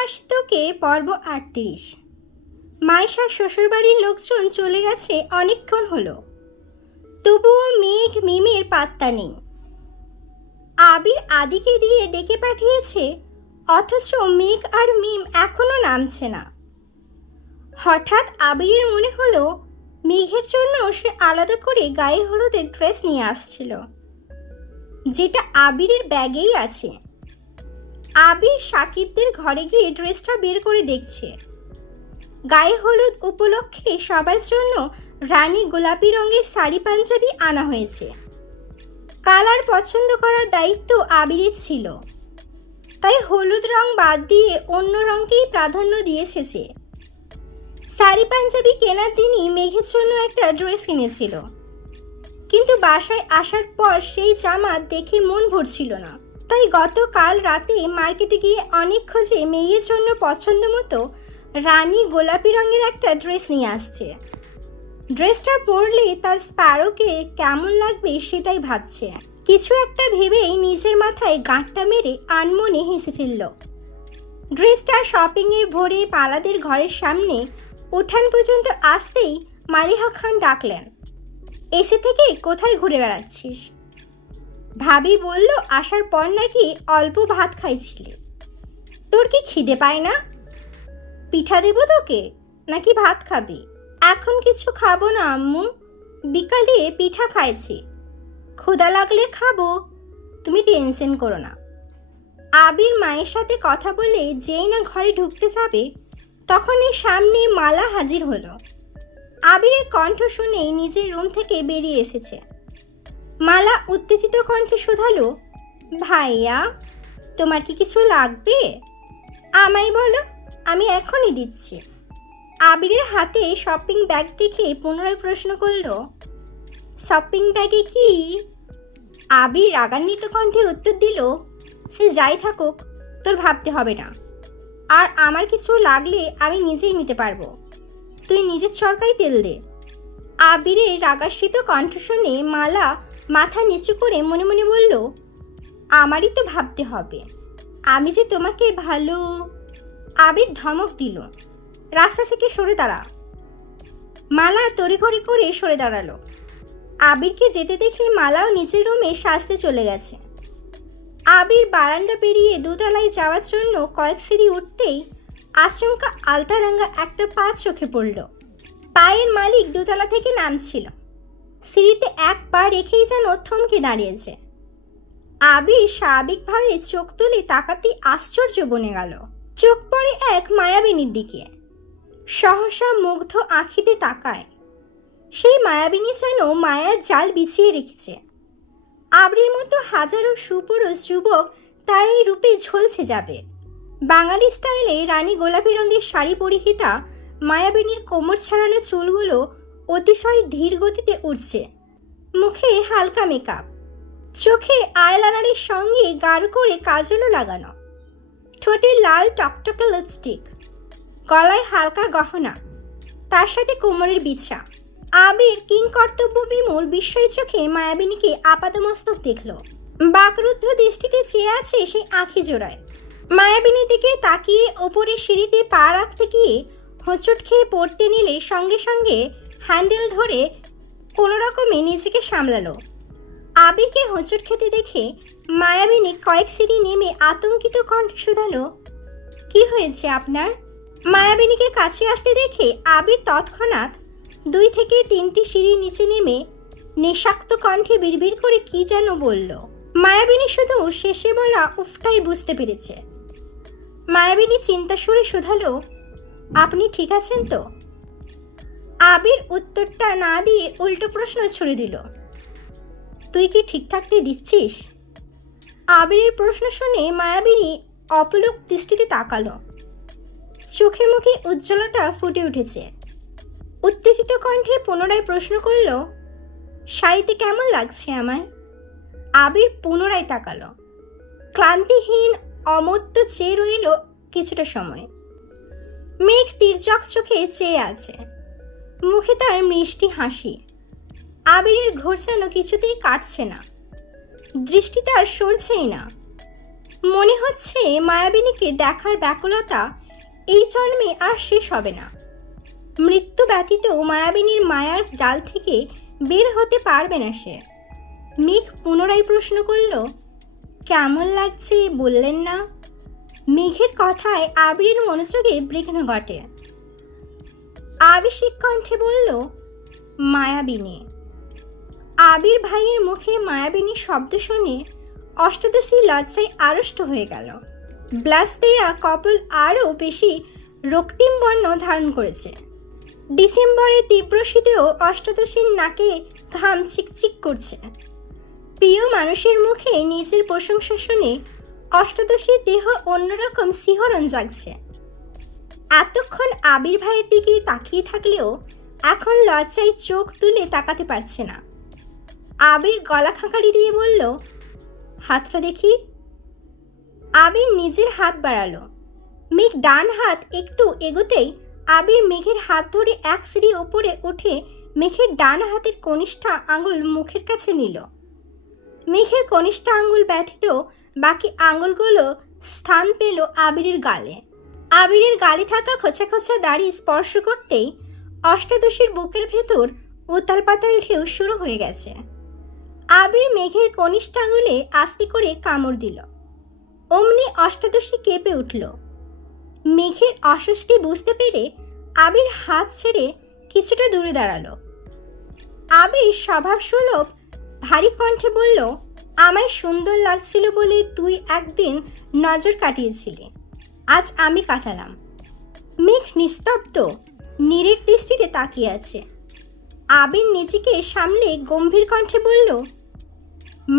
ভালোবাসি তোকে পর্ব ৩৮। মাইশার শ্বশুরবাড়ির লোকজন চলে গেছে অনেকক্ষণ হলো, তবুও মেঘ মিমের পাত্তা নেই। আবির আদিকে দিয়ে ডেকে পাঠিয়েছে, অথচ মেঘ আর মিম এখনো নামছে না। হঠাৎ আবিরের মনে হলো মেঘের জন্য সে আলাদা করে গায়ে হলুদের ড্রেস নিয়ে আসছিল, যেটা আবিরের ব্যাগেই আছে। আবির সাকিবদের ঘরে গিয়ে ড্রেসটা বের করে দেখছে। গায়ে হলুদ উপলক্ষে সবার জন্য রানী গোলাপি রঙের শাড়ি পাঞ্জাবি আনা হয়েছে। কালার পছন্দ করার দায়িত্ব আবিরের ছিল, তাই হলুদ রং বাদ দিয়ে অন্য রঙকেই প্রাধান্য দিয়েছে সে। শাড়ি পাঞ্জাবি কেনার দিনই মেঘের জন্য একটা ড্রেস কিনেছিল, কিন্তু বাসায় আসার পর সেই জামা দেখে মন ভরছিল না। তাই গতকাল রাতে মার্কেটে গিয়ে অনেক খোঁজে মেঘের জন্য পছন্দ মতো রানী গোলাপি রঙের একটা ড্রেস নিয়ে আসছে। ড্রেসটা পরলে তার স্প্যারোকে কেমন লাগবে সেটাই ভাবছে। কিছু একটা ভেবেই নিজের মাথায় গাঁটটা মেরে আনমনে হেসে ফেলল। ড্রেসটা শপিংয়ে ভরে পালাদের ঘরের সামনে উঠান পর্যন্ত আসতেই মালিহা খান ডাকলেন, এসে থেকে কোথায় ঘুরে বেড়াচ্ছিস? ভাবি বলল আসার পর নাকি অল্প ভাত খাইছিলে। তোর কি খিদে পায় না? পিঠা দেবো তোকে, নাকি ভাত খাবি? এখন কিছু খাবো না আম্মু, বিকালে পিঠা খাইছি, ক্ষুধা লাগলে খাবো, তুমি টেনশন করো না। আবির মায়ের সাথে কথা বলে যেই না ঘরে ঢুকতে যাবে, তখনই সামনে মালা হাজির হলো। আবিরের কণ্ঠ শুনেই নিজের রুম থেকে বেরিয়ে এসেছে। মালা উত্তেজিত কণ্ঠে শুধালো, ভাইয়া তোমার কি কিছু লাগবে? আমায় বলো, আমি এখনই দিচ্ছি। আবিরের হাতে শপিং ব্যাগ দেখে পুনরায় প্রশ্ন করল, শপিং ব্যাগে কি? আবির রাগান্বিত কণ্ঠে উত্তর দিল, সে যাই থাকুক, তোর ভাবতে হবে না, আর আমার কিছু লাগলে আমি নিজেই নিতে পারবো, তুই নিজের চরকায় তেল দে। আবিরের রাগান্বিত কণ্ঠ শুনে মালা মাথা নিচু করে মনে মনে বলল, আমারই তো ভাবতে হবে, আমি যে তোমাকে ভালো। আবির ধমক দিল, রাস্তা থেকে সরে দাঁড়া। মালা তড়িঘড়ি করে সরে দাঁড়ালো। আবিরকে যেতে দেখে মালাও নিজের রুমে সাজতে চলে গেছে। আবির বারান্দা পেরিয়ে দোতলায় যাওয়ার জন্য কয়েক সিঁড়ি উঠতেই আচমকা আলতারাঙ্গা একটা পা চোখে পড়ল। পায়ের মালিক দোতলা থেকে নামছিল। সিঁড়িতে এক পা রেখেই যেন থমকে দাঁড়িয়েছে। আবির স্বাভাবিকভাবে চোখ তুলে তাকাতে আশ্চর্য বনে গেল। চোখ পড়ে এক মায়াবিনীর দিকে। সহসা মুগ্ধ আঁখিতে তাকায়। সেই মায়াবিনী যেন মায়ার জাল বিছিয়ে রেখেছে। আবিরের মতো হাজারো সুপুরুষ যুবক তার এই রূপে ঝলসে যাবে। বাঙালি স্টাইলে রানী গোলাপি রঙের শাড়ি পরিহিতা মায়াবিনীর কোমর ছাড়ানো চুলগুলো অতিশয় ধীর গতিতে উঠছে। মুখে হালকা মেকআপ, চোখে আইলাইনারের সঙ্গে গাঢ় করে কাজলও লাগানো, ঠোঁটে লাল টকটকে লিপস্টিক, গলায় হালকা গহনা, তার সাথে কোমরের বিছা। আবির কিংকর্তব্য বিমূল বিস্ময় চোখে মায়াবিনীকে আপাতমস্তক দেখল। বাকরুদ্ধ দৃষ্টিতে চেয়ে আছে সেই আঁখি জোড়ায়। মায়াবিনীর দিকে তাকিয়ে ওপরের সিঁড়িতে পা রাখতে গিয়ে হোঁচট খেয়ে পড়তে নিলে সঙ্গে সঙ্গে হ্যান্ডেল ধরে কোনো রকমে নিজেকে সামলালো। আবিরকে হোঁচট খেতে দেখে মায়াবিনী কয়েক সিঁড়ি নেমে আতঙ্কিত কণ্ঠে শুধালো, কি হয়েছে আপনার? মায়াবিনীকে কাছে আসতে দেখে আবির তৎক্ষণাৎ 2 থেকে 3টি সিঁড়ি নিচে নেমে নেশাক্ত কণ্ঠে বিড়বিড় করে কি যেন বলল। মায়াবিনী শুধু শেষে বলা উফটাই বুঝতে পেরেছে। মায়াবিনী চিন্তা সুরে শুধালো, আপনি ঠিক আছেন তো? আবির উত্তরটা না দিয়ে উল্টো প্রশ্ন ছুড়ে দিল, তুই কি ঠিক থাকতে দিচ্ছিস? আবিরের প্রশ্ন শুনে মায়াবিনী অপলক দৃষ্টিতে তাকালো। চোখে মুখে উজ্জ্বলতা ফুটে উঠেছে। উত্তেজিত কণ্ঠে পুনরায় প্রশ্ন করল, শাড়িতে কেমন লাগছে আমায়? আবির পুনরায় তাকালো। ক্লান্তিহীন অমত্ত চেয়ে রইল কিছুটা সময়। মেঘ তীর্যক চোখে চেয়ে আছে, মুখে তার মিষ্টি হাসি। আবিরের ঘোর যেন কিছুতেই কাটছে না, দৃষ্টি তার সরছেই না। মনে হচ্ছে মায়াবিনীকে দেখার ব্যাকুলতা এই জন্মে আর শেষ হবে না। মৃত্যু ব্যতীত মায়াবিনীর মায়ার জাল থেকে বের হতে পারবে না সে। মেঘ পুনরায় প্রশ্ন করল, কেমন লাগছে বললেন না? মেঘের কথায় আবিরের মনোযোগে বিঘ্ন ঘটে। আবেশিক কণ্ঠে বলল, মায়াবিনী। আবির ভাইয়ের মুখে মায়াবিনী শব্দ শুনে অষ্টাদশী লজ্জায় আড়ষ্ট হয়ে গেল। ব্লাস দেয়া কপাল আরও বেশি রক্তিম বর্ণ ধারণ করেছে। ডিসেম্বরের তীব্র শীতেও অষ্টাদশীর নাকে ঘাম চিকচিক করছে। প্রিয় মানুষের মুখে নিজের প্রশংসা শুনে অষ্টাদশীর দেহ অন্যরকম শিহরণ জাগছে। এতক্ষণ আবির ভাইয়ের দিকে তাকিয়ে থাকলেও এখন লজ্জায় চোখ তুলে তাকাতে পারছে না। আবির গলা খাঁকারি দিয়ে বলল, হাতটা দেখি। আবির নিজের হাত বাড়ালো। মেঘ ডান হাত একটু এগোতেই আবির মেঘের হাত ধরে এক সিঁড়ি ওপরে উঠে মেঘের ডান হাতের কনিষ্ঠা আঙুল মুখের কাছে নিল। মেঘের কনিষ্ঠা আঙুল ব্যতীত বাকি আঙুলগুলো স্থান পেল আবিরের গালে। আবিরের গালে থাকা খোঁচা খোঁচা দাড়ি স্পর্শ করতেই অষ্টাদশীর বুকের ভেতর উতাল পাতাল ঢেউ শুরু হয়ে গেছে। আবির মেঘের কনিষ্ঠা আঙুলে আস্তে করে কামড় দিল। অমনি অষ্টাদশী কেঁপে উঠল। মেঘের অস্বস্তি বুঝতে পেরে আবির হাত ছেড়ে কিছুটা দূরে দাঁড়ালো। আবির স্বভাবসুলভ ভারী কণ্ঠে বলল, আমায় সুন্দর লাগছিল বলে তুই একদিন নজর কাটিয়েছিলি, আজ আমি কাটালাম। মেঘ নিস্তব্ধ নিরেট দৃষ্টিতে তাকিয়ে আছে। আবির নিজেকে সামলে গম্ভীর কণ্ঠে বলল,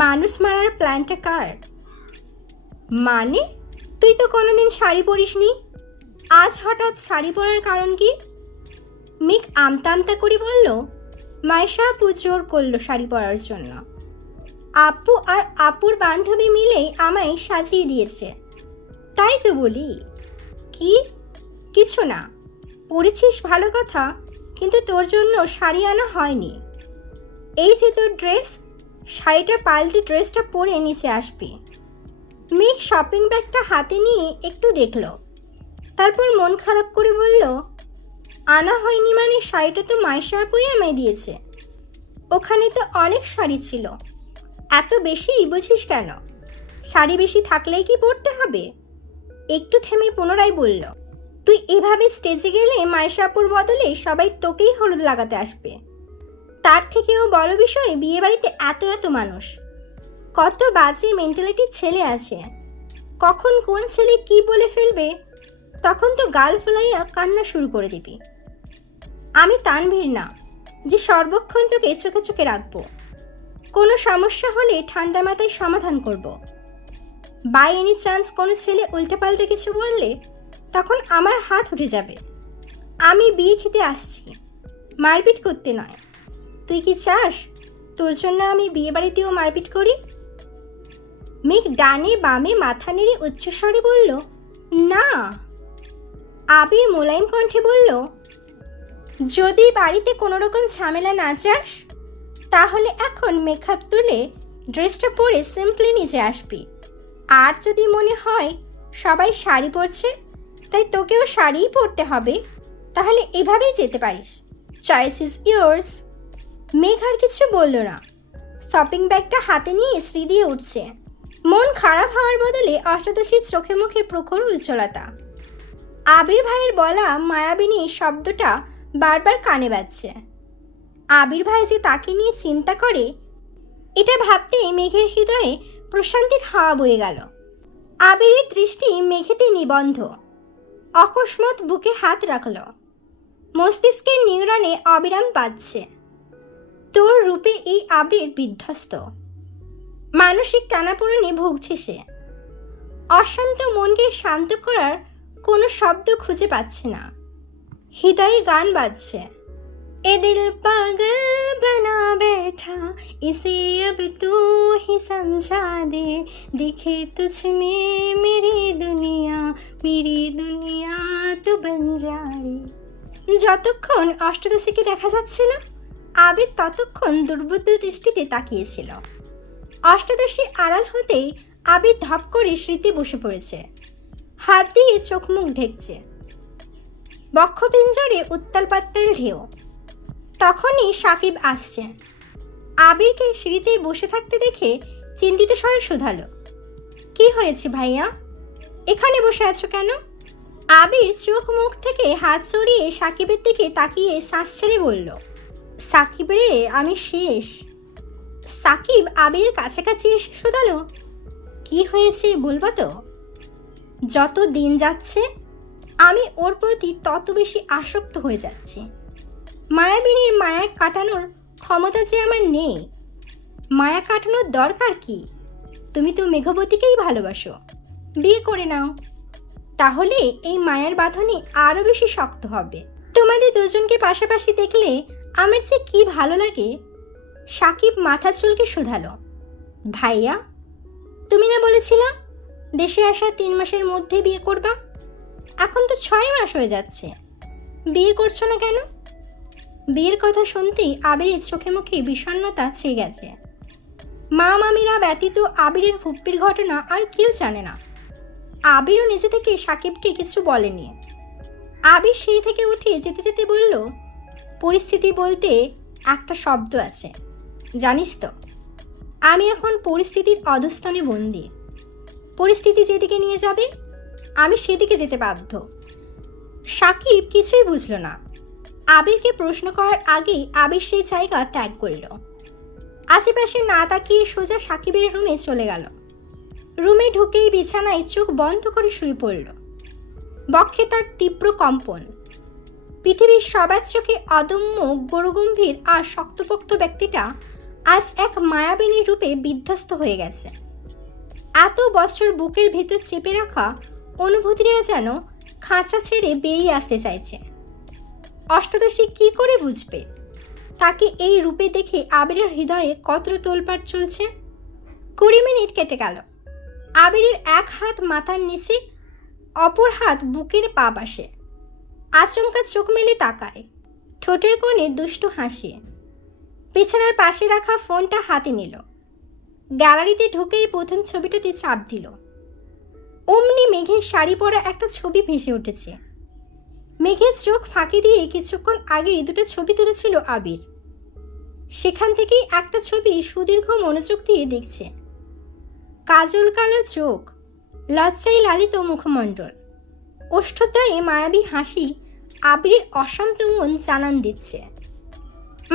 মানুষ মারার প্ল্যানটা কার? মানে? তুই তো কোনোদিন শাড়ি পরিসনি, আজ হঠাৎ শাড়ি পরার কারণ কি? মেঘ আমতা আমতা করে বলল, মাইশা আপু জোর করলো শাড়ি পরার জন্য। আপু আর আপুর বান্ধবী মিলেই আমায় সাজিয়ে দিয়েছে, তাই তো বলি। কি? কিছু না, পরেছিস ভালো কথা, কিন্তু তোর জন্য শাড়ি আনা হয়নি। এই যে তোর ড্রেস, শাড়িটা পাল্টে ড্রেসটা পরে নিচে আসবি। মেঘ শপিং ব্যাগটা হাতে নিয়ে একটু দেখল, তারপর মন খারাপ করে বলল, আনা হয়নি মানে শাড়িটা তো মাইশা আপুই আমায় দিয়েছে। ওখানে তো অনেক শাড়ি ছিল, এত বেশি বুঝিস কেন? শাড়ি বেশি থাকলেই কি পরতে হবে? একটু থেমে পুনরায় বলল, তুই এভাবে স্টেজে গেলে মাইশা আপুর বদলে সবাই তোকেই হলুদ লাগাতে আসবে। তার থেকেও বড় বিষয়, বিয়ে বাড়িতে এত এত মানুষ, কত বাজে মেন্টালিটির ছেলে আছে। কখন কোন ছেলে কি বলে ফেলবে, তখন তো গাল ফেলাইয়া কান্না শুরু করে দিবি। আমি তানভীর না যে সর্বক্ষণ তোকে চোখে চোখে রাখবো। কোনো সমস্যা হলে ঠান্ডা মাথায় সমাধান করব। বাই এনি চান্স কোনো ছেলে উল্টাপাল্টা কিছু বললে তখন আমার হাত উঠে যাবে। আমি বিয়ে খেতে আসছি, মারপিট করতে নয়। তুই কি চাস তোর জন্য আমি বিয়ে বাড়িতেও মারপিট করি? মেঘ ডানে বামে মাথা নেড়ে উচ্চস্বরে বলল, না। আবির মোলায়েম কণ্ঠে বলল, যদি বাড়িতে কোনো রকম ঝামেলা না চাস তাহলে এখন মেকআপ তুলে ড্রেসটা পরে সিম্পলি নিচে আসবি। আর যদি মনে হয় সবাই শাড়ি পরছে তাই তোকেও শাড়িই পরতে হবে, তাহলে এভাবেই যেতে পারিস। Choice is yours. মেঘ আর কিছু বলল না, শপিং ব্যাগটা হাতে নিয়ে শ্রী দিয়ে উঠছে। মন খারাপ হওয়ার বদলে অষ্টাদশীর চোখে মুখে প্রখর উজ্জ্বলতা। আবির ভাইয়ের বলা মায়াবিনী শব্দটা বারবার কানে বাজছে। আবির ভাই যে তাকে নিয়ে চিন্তা করে, এটা ভাবতেই মেঘের হৃদয়ে প্রশান্তির হাওয়া বয়ে গেল। আবিরের দৃষ্টি মেঘেতে নিবন্ধ। অকস্মাৎ বুকে হাত রাখল। মস্তিষ্কের নিউরনে অবিরাম বাজছে, তোর রূপে এই আবির বিধ্বস্ত। মানসিক টানাপোড়েনে ভুগছে সে। অশান্ত মনকে শান্ত করার কোনো শব্দ খুঁজে পাচ্ছে না। হৃদয়ে গান বাজছে, ए दिल पागल बना बैठा इसे अब तू ही समझा दे, दिखे तुझ में मेरी दुनिया तो बन जा रे। যতক্ষণ অষ্টাদশীকে দেখা যাচ্ছিল আবির ততক্ষণ দুর্বোধ্য দৃষ্টিতে তাকিয়েছিল। অষ্টাদশী আড়াল হতেই আবির ধপ করে সিঁড়িতে বসে পড়েছে, হাত দিয়ে চোখ মুখ ঢেকছে। বক্ষপিঞ্জরে উত্তাল পাত্তাল ঢেউ। তখনই সাকিব আসছে। আবিরকে সিঁড়িতেই বসে থাকতে দেখে চিন্তিত স্বরে শুধালো, কি হয়েছে ভাইয়া, এখানে বসে আছো কেন? আবির চোখ মুখ থেকে হাত সরিয়ে সাকিবের দিকে তাকিয়ে শ্বাস ছেড়ে বলল, সাকিব রে, আমি শেষ। সাকিব আবিরের কাছাকাছি এসে শুধালো, কি হয়েছে বলবা তো? যত দিন যাচ্ছে আমি ওর প্রতি তত বেশি আসক্ত হয়ে যাচ্ছি। মায়াবিনীর মায়া কাটানোর ক্ষমতা যে আমার নেই। মায়া কাটানোর দরকার কি? তুমি তো মেঘবতীকেই ভালোবাসো, বিয়ে করে নাও, তাহলে এই মায়ার বাঁধনে আরো বেশি শক্ত হবে। তোমাদের দুজনকে পাশাপাশি দেখলে আমার যে কি ভালো লাগে। সাকিব মাথা চুলকে শুধালো, ভাইয়া তুমি না বলেছিলা দেশে আসা 3 মাসের মধ্যে বিয়ে করবা? এখন তো 6 মাস হয়ে যাচ্ছে, বিয়ে করছো না কেন? বিয়ের কথা শুনতেই আবিরের চোখে মুখে বিষণ্ণতা ছেয়ে গেছে। মা মামিরা ব্যতীত আবিরের ফুপ্পির ঘটনা আর কেউ জানে না। আবিরও নিজে থেকে সাকিবকে কিছু বলেনি। আবির সেই থেকে উঠে যেতে যেতে বলল, পরিস্থিতি বলতে একটা শব্দ আছে, জানিস তো? আমি এখন পরিস্থিতির অধস্তনে বন্দী। পরিস্থিতি যেদিকে নিয়ে যাবে আমি সেদিকে যেতে বাধ্য। সাকিব কিছুই বুঝল না। আবিরকে প্রশ্ন করার আগেই আবির সেই জায়গা ত্যাগ করল। আশেপাশে না তাকিয়ে সোজা সাকিবের রুমে চলে গেল। রুমে ঢুকেই বিছানায় চোখ বন্ধ করে শুয়ে পড়ল। বক্ষে তার তীব্র কম্পন। পৃথিবীর সবার চোখে অদম্য গৌরগম্ভীর আর শক্তপোক্ত ব্যক্তিটা আজ এক মায়াবিনীর রূপে বিধ্বস্ত হয়ে গেছে। এত বছর বুকের ভেতর চেপে রাখা অনুভূতিরা যেন খাঁচা ছেড়ে বেরিয়ে আসতে চাইছে। অষ্টাদশী কি করে বুঝবে তাকে এই রূপে দেখে আবিরের হৃদয়ে কত তোলপাড় চলছে? 20 মিনিট কেটে গেল। আবিরের এক হাত মাথার নিচে, অপর হাত বুকের পা পাশে। আচমকা চোখ মেলে তাকায়, ঠোঁটের কোণে দুষ্টু হাসি। বিছানার পাশে রাখা ফোনটা হাতে নিল। গ্যালারিতে ঢুকেই প্রথম ছবিটাতে চাপ দিল। অমনি মেঘের শাড়ি পরা একটা ছবি ভেসে উঠেছে। মেঘের চোখ ফাঁকি দিয়ে কিছুক্ষণ আগে 2টা ছবি তুলেছিল আবির। সেখান থেকেই একটা ছবি সুদীর্ঘ মনোযোগ দিয়ে দেখছে। কাজল কালো চোখ, লজ্জায় লালিত মুখমণ্ডল, ওষ্ঠদ্বয়ে মায়াবী হাসি আবিরের অশান্ত মন জানান দিচ্ছে।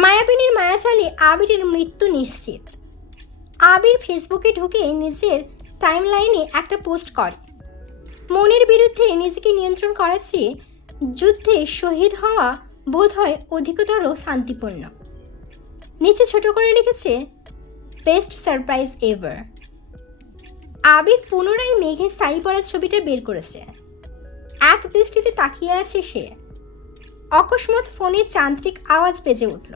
মায়াবিনীর মায়াজালে আবিরের মৃত্যু নিশ্চিত। আবির ফেসবুকে ঢুকে নিজের টাইমলাইনে একটা পোস্ট করে, মনের বিরুদ্ধে নিজেকে নিয়ন্ত্রণ করার চেয়ে যুদ্ধে শহীদ হওয়া বোধ হয় অধিকতর শান্তিপূর্ণ। নিচে ছোট করে লিখেছে, বেস্ট সারপ্রাইজ এভার। আবির পুনরায় মেঘের শাড়ি পরার ছবিটা বের করেছে। এক দৃষ্টিতে তাকিয়ে আছে সে। অকস্মাৎ ফোনে যান্ত্রিক আওয়াজ বেজে উঠল।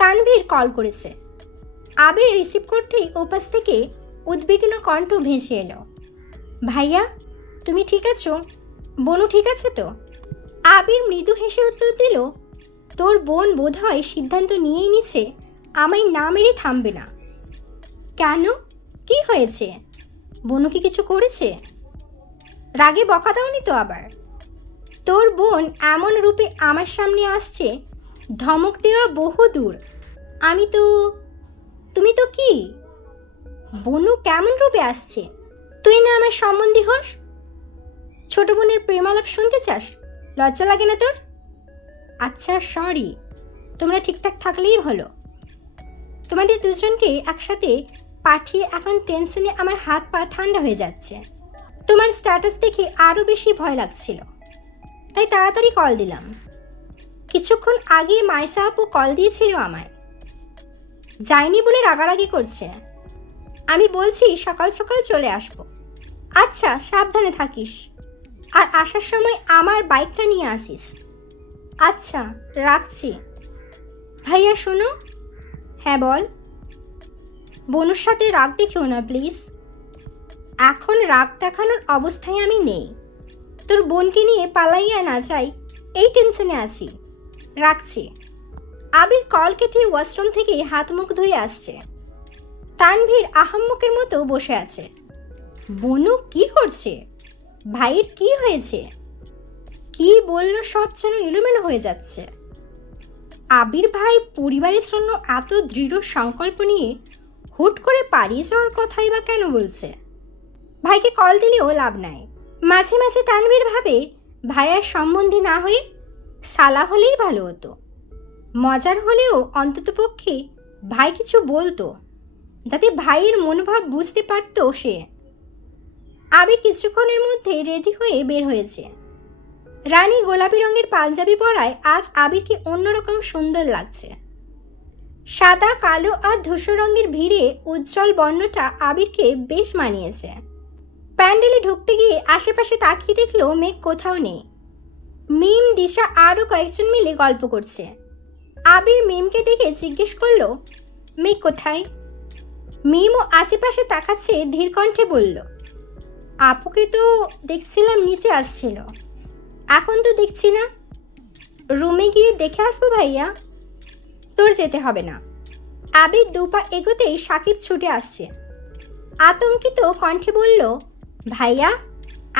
তানভীর কল করেছে। আবির রিসিভ করতেই ওপাশ থেকে উদ্বিগ্ন কণ্ঠ ভেসে এলো, ভাইয়া তুমি ঠিক আছো? বনু ঠিক আছে তো? আবির মৃদু হেসে উত্তর দিল, তোর বোন বোধহয় সিদ্ধান্ত নিয়েই নিচ্ছে আমায় না মেরে থামবে না। কেন, কি হয়েছে? বনু কি কিছু করেছে? রাগে বকা দাওনি তো আবার? তোর বোন এমন রূপে আমার সামনে আসছে, ধমক দেওয়া বহু দূর। আমি তো, তুমি তো কি? বনু কেমন রূপে আসছে? তুই না আমার সম্বন্ধী হোস? ছোট বোনের প্রেমালাপ শুনতে চাস? লজ্জা লাগে না তোর? আচ্ছা সরি, তোমরা ঠিকঠাক থাকলেই হলো। তোমাদের দুজনকে একসাথে পাঠিয়ে এখন টেনশনে আমার হাত পা ঠান্ডা হয়ে যাচ্ছে। তোমার স্ট্যাটাস দেখে আরও বেশি ভয় লাগছিল, তাই তাড়াতাড়ি কল দিলাম। কিছুক্ষণ আগে মাইসা আপু কল দিয়েছিল আমায়, যায়নি বলে রাগারাগি করছে। আমি বলছি সকাল সকাল চলে আসবো। আচ্ছা সাবধানে থাকিস, আর আসার সময় আমার বাইকটা নিয়ে আসিস। আচ্ছা রাখছি। ভাইয়া শোনো। হ্যাঁ বল। বনুর সাথে রাগ দেখিও না প্লিজ। এখন রাগ দেখানোর অবস্থায় আমি নেই। তোর বোনকে নিয়ে পালাইয়া না যাই এই টেনশনে আছি। রাখছি। আবির কল কেটে ওয়াশরুম থেকে হাত মুখ ধুয়ে আসছে। তানভীর আহাম্মকের মতো বসে আছে। বনু কি করছে? ভাইয়ের কি হয়েছে? কি বলল সব যেন এলোমেলো হয়ে যাচ্ছে। আবির ভাই পরিবারের জন্য এত দৃঢ় সংকল্প নিয়ে হুট করে পালিয়ে যাওয়ার কথাই বা কেন বলছে? ভাইকে কল দিলেও লাভ নাই। মাঝে মাঝে তানভীর ভাবে ভাইয়ার সম্বন্ধী না হয়ে সালা হলেই ভালো হতো। মজার হলেও অন্ততপক্ষে ভাই কিছু বলতো, যাতে ভাইয়ের মনোভাব বুঝতে পারত সে। আবির কিছুক্ষণের মধ্যে রেডি হয়ে বের হয়েছে। রানী গোলাপি রঙের পাঞ্জাবি পরায় আজ আবিরকে অন্যরকম সুন্দর লাগছে। সাদা, কালো আর ধূসর রঙের ভিড়ে উজ্জ্বল বর্ণটা আবিরকে বেশ মানিয়েছে। প্যান্ডেলে ঢুকতে গিয়ে আশেপাশে তাকিয়ে দেখলো মেঘ কোথাও নেই। মিম, দিশা আরও কয়েকজন মিলে গল্প করছে। আবির মিমকে ডেকে জিজ্ঞেস করলো, মেঘ কোথায়? মিমও আশেপাশে তাকাচ্ছে, ধীর কণ্ঠে বলল, আপুকে তো দেখছিলাম নিচে আসছিল, এখন তো দেখছি না। রুমে গিয়ে দেখে আসবো ভাইয়া। তোর যেতে হবে না। আবির দুপা এগোতেই সাকিব ছুটে আসছে। আতঙ্কিত কণ্ঠে বলল, ভাইয়া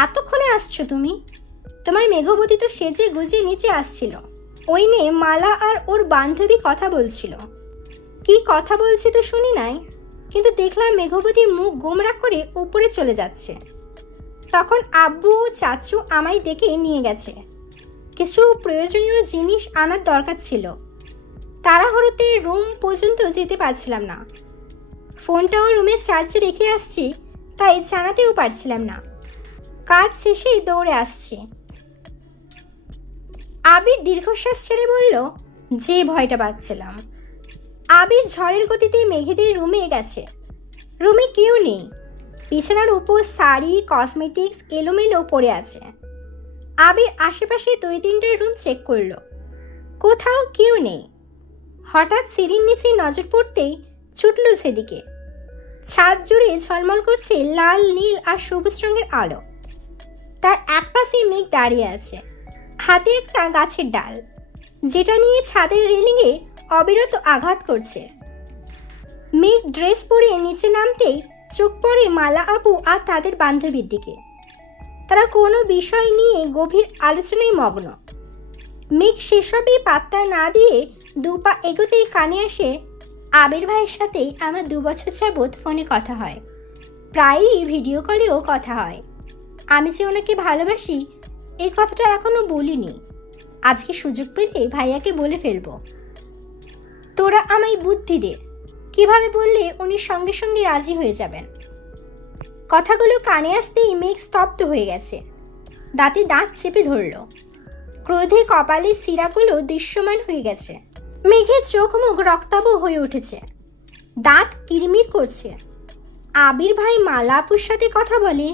এতক্ষণে আসছো তুমি? তোমার মেঘবতী তো সেজে গুজে নিচে আসছিল। ওই নিয়ে মালা আর ওর বান্ধবী কথা বলছিল। কি কথা বলছে তো শুনি নাই, কিন্তু দেখলাম মেঘবতী মুখ গোমরা করে উপরে চলে যাচ্ছে। তখন আব্বু ও চাচু আমায় ডেকে নিয়ে গেছে। কিছু প্রয়োজনীয় জিনিস আনার দরকার ছিল। তাড়াহুড়োতে রুম পর্যন্ত যেতে পারছিলাম না। ফোনটাও রুমে চার্জে রেখে আসছি, তাই জানাতেও পারছিলাম না। কাজ শেষেই দৌড়ে আসছি। আবির দীর্ঘশ্বাস ছেড়ে বলল, যে ভয়টা পাচ্ছিলাম। আবির ঝড়ের গতিতে মেঘেদের রুমে গেছে। রুমে কেউ নেই। বিছানার উপর শাড়ি, কসমেটিক্স এলোমেলো পড়ে আছে। আবির আশেপাশে 2-3টা রুম চেক করলো, কোথাও কেউ নেই। হঠাৎ সিঁড়ির নিচে নজর পড়তেই ছুটল সেদিকে। ছাদ জুড়ে ঝলমল করছে লাল, নীল আর সবুজ রঙের আলো। তার একপাশে মেঘ দাঁড়িয়ে আছে, হাতে একটা গাছের ডাল, যেটা নিয়ে ছাদের রেলিংয়ে অবিরত আঘাত করছে। মেঘ ড্রেস পরে নিচে নামতেই চোখ পড়ে মালা আপু আর তাদের বান্ধবীর দিকে। তারা কোনো বিষয় নিয়ে গভীর আলোচনায় মগ্ন। মেঘ সেসবই পাত্তা না দিয়ে দুপা এগোতেই কানে আসে, আবির ভাইয়ের সাথে আমার 2 বছর যাবৎ ফোনে কথা হয়, প্রায়ই ভিডিও কলেও কথা হয়। আমি যে ওনাকে ভালোবাসি এই কথাটা এখনো বলিনি। আজকে সুযোগ পেলে ভাইয়াকে বলে ফেলবো। তোরা আমায় বুদ্ধি দে, কিভাবে বললে উনি সঙ্গে সঙ্গে রাজি হয়ে যাবেন। কথাগুলো কানে আসতেই মেঘ স্তব্ধ হয়ে গেছে। দাঁতে দাঁত চেপে ধরল। ক্রোধে কপালের শিরাগুলো দৃশ্যমান হয়ে গেছে। মেঘের চোখ মুখ রক্তাভ হয়ে উঠেছে, দাঁত কিরমির করছে। আবির ভাই মালা আপুর সাথে কথা বলে,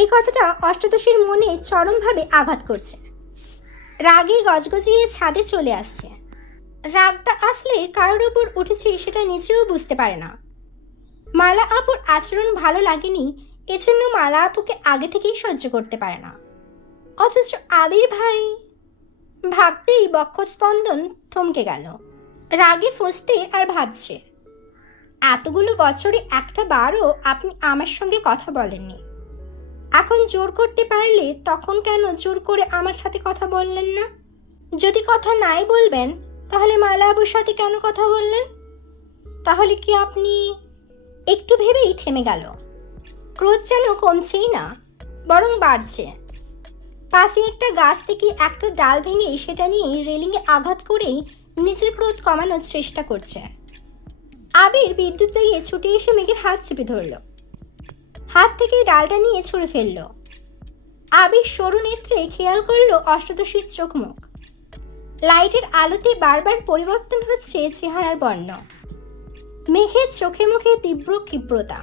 এই কথাটা অষ্টাদশীর মনে চরমভাবে আঘাত করছে। রাগে গজগজিয়ে ছাদে চলে আসছে। রাগটা আসলে কারোর ওপর উঠেছে সেটা নিজেও বুঝতে পারে না। মালা আপুর আচরণ ভালো লাগেনি, এজন্য মালা আপুকে আগে থেকেই সহ্য করতে পারে না। অথচ আবির ভাই, ভাবতেই বক্ষস্পন্দন থমকে গেল। রাগে ফসতে আর ভাবছে, এতগুলো বছরে একটা বারও আপনি আমার সঙ্গে কথা বলেননি। এখন জোর করতে পারলে তখন কেন জোর করে আমার সাথে কথা বললেন না? যদি কথা নাই বলবেন তাহলে মালা আপুর সাথে কেন কথা বললেন? তাহলে কি আপনি? একটু ভেবেই থেমে গেল। ক্রোধ যেন কমছেই না, বরং বাড়ছে। পাশে একটা গাছ থেকে একটা ডাল ভেঙে সেটা নিয়ে রেলিংয়ে আঘাত করেই নিজের ক্রোধ কমানোর চেষ্টা করছে। আবির বিদ্যুৎ বেগে ছুটে এসে মেঘের হাত চেপে ধরল। হাত থেকে ডালটা নিয়ে ছুঁড়ে ফেলল। আবির সরু নেত্রে খেয়াল করল অষ্টাদশীর চোখ মুখ। লাইটের আলোতে বারবার পরিবর্তন হচ্ছে চেহারার বর্ণ। মেঘের চোখে মুখে তীব্র ক্ষিপ্রতা।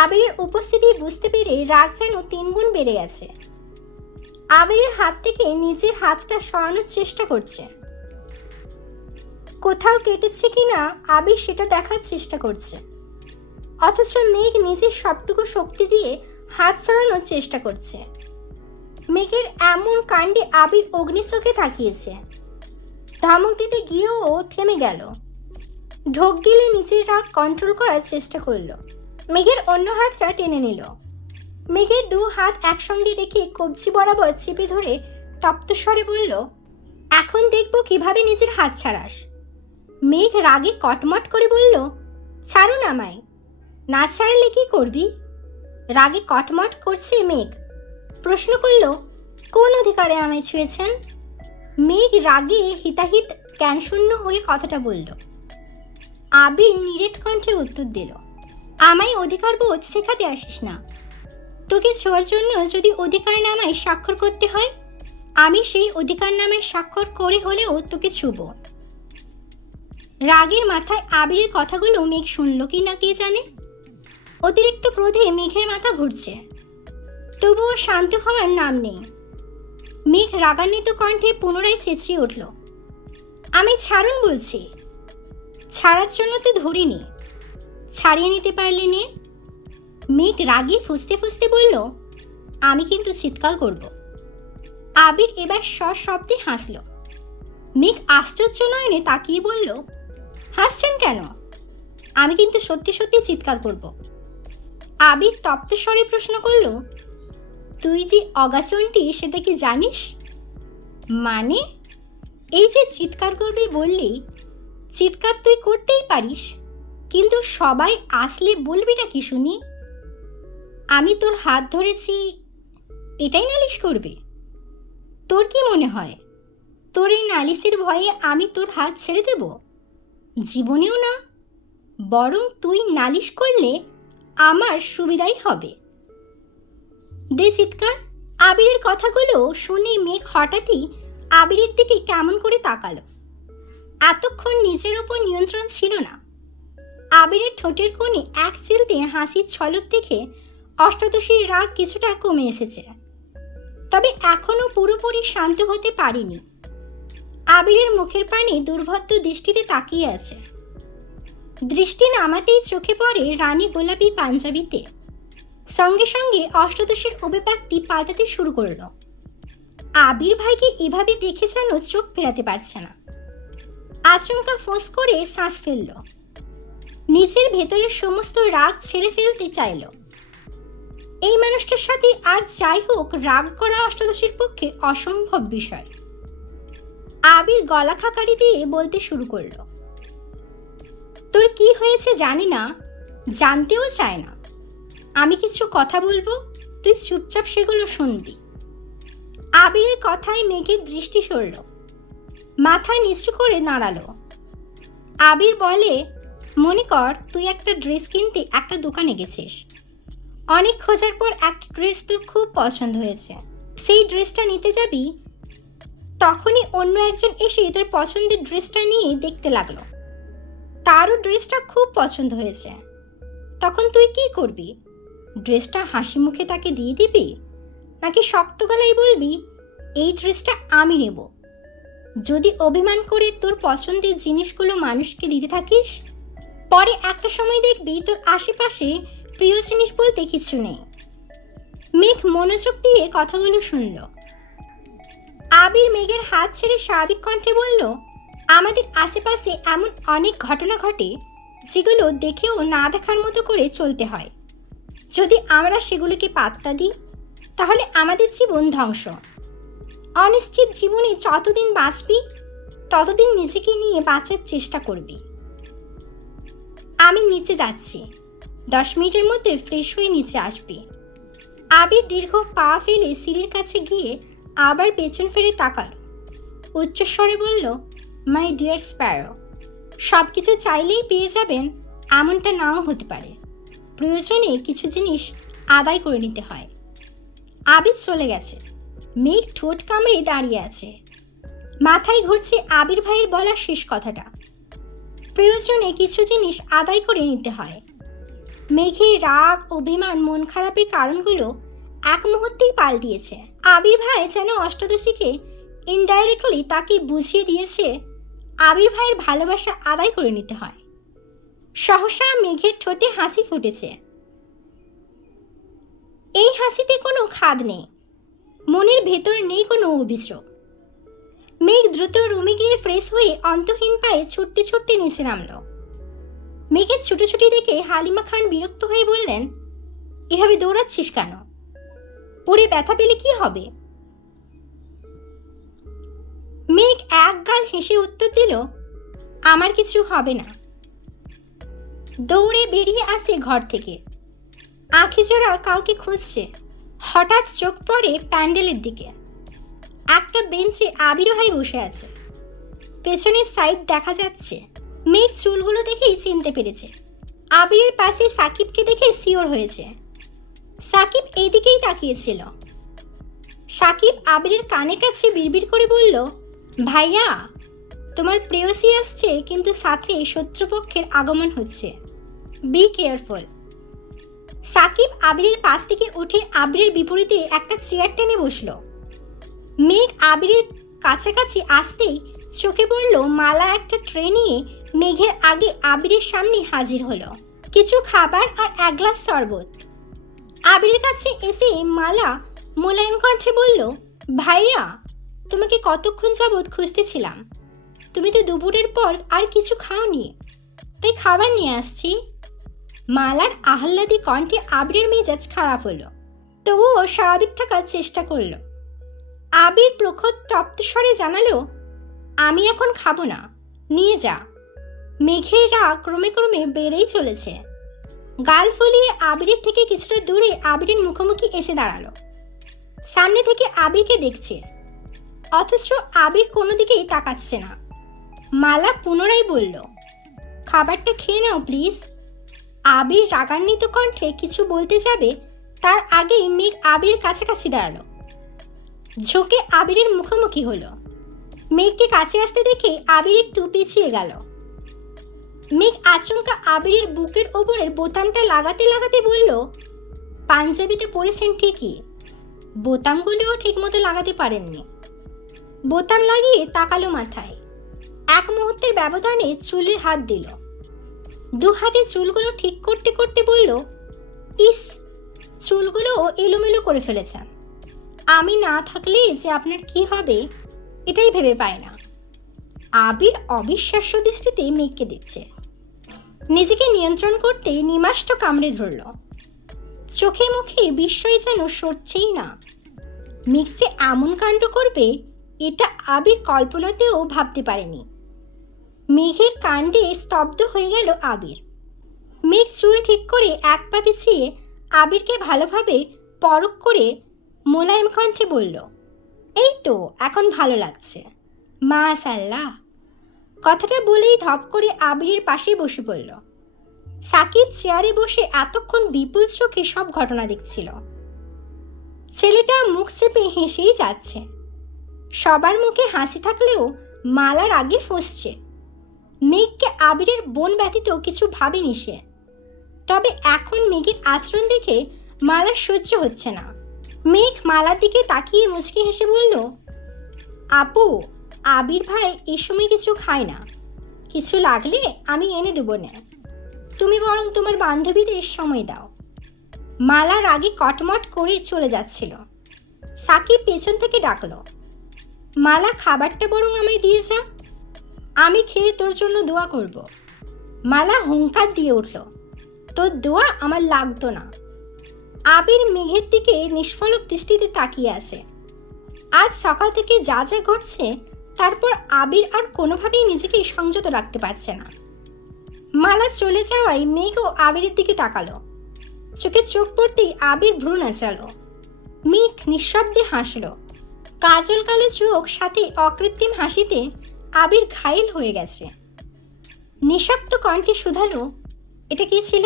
আবিরের উপস্থিতি বুঝতে পেরে রাগ যেন 3 গুণ বেড়ে গেছে। আবিরের হাত থেকে নিজের হাতটা সরানোর চেষ্টা করছে। কোথাও কেটেছে কিনা আবির সেটা দেখার চেষ্টা করছে। অথচ মেঘ নিজের সবটুকু শক্তি দিয়ে হাত সরানোর চেষ্টা করছে। মেঘের এমন কাণ্ডে আবির অগ্নি চোখে তাকিয়েছে। ধমক দিতে গিয়েও থেমে গেল। ঢোক গিলে নিচের রাগ কন্ট্রোল করার চেষ্টা করলো। মেঘের অন্য হাতটা টেনে নিল। মেঘের দু হাত একসঙ্গে রেখে কবজি বরাবর চেপে ধরে তপ্ত স্বরে বলল, এখন দেখব কিভাবে নিজের হাত ছাড়াস। মেঘ রাগে কটমট করে বলল, ছাড়ুন আমায়। না ছাড়লে কি করবি? রাগে কটমট করছে মেঘ। প্রশ্ন করল, কোন অধিকারে আমায় ছুঁয়েছেন? মেঘ রাগে হিতাহিত জ্ঞানশূন্য হয়ে কথাটা বলল। আবির নিরেট কণ্ঠে উত্তর দিল, আমায় অধিকার বোধ শেখাতে আসিস না। তোকে ছোঁয়ার জন্য যদি অধিকার নামায় স্বাক্ষর করতে হয়, আমি সেই অধিকার নামায় স্বাক্ষর করে হলেও তোকে ছুঁব। রাগের মাথায় আবিরের কথাগুলো মেঘ শুনল কি না কে জানে। অতিরিক্ত ক্রোধে মেঘের মাথা ঘুরছে, তবুও শান্ত হওয়ার নাম নেই। মেঘ রাগান্বিত কণ্ঠে পুনরায় চেঁচিয়ে উঠল, আমি ছাড়ুন বলছি। ছাড়ার জন্য তো ধরিনি, ছাড়িয়ে নিতে পারলে নে। মেঘ রাগে ফুঁসতে ফুঁসতে বলল, আমি কিন্তু চিৎকার করব। আবির এবার সশব্দে হাসল। মেঘ আশ্চর্য নয়নে তাকিয়ে বলল, হাসছেন কেন? আমি কিন্তু সত্যি সত্যি চিৎকার করব। আবির তপ্ত স্বরে প্রশ্ন করল, তুই যে অগাচন্টি সেটা কি জানিস? মানে? এই যে চিৎকার করবি বললি, চিৎকার তুই করতেই পারিস, কিন্তু সবাই আসলে বলবিটা কি শুনি? আমি তোর হাত ধরেছি এটাই নালিশ করবে? তোর কি মনে হয় তোর এই নালিশের ভয়ে আমি তোর হাত ছেড়ে দেব? জীবনেও না। বরং তুই নালিশ করলে আমার সুবিধাই হবে। দে চিৎকার। আবিরের কথাগুলো শুনে মেঘ হঠাৎই আবিরের দিকে কেমন করে তাকালো। এতক্ষণ নিজের ওপর নিয়ন্ত্রণ ছিল না। আবিরের ঠোঁটের কোণে এক চিলতে হাসির ছলক দেখে অষ্টাদশীর রাগ কিছুটা কমে এসেছে, তবে এখনো পুরোপুরি শান্ত হতে পারেনি। আবিরের মুখের পানে দুর্ভদ্র দৃষ্টিতে তাকিয়ে আছে। দৃষ্টি নামাতেই চোখে পড়ে রানী গোলাপি পাঞ্জাবিতে। সঙ্গে সঙ্গে অষ্টাদশীর অভিব্যক্তি পাল্টাতে শুরু করল। আবির ভাইকে এভাবে দেখে যেন চোখ ফেরাতে পারছে না। আচমকা ফোঁস করে শ্বাস ফেলল। নিজের ভেতরের সমস্ত রাগ ছেড়ে ফেলতে চাইল। এই মানুষটার সাথে আর যাই হোক রাগ করা অষ্টাদশীর পক্ষে অসম্ভব বিষয়। আবির গলা খাকারি দিয়ে বলতে শুরু করল, তোর কি হয়েছে জানি না, জানতেও চায় না। আমি কিছু কথা বলবো, তুই চুপচাপ সেগুলো শুনবি। আবিরের কথায় মেঘের দৃষ্টি সরল, মাথা নিচু করে দাঁড়ালো। আবির বলে, মনে কর তুই একটা ড্রেস কিনতে একটা দোকানে গেছিস। অনেক খোঁজার পর একটা ড্রেস তোর খুব পছন্দ হয়েছে। সেই ড্রেসটা নিতে যাবি, তখনই অন্য একজন এসে তোর পছন্দের ড্রেসটা নিয়ে দেখতে লাগলো। তারও ড্রেসটা খুব পছন্দ হয়েছে। তখন তুই কি করবি? ড্রেসটা হাসি মুখে তাকে দিয়ে দিবি, নাকি শক্ত গলায় বলবি এই ড্রেসটা আমি নেব? যদি অভিমান করে তোর পছন্দের জিনিসগুলো মানুষকে দিতে থাকিস, পরে একটা সময় দেখবি তোর আশেপাশে প্রিয় জিনিস বলতে কিছু নেই। মেঘ মনোযোগ দিয়ে কথাগুলো শুনল। আবির মেঘের হাত ছেড়ে স্বাভাবিক কণ্ঠে বলল, আমাদের আশেপাশে এমন অনেক ঘটনা ঘটে যেগুলো দেখেও না দেখার মতো করে চলতে হয়। যদি আমরা সেগুলোকে পাত্তা দিই, তাহলে আমাদের জীবন ধ্বংস। অনিশ্চিত জীবনে যতদিন বাঁচবি ততদিন নিজেকে নিয়ে বাঁচার চেষ্টা করবি। আমি নিচে যাচ্ছি, 10 মিনিটের মধ্যে ফ্রেশ হয়ে নিচে আসবি। আবির দীর্ঘ পা ফেলে সিঁড়ির কাছে গিয়ে আবার পেছন ফিরে তাকালো। উচ্চস্বরে বলল, মাই ডিয়ার স্প্যারো, সব কিছু চাইলেই পেয়ে যাবেন এমনটা নাও হতে পারে। প্রয়োজনে কিছু জিনিস আদায় করে নিতে হয়। আবির চলে গেছে। মেঘ ঠোঁট কামড়ে দাঁড়িয়ে আছে। মাথায় ঘুরছে আবির ভাইয়ের বলা শেষ কথাটা, প্রয়োজনে কিছু জিনিস আদায় করে নিতে হয়। মেঘের রাগ, অভিমান, মন খারাপের কারণগুলো এক মুহূর্তেই পাল্টিয়েছে। আবির ভাই যেন অষ্টাদশীকে ইনডাইরেক্টলি তাকে বুঝিয়ে দিয়েছে আবির ভাইয়ের ভালোবাসা আদায় করে নিতে হয়। সহসা মেঘের ঠোঁটে হাসি ফুটেছে। এই হাসিতে কোনো খাদ নেই, মনের ভেতর নেই কোনো অভিযোগ। মেঘ দ্রুত রুমে গিয়ে ফ্রেশ হয়ে অন্তহীন পায়ে ছুটতে ছুটতে নিচে নামল। মেঘের ছুটোছুটি দেখে হালিমা খান বিরক্ত হয়ে বললেন, এভাবে দৌড়াচ্ছিস কেন? পড়ে ব্যথা পেলে কি হবে? মেঘ এক গাল হেসে উত্তর দিল, আমার কিছু হবে না। দৌড়ে বেরিয়ে আসে ঘর থেকে। আঁখি জোড়া কাউকে খুঁজছে। হঠাৎ চোখ পড়ে প্যান্ডেলের দিকে। একটা বেঞ্চে আবির ভাই বসে আছে। পেছনের সাইড দেখা যাচ্ছে। মেঘ চুলগুলো দেখেই চিনতে পেরেছে। আবিরের পাশে সাকিবকে দেখে শিওর হয়েছে। সাকিব এইদিকেই তাকিয়েছিল। সাকিব আবিরের কানে কাছে বিড়বিড় করে বলল, ভাইয়া, তোমার প্রেয়সী আসছে, কিন্তু সাথে শত্রুপক্ষের আগমন হচ্ছে, বি কেয়ারফুল। সাকিব আবিরের পাশ থেকে উঠে আবিরের বিপরীতে একটা চেয়ার টেনে বসল। মেঘ আবিরের কাছাকাছি আসতেই চোখে পড়ল মালা একটা ট্রে নিয়ে মেঘের আগে আবিরের সামনে হাজির হলো। কিছু খাবার আর এক গ্লাস শরবত। আবিরের কাছে এসে মালা মোলায়েম কণ্ঠে বলল, ভাইয়া, তোমাকে কতক্ষণ যাবৎ খুঁজতেছিলাম। তুমি তো দুপুরের পর আর কিছু খাওনি, তাই খাবার নিয়ে আসছি। মালার আহ্লাদী কণ্ঠে আবিরের মেজাজ খারাপ হলো, তবুও স্বাভাবিক থাকার চেষ্টা করলো। আবির প্রখর তপ্ত স্বরে জানালো, আমি এখন খাবো না, নিয়ে যা। মেঘের রাগ ক্রমে ক্রমে বেড়েই চলেছে। গাল ফুলিয়ে আবিরের থেকে কিছুটা দূরে আবিরের মুখোমুখি এসে দাঁড়ালো। সামনে থেকে আবিরকে দেখছে, অথচ আবির কোনো দিকেই তাকাচ্ছে না। মালা পুনরায় বলল, খাবারটা খেয়ে নাও প্লিজ। আবির রাগান্বিত কণ্ঠে কিছু বলতে যাবে, তার আগেই মেঘ আবিরের কাছাকাছি দাঁড়ালো। ঝোঁকে আবিরের মুখোমুখি হলো। মেঘকে কাছে আসতে দেখে আবির একটু পিছিয়ে গেল। মেঘ আচমকা আবিরের বুকের ওপরের বোতামটা লাগাতে লাগাতে বলল, পাঞ্জাবিতে পরেছেন ঠিকই, বোতামগুলোও ঠিকমতো লাগাতে পারেননি। বোতাম লাগিয়ে তাকালো মাথায়। এক মুহূর্তের ব্যবধানে চুলে হাত দিল। দু হাতে চুলগুলো ঠিক করতে করতে বলল, ইস, চুলগুলো এলোমেলো করে ফেলেছেন। আমি না থাকলে যে আপনার কি হবে এটাই ভেবে পায় না। আবির অবিশ্বাস্য দৃষ্টিতে মেঘকে দিচ্ছে। নিজেকে নিয়ন্ত্রণ করতে নিমাষ্ট কামড়ে ধরল। চোখে মুখে বিস্ময় যেন সরছেই না। মেঘ যে এমন কাণ্ড করবে এটা আবির কল্পনাতেও ভাবতে পারেনি। মেঘের কাণ্ডে স্তব্ধ হয়ে গেল আবির। মেঘ চুল ঠিক করে এক পা পিছিয়ে আবিরকে ভালোভাবে পরখ করে মোলায়েম কণ্ঠে বলল, এই তো এখন ভালো লাগছে, মাশাআল্লাহ। কথাটা বলেই ধপ করে আবিরের পাশে বসে পড়ল। সাকিব চেয়ারে বসে এতক্ষণ বিপুল চোখে সব ঘটনা দেখছিল। ছেলেটা মুখ চেপে হেসেই যাচ্ছে। সবার মুখে হাসি থাকলেও মালার আগে ফসছে। মেঘকে আবিরের বোন ব্যতীত কিছু ভাবেনি সে। তবে এখন মেঘের আচরণ দেখে মালার সহ্য হচ্ছে না। মেঘ মালার দিকে তাকিয়ে মুচকি হেসে বলল, আপু, আবির ভাই এই সময় কিছু খায় না, কিছু লাগলে আমি এনে দেবো না, তুমি বরং তোমার বান্ধবীদের সময় দাও। মালা রাগে কটমট করে চলে যাচ্ছিল। সাকিব পেছন থেকে ডাকলো, মালা, খাবারটা বরং আমায় দিয়ে যা, আমি খেয়ে তোর জন্য দোয়া করব। মালা হুঙ্কার দিয়ে উঠল, তোর দোয়া আমার লাগতো না। আবির মেঘের দিকে নিষ্ফলক দৃষ্টিতে তাকিয়ে আছে। আজ সকাল থেকে যা যা ঘটছে তারপর আবির আর কোনোভাবেই নিজেকে সংযত রাখতে পারছে না। মালা চলে যাওয়ায় মেঘও আবিরের দিকে তাকালো। চোখে চোখ পড়তেই আবির ভ্রু নাচালো। মেঘ নিঃশব্দে হাসল। কাজল কালো চোখ সাথে অকৃত্রিম হাসিতে আবির ঘায়েল হয়ে গেছে। নিঃশব্দ কণ্ঠে শুধালো, এটা কি ছিল?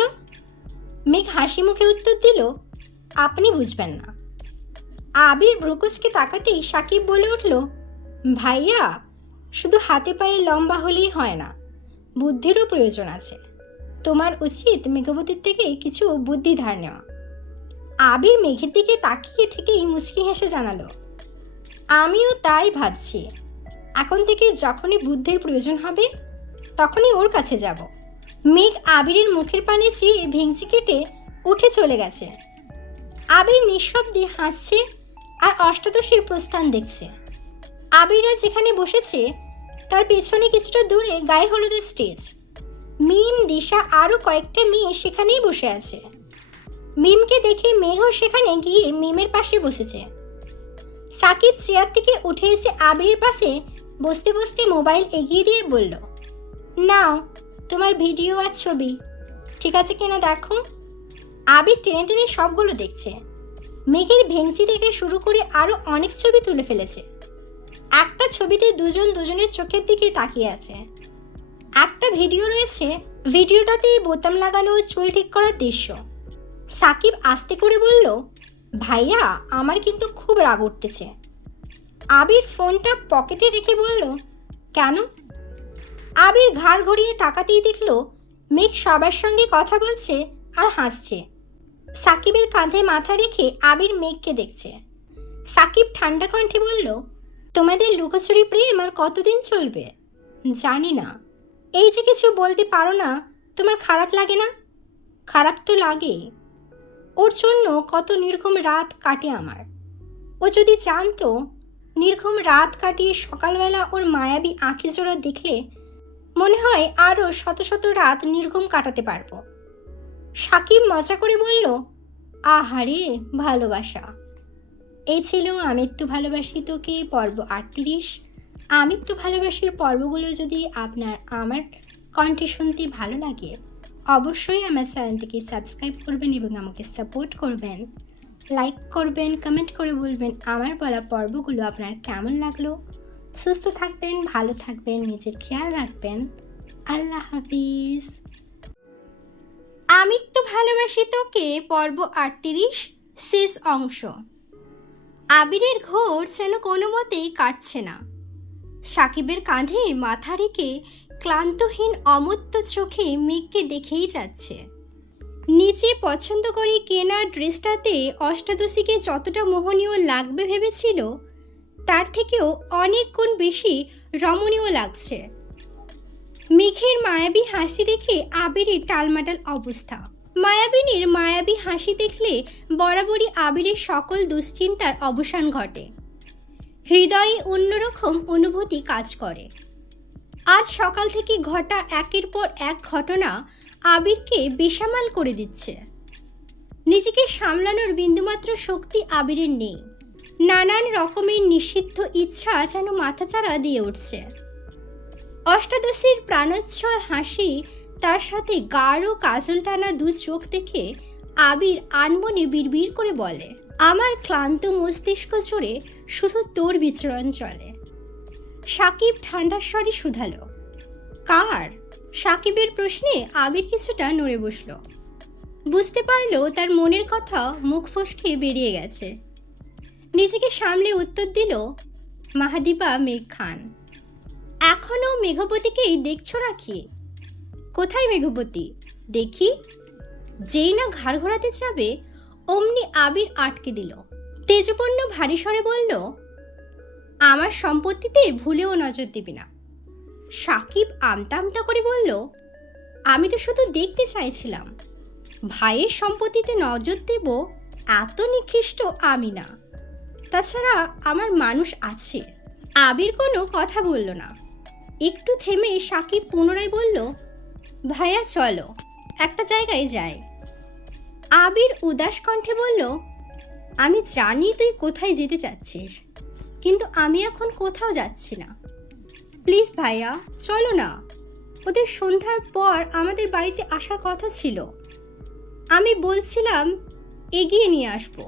মেঘ হাসি মুখে উত্তর দিল, আপনি বুঝবেন না। আবির ভ্রুকুচকে তাকাতেই সাকিব বলে উঠল, ভাইয়া, শুধু হাতে পায়ে লম্বা হলেই হয় না, বুদ্ধিরও প্রয়োজন আছে। তোমার উচিত মেঘবতীর থেকে কিছু বুদ্ধি ধার নেওয়া। আবির মেঘের দিকে তাকিয়ে থেকেই মুচকি হেসে জানালো, আমিও তাই ভাবছি। এখন থেকে যখনই বুদ্ধির প্রয়োজন হবে তখনই ওর কাছে যাব। মেঘ আবিরের মুখের পানে চেয়ে ভেঙচি কেটে উঠে চলে গেছে। আবির নিঃশব্দে হাসছে আর অষ্টাদশীর প্রস্থান দেখছে। আবিররা যেখানে বসেছে তার পেছনে কিছুটা দূরে গায়ে হলুদের স্টেজ। মিম, দিশা আরও কয়েকটা মেয়ে সেখানেই বসে আছে। মিমকে দেখে মেঘও সেখানে গিয়ে মিমের পাশে বসেছে। সাকিব চেয়ার থেকে উঠে এসে আবিরের পাশে বসতে বসতে মোবাইল এগিয়ে দিয়ে বলল, নাও তোমার ভিডিও আর ছবি, ঠিক আছে কিনা দেখো। আবির টেনে টেনে সবগুলো দেখছে। মেঘের ভেঙচি থেকে শুরু করে আরও অনেক ছবি তুলে ফেলেছে। একটা ছবিতে দুজন দুজনের চোখের দিকে তাকিয়ে আছে। একটা ভিডিও রয়েছে, ভিডিওটাতে বোতাম লাগানো চুল ঠিক করার দৃশ্য। সাকিব আস্তে করে বলল, ভাইয়া আমার কিন্তু খুব রাগ উঠতেছে। আবির ফোনটা পকেটে রেখে বলল, কেন? আবির ঘাড় ঘুরিয়ে তাকাতেই দেখল মেঘ সবার সঙ্গে কথা বলছে আর হাসছে। সাকিবের কাঁধে মাথা রেখে আবির মেঘকে দেখছে। সাকিব ঠান্ডা কণ্ঠে বলল, তোমাদের লুকোচুরি প্রেম আর কতদিন চলবে জানি না। এই যে কিছু বলতে পারো না, তোমার খারাপ লাগে না? খারাপ তো লাগে, ওর জন্য কত নির্ঘুম রাত কাটে আমার। ও যদি জানতো নির্ঘুম রাত কাটিয়ে সকালবেলা ওর মায়াবী আঁখি জোড়া দেখলে মনে হয় আরও শত শত রাত নির্ঘুম কাটাতে পারবো। সাকিব মজা করে বলল, আহারে ভালোবাসা। এই ছিল আমৃত্যু ভালোবাসি তোকে পর্ব 38। আমৃত্যু ভালোবাসির পর্বগুলো যদি আপনার আমার কণ্ঠে শুনতে ভালো লাগে অবশ্যই আমার চ্যানেলটিকে সাবস্ক্রাইব করবেন এবং আমাকে সাপোর্ট করবেন, লাইক করবেন, কমেন্ট করে বলবেন আমার বলা পর্বগুলো আপনার কেমন লাগলো। সুস্থ থাকবেন, ভালো থাকবেন, নিজের খেয়াল রাখবেন। আল্লাহ হাফিজ। আমৃত্যু ভালোবাসি তোকে পর্ব 38 শেষ অংশ। আবিরের ঘোর যেন কোনো মতেই কাটছে না। সাকিবের কাঁধে মাথা রেখে ক্লান্তহীন অমূর্ত চোখে মেঘকে দেখেই যাচ্ছে। নিজে পছন্দ করে কেনা ড্রেসটাতে অষ্টাদশীকে যতটা মোহনীয় লাগবে ভেবেছিল তার থেকেও অনেক গুণ বেশি রমণীয় লাগছে। মেঘের মায়াবী হাসি দেখে আবিরের টালমাটাল অবস্থা। মায়াবিনীর মায়াবী হাসি দেখলে বরাবরই আবিরের সকল দুশ্চিন্তার অবসান ঘটে। হৃদয়ে অন্যরকম অনুভূতি কাজ করে। আজ সকাল থেকে ঘটা একের পর এক ঘটনা আবিরকে বেসামাল করে দিচ্ছে। নিজেকে সামলানোর বিন্দুমাত্র শক্তি আবিরের নেই। নানান রকমের নিষিদ্ধ ইচ্ছা যেন মাথাচাড়া দিয়ে উঠছে। অষ্টাদশীর প্রাণোচ্ছল হাসি, তার সাথে গাঢ় কাজল টানা দু চোখ দেখে আবির আনমনে বিড়বিড় করে বলে, আমার ক্লান্ত মস্তিষ্ক জুড়ে শুধু তোর বিচরণ চলে। সাকিব ঠান্ডার স্বরে শুধালো, কার? সাকিবের প্রশ্নে আবির কিছুটা নড়ে বসল। বুঝতে পারল তার মনের কথা মুখ ফসকে বেরিয়ে গেছে। নিজেকে সামলে উত্তর দিল, মাহাদীপা মেঘ খান। এখনও মেঘবতীকেই দেখছো নাকি? কোথায় মেঘবতী? দেখি। যেই না ঘাড় ঘোরাতে যাবে অমনি আবির আটকে দিল। তেজপূর্ণ ভারী স্বরে বলল, আমার সম্পত্তিতে ভুলেও নজর দিবি না। সাকিব আমতা আমতা করে বলল, আমি তো শুধু দেখতে চাইছিলাম। ভাইয়ের সম্পত্তিতে নজর দেব এত নিকৃষ্ট আমি না। তাছাড়া আমার মানুষ আছে। আবির কোনো কথা বলল না। একটু থেমে সাকিব পুনরায় বলল, ভাইয়া চলো একটা জায়গায় যাই। আবির উদাস কণ্ঠে বলল, আমি জানি তুই কোথায় যেতে চাচ্ছিস, কিন্তু আমি এখন কোথাও যাচ্ছি না। প্লিজ ভাইয়া চলো না। ওদের সন্ধ্যার পর আমাদের বাড়িতে আসার কথা ছিল। আমি বলছিলাম এগিয়ে নিয়ে আসবো।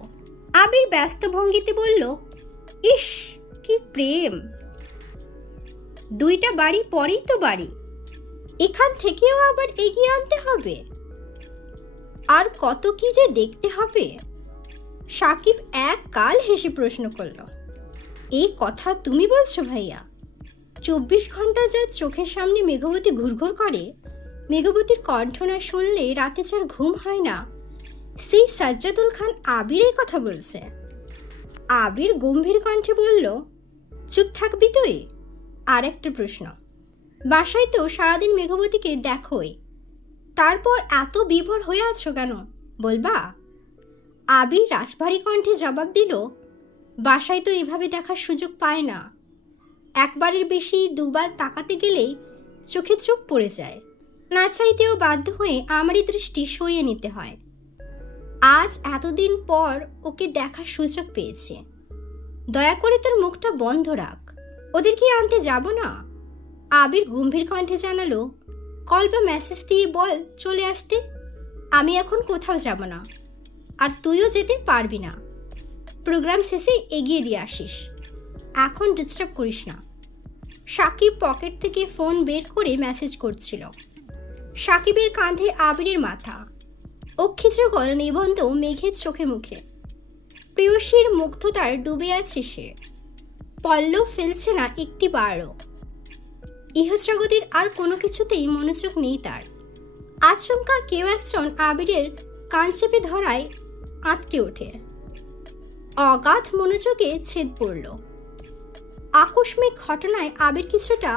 আবির ব্যস্ত ভঙ্গিতে বলল, ইস কি প্রেম! দুইটা বাড়ি পরেই তো বাড়ি, এখান থেকেও আবার এগিয়ে আনতে হবে। আর কত কি যে দেখতে হবে। সাকিব এক কাল হেসে প্রশ্ন করল, এই কথা তুমি বলছো ভাইয়া? 24 ঘন্টা যা চোখের সামনে মেঘবতী ঘুরঘুর করে, মেঘবতীর কণ্ঠ না শুনলে রাতে যার ঘুম হয় না, সেই সাজ্জাদুল খান আবির এই কথা বলছে। আবির গম্ভীর কণ্ঠে বলল, চুপ থাকবি তুই? আর একটা প্রশ্ন, বাসায় তো সারাদিন মেঘবতীকে দেখোই, তারপর এত বিভোর হয়ে আছো কেন বলবা? আবির রাজভারী কণ্ঠে জবাব দিল, বাসায় তো এভাবে দেখার সুযোগ পায় না। একবারের বেশি দুবার তাকাতে গেলেই চোখে চোখ পড়ে যায়। না চাইতেও বাধ্য হয়ে আমারই দৃষ্টি সরিয়ে নিতে হয়। আজ এতদিন পর ওকে দেখার সুযোগ পেয়েছে। দয়া করে তোর মুখটা বন্ধ রাখ। ওদের কি আনতে যাব না? আবির গম্ভীর কণ্ঠে জানালো। কল বা মেসেজ দিয়ে বল চলে আসতে। আমি এখন কোথাও যাব না, আর তুইও যেতে পারবি না। প্রোগ্রাম শেষে এগিয়ে দিয়ে আসিস, এখন ডিস্টার্ব করিস না। সাকিব পকেট থেকে ফোন বের করে মেসেজ করছিল। সাকিবের কাঁধে আবিরের মাথা, অক্ষিযুগল নিবন্ধ মেঘের চোখে মুখে। প্রেয়সীর মুগ্ধতার ডুবে আছে সে, পল্লব ফেলছে না একটি বারও। ইহজগতের আর কোনো কিছুতেই মনোযোগ নেই তার। আচমকা কেউ একজন আবিরের কান চেপে ধরায় আঁতকে ওঠে। অগাধ মনোযোগে ছেদ পড়ল। আকস্মিক ঘটনায় আবির কিছুটা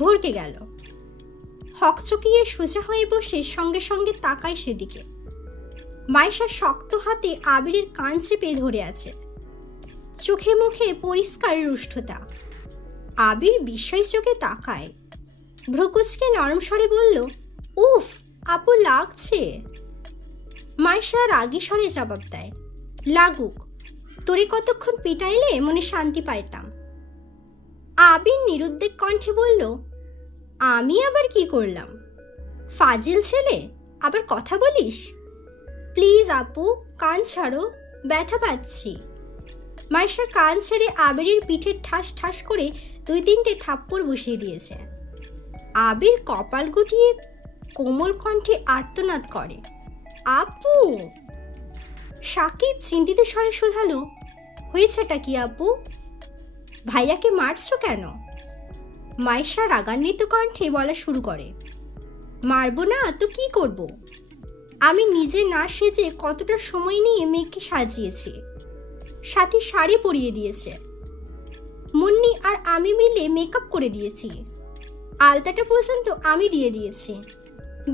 ভরকে গেল। হকচকিয়ে সোজা হয়ে বসে সঙ্গে সঙ্গে তাকায় সেদিকে। মাইশা শক্ত হাতে আবিরের কান চেপে ধরে আছে, চোখে মুখে পরিষ্কার রুষ্টতা। আবির বিস্ময় চোখে তাকায়, ভ্রুকুচকে নরম স্বরে বলল, উফ আপু লাগছে। মাইশা রাগী স্বরে জবাব দেয়, লাগুক, তোরে কতক্ষণ পিটাইলে মনে শান্তি পাইতাম। আবির নিরুদ্বেগ কণ্ঠে বলল, আমি আবার কি করলাম? ফাজিল ছেলে, আবার কথা বলিস। প্লিজ আপু কান ছাড়ো, ব্যথা পাচ্ছি। মাইশা কান ছেড়ে আবিরের পিঠে ঠাস ঠাস করে 2-3টে থাপ্পড় বসিয়ে দিয়েছে। আবির কপাল গুটিয়ে কোমল কণ্ঠে আর্তনাদ করে, আপু। সাকিব চিন্তিত স্বরে শোধালো, হয়েছেটা কি আপু? ভাইয়াকে মারছো কেন? মাইশা রাগান্বিত কণ্ঠে বলা শুরু করে, মারবো না তো কি করব? আমি নিজে না সেজে কতটা সময় নিয়ে মেয়েকে সাজিয়েছি, সাথে শাড়ি পরিয়ে দিয়েছে। মুন্নি আর আমি মিলে মেকআপ করে দিয়েছি, আলতাটা পর্যন্ত আমি দিয়ে দিয়েছি।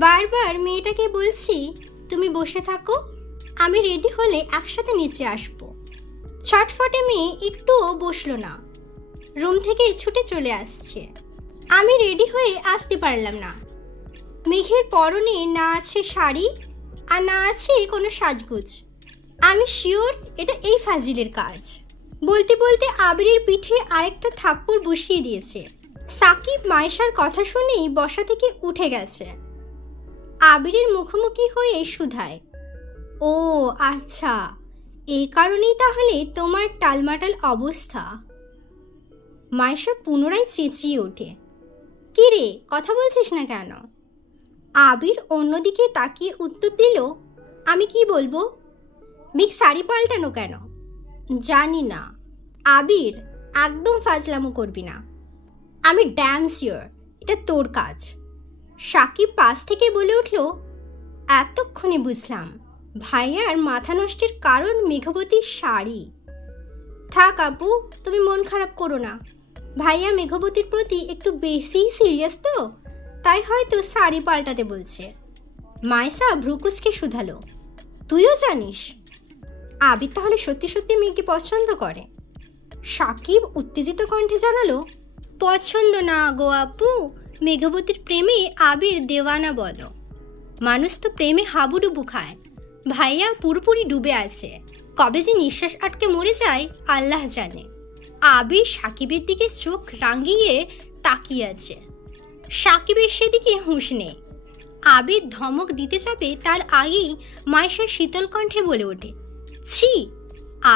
বারবার মেয়েটাকে বলছি তুমি বসে থাকো, আমি রেডি হলে একসাথে নিচে আসবো। ছটফটে মেয়ে একটুও বসলো না, রুম থেকে ছুটে চলে আসছে। আমি রেডি হয়ে আসতে পারলাম না। মেঘের পরনে না আছে শাড়ি আর না আছে কোনো সাজগোজ। আমি শিওর এটা এই ফাজিলের কাজ। বলতে বলতে আবিরের পিঠে আরেকটা থাপ্পড় বসিয়ে দিয়েছে। সাকিব মাইশার কথা শুনেই বসা থেকে উঠে গেছে। আবিরের মুখোমুখি হয়ে শুধায়, ও আচ্ছা, এই কারণেই তাহলে তোমার টালমাটাল অবস্থা। মাইশা পুনরায় চেঁচিয়ে ওঠে, কি রে কথা বলছিস না কেন? আবির অন্যদিকে তাকিয়ে উত্তর দিল, আমি কি বলবো? মেঘ শাড়ি পাল্টানো কেন? জানি না। আবির একদম ফাজলামো করবি না, আমি ড্যাম শিওর এটা তোর কাজ। সাকিব পাশ থেকে বলে উঠল, এতক্ষণে বুঝলাম ভাইয়ার মাথা নষ্টের কারণ মেঘবতীর শাড়ি। থাক আপু, তুমি মন খারাপ করো না। ভাইয়া মেঘবতীর প্রতি একটু বেশি সিরিয়াস তো, তাই হয়তো শাড়ি পাল্টাতে বলছে। মাইশা ভ্রুকুচকে শুধালো, তুইও জানিস? আবির তাহলে সত্যি সত্যি মেয়েকে পছন্দ করে? সাকিব উত্তেজিত কণ্ঠে জানালো, পছন্দ না গো আপু, মেঘবতীর প্রেমে আবির দেওয়ানা বলো। মানুষ তো প্রেমে হাবুডুবু খায়, ভাইয়া পুরোপুরি ডুবে আছে। কবে যে নিঃশ্বাস আটকে মরে যায় আল্লাহ জানে। আবির সাকিবের দিকে চোখ রাঙিয়ে তাকিয়ে আছে। সাকিবের সেদিকে হুঁশ নেই। আবির ধমক দিতে যাবে তার আগেই মাইশা শীতল কণ্ঠে বলে ওঠে, ছি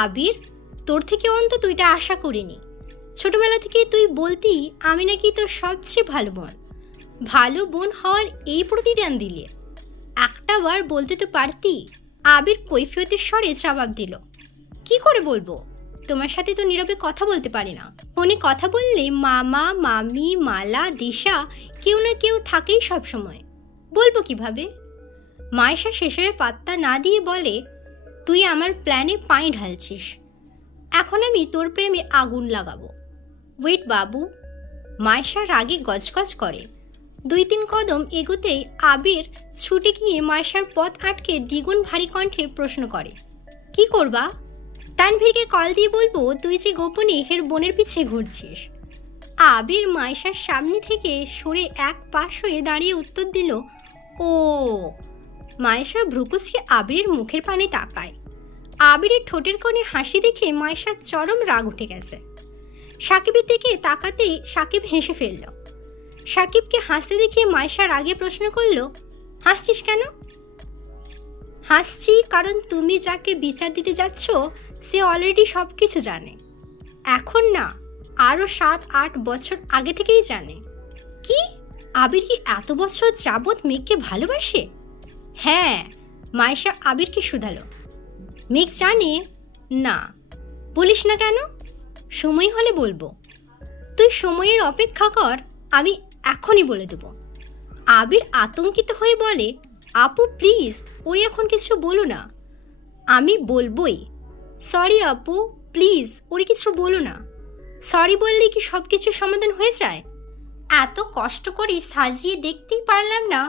আবির, তোর থেকে অন্তত এটা আশা করিনি। ছোটবেলা থেকে তুই বলতি আমি নাকি তোর সবচেয়ে ভালো বোন। ভালো বোন হওয়ার এই প্রতিদান দিলে, একটা বার বলতে তো পারতি। আবির কৈফিয়তের স্বরে জবাব দিল, কি করে বলবো? তোমার সাথে তো নীরবে কথা বলতে পারি না। ফোনে কথা বললে মামা মামি মালা দিশা কেউ না কেউ থাকেই সব সময়, বলবো কিভাবে? মায়েশা শেষে পাত্তা না দিয়ে বলে, তুই আমার প্ল্যানে পানি ঢালছিস, এখন আমি তোর প্রেমে আগুন লাগাবো। ওয়েট বাবু। মায়েশা রাগে গজগজ করে। 2-3 কদম এগোতেই আবির ছুটে গিয়ে মায়েশার পথ আটকে দ্বিগুণ ভারী কণ্ঠে প্রশ্ন করে, কি করবা? তানভীরকে কল দিয়ে বলবো তুই যে গোপনে হের বোনের পিছে ঘুরছিস। আবির মায়েশার সামনে থেকে সরে এক পাশ হয়ে দাঁড়িয়ে উত্তর দিল, ও। মায়েশা ভ্রুকুচকে আবিরের মুখের পানে তাকায়। আবিরের ঠোঁটের কোণে হাসি দেখে মায়েশার চরম রাগ উঠে গেছে। সাকিবের দিকে তাকাতেই সাকিব হেসে ফেলল। সাকিবকে হাসতে দেখে মায়েশা রাগে প্রশ্ন করল, হাসছিস কেন? হাসছি কারণ তুমি যাকে বিচার দিতে যাচ্ছ সে অলরেডি সব কিছু জানে। এখন না, আরও 7-8 বছর আগে থেকেই জানে। কি? আবির কি এত বছর যাবৎ মেঘকে ভালোবাসে? হ্যাঁ, মায়েশা আবিরকে শুধালো। মেঘ জানে? না। বলিস না কেন? সময় হলে বলবো। তুই সময়ের অপেক্ষা কর, আমি এখনই বলে দেব। আবির আতঙ্কিত হয়ে বলে, আপু প্লিজ, ওরে এখন কিছু বলো না। আমি বলবই। সরি আপু, প্লিজ ওরে কিছু বলো না। সরি বললেই কি সব কিছু সমাধান হয়ে যায়? এত কষ্ট করে সাজিয়ে দেখতেই পারলাম না,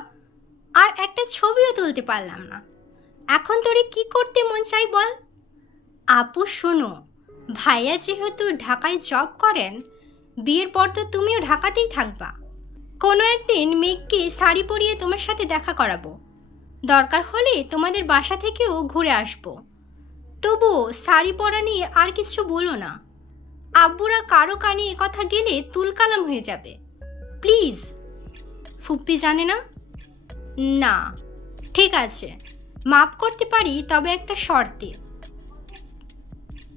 আর একটা ছবিও তুলতে পারলাম না। এখন তোরে কি করতে মন চাই বল? আপু শোনো, ভাইয়া যেহেতু ঢাকায় জব করেন, বিয়ের পর তো তুমিও ঢাকাতেই থাকবা। কোনো একদিন মেঘকে শাড়ি পরিয়ে তোমার সাথে দেখা করাবো। দরকার হলে তোমাদের বাসা থেকেও ঘুরে আসবো। তবু শাড়ি পরা নিয়ে আর কিছু বলো না। আব্বুরা কারো কানে কথা গেলে তুলকালাম হয়ে যাবে। প্লিজ। ফুপ্পি জানে না? না। ঠিক আছে, মাফ করতে পারি, তবে একটা শর্তে।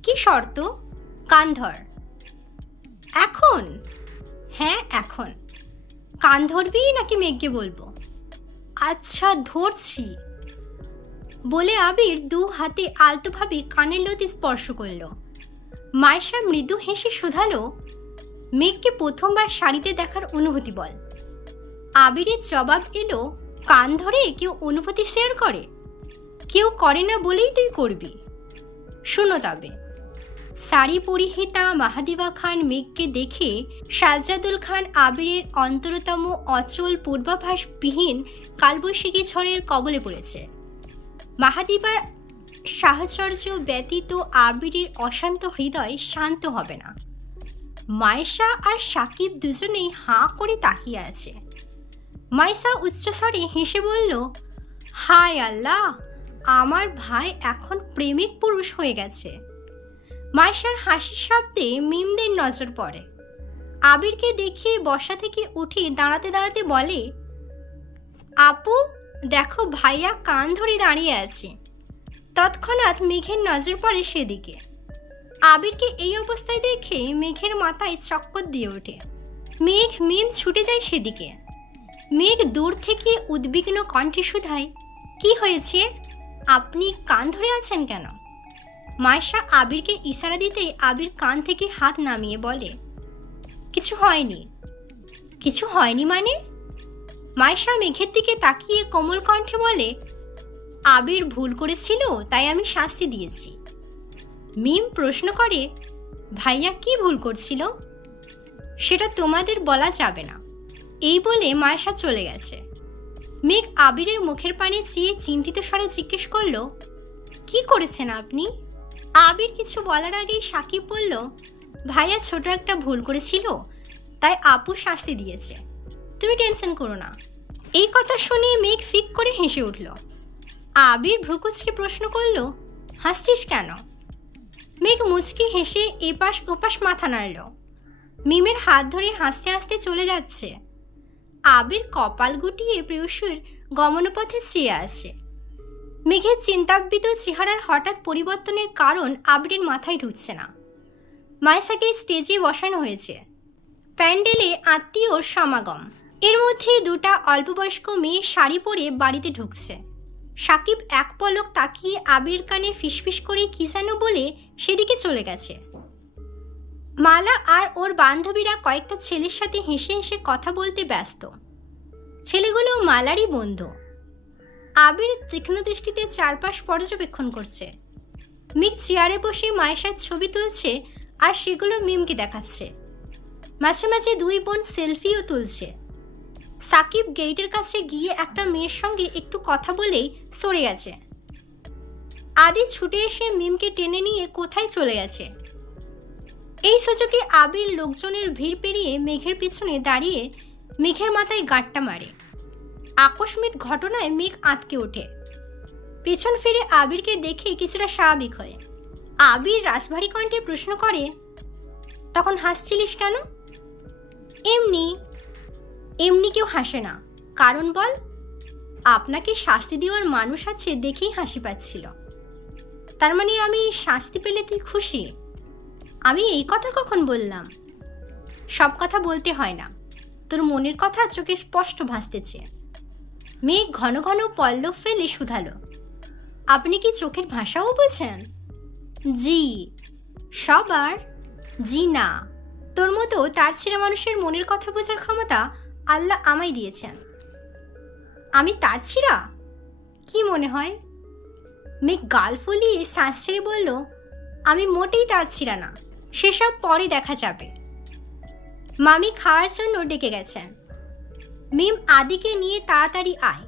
কি শর্ত? কান ধর। এখন? হ্যাঁ এখন। কান ধরবি নাকি মেঘকে বলবো? আচ্ছা ধরছি। বলে আবির 2 হাতে আলতোভাবে কানের লতি স্পর্শ করল। মায়েশা মৃদু হেসে শুধালো, মেঘকে প্রথমবার শাড়িতে দেখার অনুভূতি বল। আবিরের জবাব এলো, কান ধরে কেউ অনুভূতি শেয়ার করে? কেউ করে না বলেই তুই করবি। শোনো তবে। শাড়ি পরিহিতা মাহাদিবা খান মেঘকে দেখে সাজ্জাদুল খান আবিরের অন্তরতম অচল পূর্বাভাসবিহীন কালবৈশাখী ঝড়ের কবলে পড়েছে। মাহাদিবার সাহচর্য ব্যতীত আবিরের অশান্ত হৃদয় শান্ত হবে না। মায়েশা আর সাকিব দুজনেই হাঁ করে তাকিয়ে আছে। মায়েশা উচ্চস্বরে হেসে বলল, হায় আল্লাহ, আমার ভাই এখন প্রেমিক পুরুষ হয়ে গেছে। মায়েশার হাসির শব্দে মিমদের নজর পড়ে। আবিরকে দেখে বসা থেকে উঠে দাঁড়াতে দাঁড়াতে বলে, আপু দেখো, ভাইয়া কান ধরে দাঁড়িয়ে আছে। তৎক্ষণাৎ মেঘের নজর পড়ে সেদিকে। আবিরকে এই অবস্থায় দেখে মেঘের মাথায় চক্কর দিয়ে ওঠে। মেঘ মিম ছুটে যায় সেদিকে। মেঘ দূর থেকে উদ্বিগ্ন কণ্ঠে শুধায়, কি হয়েছে? আপনি কান ধরে আছেন কেন? মায়েশা আবিরকে ইশারা দিতেই আবির কান থেকে হাত নামিয়ে বলে, কিছু হয়নি। কিছু হয়নি মানে? মায়েশা মেঘের দিকে তাকিয়ে কোমল কণ্ঠে বলে, আবির ভুল করেছিল তাই আমি শাস্তি দিয়েছি। মিম প্রশ্ন করে, ভাইয়া কি ভুল করছিল? সেটা তোমাদের বলা যাবে না। এই বলে মায়েশা চলে গেছে। মেঘ আবিরের মুখের পানে চেয়ে চিন্তিত স্বরে জিজ্ঞেস করলো, কি করেছেন আপনি? আবির কিছু বলার আগেই সাকিব বলল, ভাইয়া ছোট একটা ভুল করেছিল তাই আপু শাস্তি দিয়েছে, তুমি টেনশন করো না। এই কথা শুনে মেঘ ফিক করে হেসে উঠল। আবির ভ্রুকুচকে প্রশ্ন করল, হাসছিস কেন? মেঘ মুচকি হেসে এপাশ ওপাশ মাথা নাড়ল। মিমের হাত ধরে হাসতে হাসতে চলে যাচ্ছে। আবির কপাল গুটিয়ে প্রেয়সীর গমনপথে চেয়ে আছে। মেঘের চিন্তাব্যিত চেহারার হঠাৎ পরিবর্তনের কারণ আবিরের মাথায় ঢুকছে না। মায়েশাকে স্টেজে বসানো হয়েছে। প্যান্ডেলে আত্মীয়র সমাগম। এর মধ্যে 2টা অল্পবয়স্ক মেয়ে শাড়ি পরে বাড়িতে ঢুকছে। সাকিব এক পলক তাকিয়ে আবির কানে ফিসফিস করে কি যেন বলে সেদিকে চলে গেছে। মালা আর ওর বান্ধবীরা কয়েকটা ছেলের সাথে হেসে হেসে কথা বলতে ব্যস্ত। ছেলেগুলো মালারই বন্ধু। আবির তীক্ষ্ণ দৃষ্টিতে চারপাশ পর্যবেক্ষণ করছে। মিক চেয়ারে বসে মায়েশার ছবি তুলছে আর সেগুলো মিমকে দেখাচ্ছে। মাঝে মাঝে 2 বোন সেলফিও তুলছে। সাকিব গেটের কাছে গিয়ে একটা মেয়ের সঙ্গে একটু কথা বলেই সরে গেছে। আদি ছুটে এসে মিমকে টেনে নিয়ে কোথায় চলে গেছে। এই সুযোগে আবির লোকজনের ভিড় পেরিয়ে মেঘের পিছনে দাঁড়িয়ে মেঘের মাথায় গাঁটটা মারে। আকস্মিক ঘটনায় মেঘ আঁতকে ওঠে। পেছন ফিরে আবিরকে দেখে কিছুটা স্বাভাবিক হয়। আবির রাশভারী কণ্ঠে প্রশ্ন করে, তখন হাসছিলিস কেন? এমনি। এমনি কেউ হাসে না, কারণ বল। আপনাকে শাস্তি দেওয়ার মানুষ আছে দেখেই হাসি পাচ্ছিল। তার মানে আমি শাস্তি পেলে তুই খুশি? আমি এই কথা কখন বললাম? সব কথা বলতে হয় না, তোর মনের কথা চোখে স্পষ্ট ভাসতেছে। মেঘ ঘন ঘন পল্লব ফেলে শুধালো, আপনি কি চোখের ভাষাও বোঝেন? জি। সবার? জি না। তোর মতো তার ছেড়ে মানুষের মনের কথা বোঝার ক্ষমতা আল্লাহ আমায় দিয়েছেন। আমি তার ছিঁড়া? কি মনে হয়? মেঘ গাল ফুলিয়ে শ্বাস ছেড়ে বলল, আমি মোটেই তার ছিঁড়া না, সেসব পরে দেখা যাবে। মামি খাওয়ার জন্য ডেকে গেছেন। মিম আদিকে নিয়ে তাড়াতাড়ি আয়।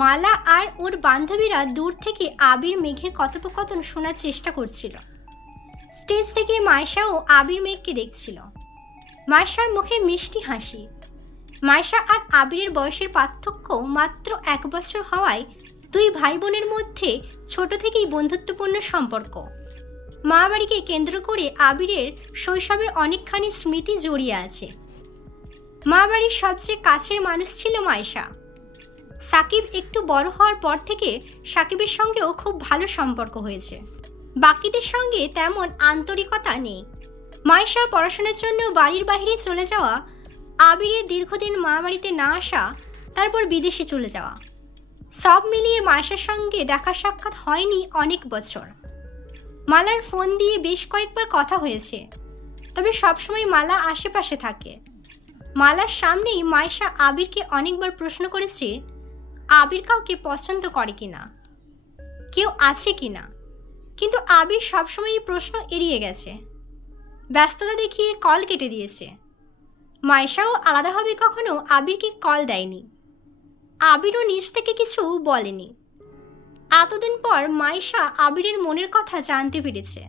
মালা আর ওর বান্ধবীরা দূর থেকে আবির মেঘের কথোপকথন শোনার চেষ্টা করছিল। স্টেজ থেকে মায়েশাও আবির মেঘকে দেখছিল। মায়েশার মুখে মিষ্টি হাসি। মায়েশা আর আবিরের বয়সের পার্থক্য মাত্র 1 বছর হওয়ায় দুই ভাই বোনের মধ্যে ছোট থেকেই বন্ধুত্বপূর্ণ সম্পর্ক। মা বাড়িকে কেন্দ্র করে আবিরের শৈশবের অনেকখানি স্মৃতি জড়িয়ে আছে। মা বাড়ির সবচেয়ে কাছের মানুষ ছিল মায়েশা। সাকিব একটু বড় হওয়ার পর থেকে সাকিবের সঙ্গেও খুব ভালো সম্পর্ক হয়েছে। বাকিদের সঙ্গে তেমন আন্তরিকতা নেই। মায়েশা পড়াশোনার জন্য বাড়ির বাইরে চলে যাওয়া, আবিরের দীর্ঘদিন মা বাড়িতে না আসা, তারপর বিদেশে চলে যাওয়া, সব মিলিয়ে মায়েশার সঙ্গে দেখা সাক্ষাৎ হয়নি অনেক বছর। মালার ফোন দিয়ে বেশ কয়েকবার কথা হয়েছে, তবে সবসময় মালা আশেপাশে থাকে। মালার সামনেই মায়েশা আবিরকে অনেকবার প্রশ্ন করেছে আবির কাউকে পছন্দ করে কিনা, কেউ আছে কিনা, কিন্তু আবির সবসময় এই প্রশ্ন এড়িয়ে গেছে। ব্যস্ততা দেখিয়ে কল কেটে দিয়েছে। মায়েশাও আলাদাভাবে কখনো আবিরকে কল দেয়নি। আবিরও নিজ থেকে কিছু বলেনি। এতদিন পর মায়েশা আবিরের মনের কথা জানতে পেরেছে,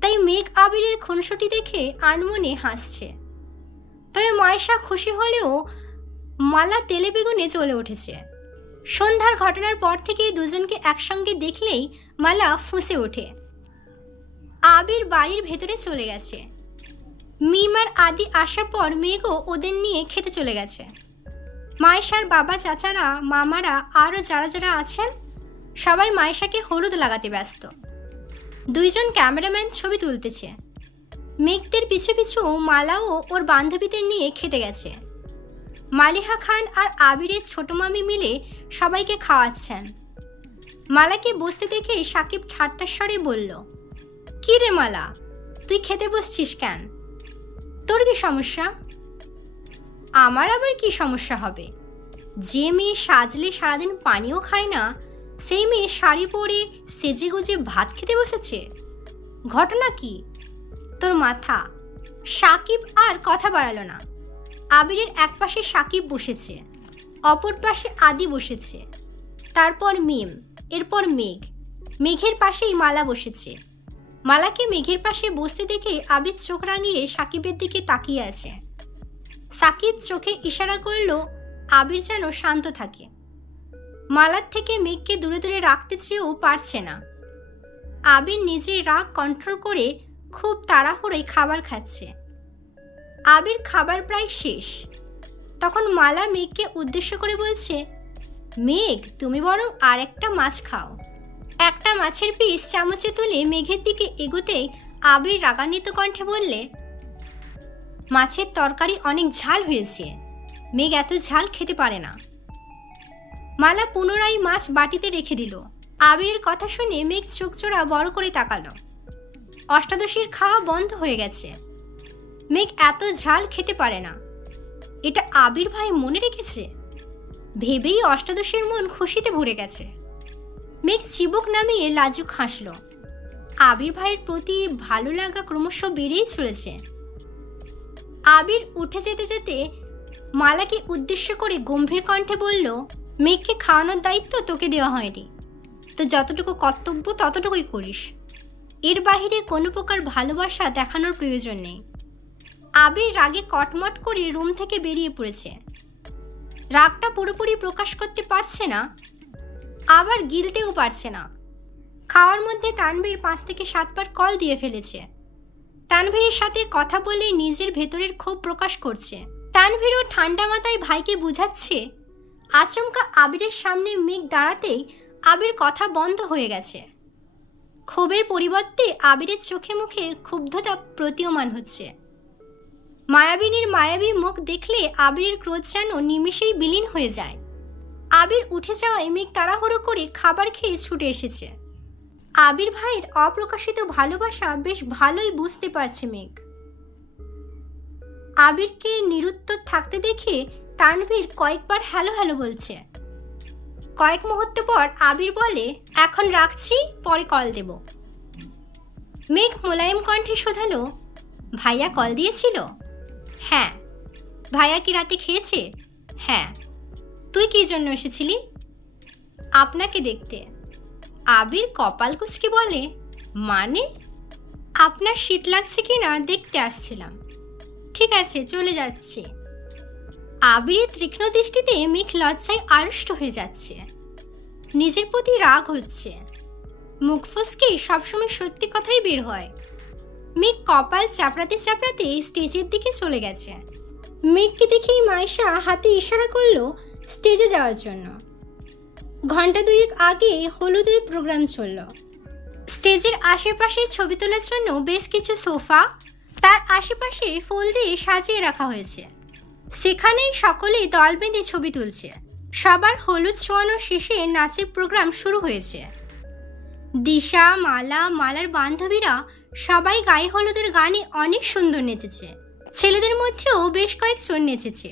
তাই মেঘ আবিরের খুনসুটি দেখে আনমনে হাসছে। তবে মায়েশা খুশি হলেও মালা তেলে বেগুনে চলে উঠেছে। সন্ধ্যার ঘটনার পর থেকে দুজনকে একসঙ্গে দেখলেই মালা ফুঁসে ওঠে। আবির বাড়ির ভেতরে চলে গেছে। মিম আর আদি আসার পর মেঘও ওদের নিয়ে খেতে চলে গেছে। মায়েশার বাবা, চাচারা, মামারা আরও যারা যারা আছেন সবাই মায়েশাকে হলুদ লাগাতে ব্যস্ত। দুইজন ক্যামেরাম্যান ছবি তুলতেছে। মেঘদের পিছু পিছু মালাও ওর বান্ধবীদের নিয়ে খেতে গেছে। মালিহা খান আর আবিরের ছোট মামি মিলে সবাইকে খাওয়াচ্ছেন। মালাকে বসতে দেখেই সাকিব ঠাট্টার স্বরে বলল, কি রে মালা, তুই খেতে বসছিস কেন? তোর কি সমস্যা? আমার আবার কি সমস্যা হবে? যে মেয়ে সাজলে সারাদিন পানিও খায় না, সেই মেয়ে শাড়ি পরে সেজে গুজে ভাত খেতে বসেছে। ঘটনা কি? তোর মাথা। সাকিব আর কথা বাড়ালো না। আবিরের এক পাশে সাকিব বসেছে, অপর পাশে আদি বসেছে, তারপর মিম, এরপর মেঘ। মেঘের পাশেই মালা বসেছে। মালাকে মেঘের পাশে বসতে দেখে আবির চোখ রাঙিয়ে সাকিবের দিকে তাকিয়ে আছে। সাকিব চোখে ইশারা করল আবির যেন শান্ত থাকে। মালার থেকে মেঘকে দূরে দূরে রাখতে চেয়েও পারছে না। আবির নিজের রাগ কন্ট্রোল করে খুব তাড়াহুড়োয় খাবার খাচ্ছে। আবির খাবার প্রায় শেষ। তখন মালা মেঘকে উদ্দেশ্য করে বলছে, মেঘ, তুমি বরং আর একটা মাছ খাও। একটা মাছের পিস চামচে তুলে মেঘের দিকে এগোতেই আবির রাগান্বিত কণ্ঠে বললে, মাছের তরকারি অনেক ঝাল হয়েছে, মেঘ এত ঝাল খেতে পারে না। মালা পুনরায় মাছ বাটিতে রেখে দিল। আবিরের কথা শুনে মেঘ চোখচোড়া বড় করে তাকালো। অষ্টাদশীর খাওয়া বন্ধ হয়ে গেছে। মেঘ এত ঝাল খেতে পারে না, এটা আবির ভাই মনে রেখেছে। ভেবেই অষ্টাদশীর মন খুশিতে ভরে গেছে। মেঘ চিবুক নামিয়ে লাজুক হাসল। আবির ভাইয়ের প্রতি ভালো লাগা ক্রমশ বেড়েই চলেছে। আবির উঠে যেতে যেতে মালাকে উদ্দেশ্য করে গম্ভীর কণ্ঠে বলল, মেঘকে খাওয়ানোর দায়িত্ব তোকে দেওয়া হয়নি, তো যতটুকু কর্তব্য ততটুকুই করিস। এর বাহিরে কোনো প্রকার ভালোবাসা দেখানোর প্রয়োজন নেই। আবির রাগে কটমট করে রুম থেকে বেরিয়ে পড়েছে। রাগটা পুরোপুরি প্রকাশ করতে পারছে না, আবার গিলতেও পারছে না। খাওয়ার মধ্যে তানভীর 5 থেকে 7 বার কল দিয়ে ফেলেছে। তানভীরের সাথে কথা বলে নিজের ভেতরের ক্ষোভ প্রকাশ করছে। তানভীরও ঠান্ডা মাথায় ভাইকে বুঝাচ্ছে। আচমকা আবিরের সামনে মেঘ দাঁড়াতেই আবির কথা বন্ধ হয়ে গেছে। ক্ষোভের পরিবর্তে আবিরের চোখে মুখে ক্ষুব্ধতা প্রতীয়মান হচ্ছে। মায়াবিনীর মায়াবী মুখ দেখলে আবিরের ক্রোধ যেন নিমেষেই বিলীন হয়ে যায়। আবির উঠে যাওয়ায় মেঘ তাড়াহুড়ো করে খাবার খেয়ে ছুটে এসেছে। আবির ভাইয়ের অপ্রকাশিত ভালোবাসা বেশ ভালোই বুঝতে পারছে মেঘ। আবিরকে নিরুত্তর থাকতে দেখে তানভীর কয়েকবার হ্যালো হ্যালো বলছে। কয়েক মুহূর্ত পর আবির বলে, এখন রাখছি, পরে কল দেব। মেঘ মোলায়েম কণ্ঠে শোধালো, ভাইয়া কল দিয়েছিল? হ্যাঁ। ভাইয়া কি রাতে খেয়েছে? হ্যাঁ। তুই কি জন্য এসেছিলি? আপনাকে দেখতে। আবির কপাল কুঁচকে বলে, মানে? আপনার শীত লাগছে কিনা দেখতে আসছিলাম। ঠিক আছে, চলে যাচ্ছি। আবিরের তীক্ষ্ণ দৃষ্টিতে মেঘ লজ্জায় আড়ষ্ট হয়ে যাচ্ছে। নিজের প্রতি রাগ হচ্ছে। মুখ ফসকে সবসময় সত্যি কথাই বের হয়। মেঘ কপাল চাপড়াতে চাপড়াতে স্টেজের দিকে চলে গেছে। মেঘকে দেখেই মাইশা হাতে ইশারা করলো স্টেজে যাওয়ার জন্য। ঘন্টা 2 আগে হলুদের প্রোগ্রাম চলল। স্টেজের আশেপাশে ছবি তোলার জন্য বেশ কিছু সোফা, তার আশেপাশে ফুল দিয়ে সাজিয়ে রাখা হয়েছে। সেখানেই সকলে দল বেঁধে ছবি তুলছে। সবার হলুদ ছোঁয়ানো শেষে নাচের প্রোগ্রাম শুরু হয়েছে। দিশা, মালা, মালার বান্ধবীরা সবাই গায়ে হলুদের গানে অনেক সুন্দর নেচেছে। ছেলেদের মধ্যেও বেশ কয়েকজন নেচেছে।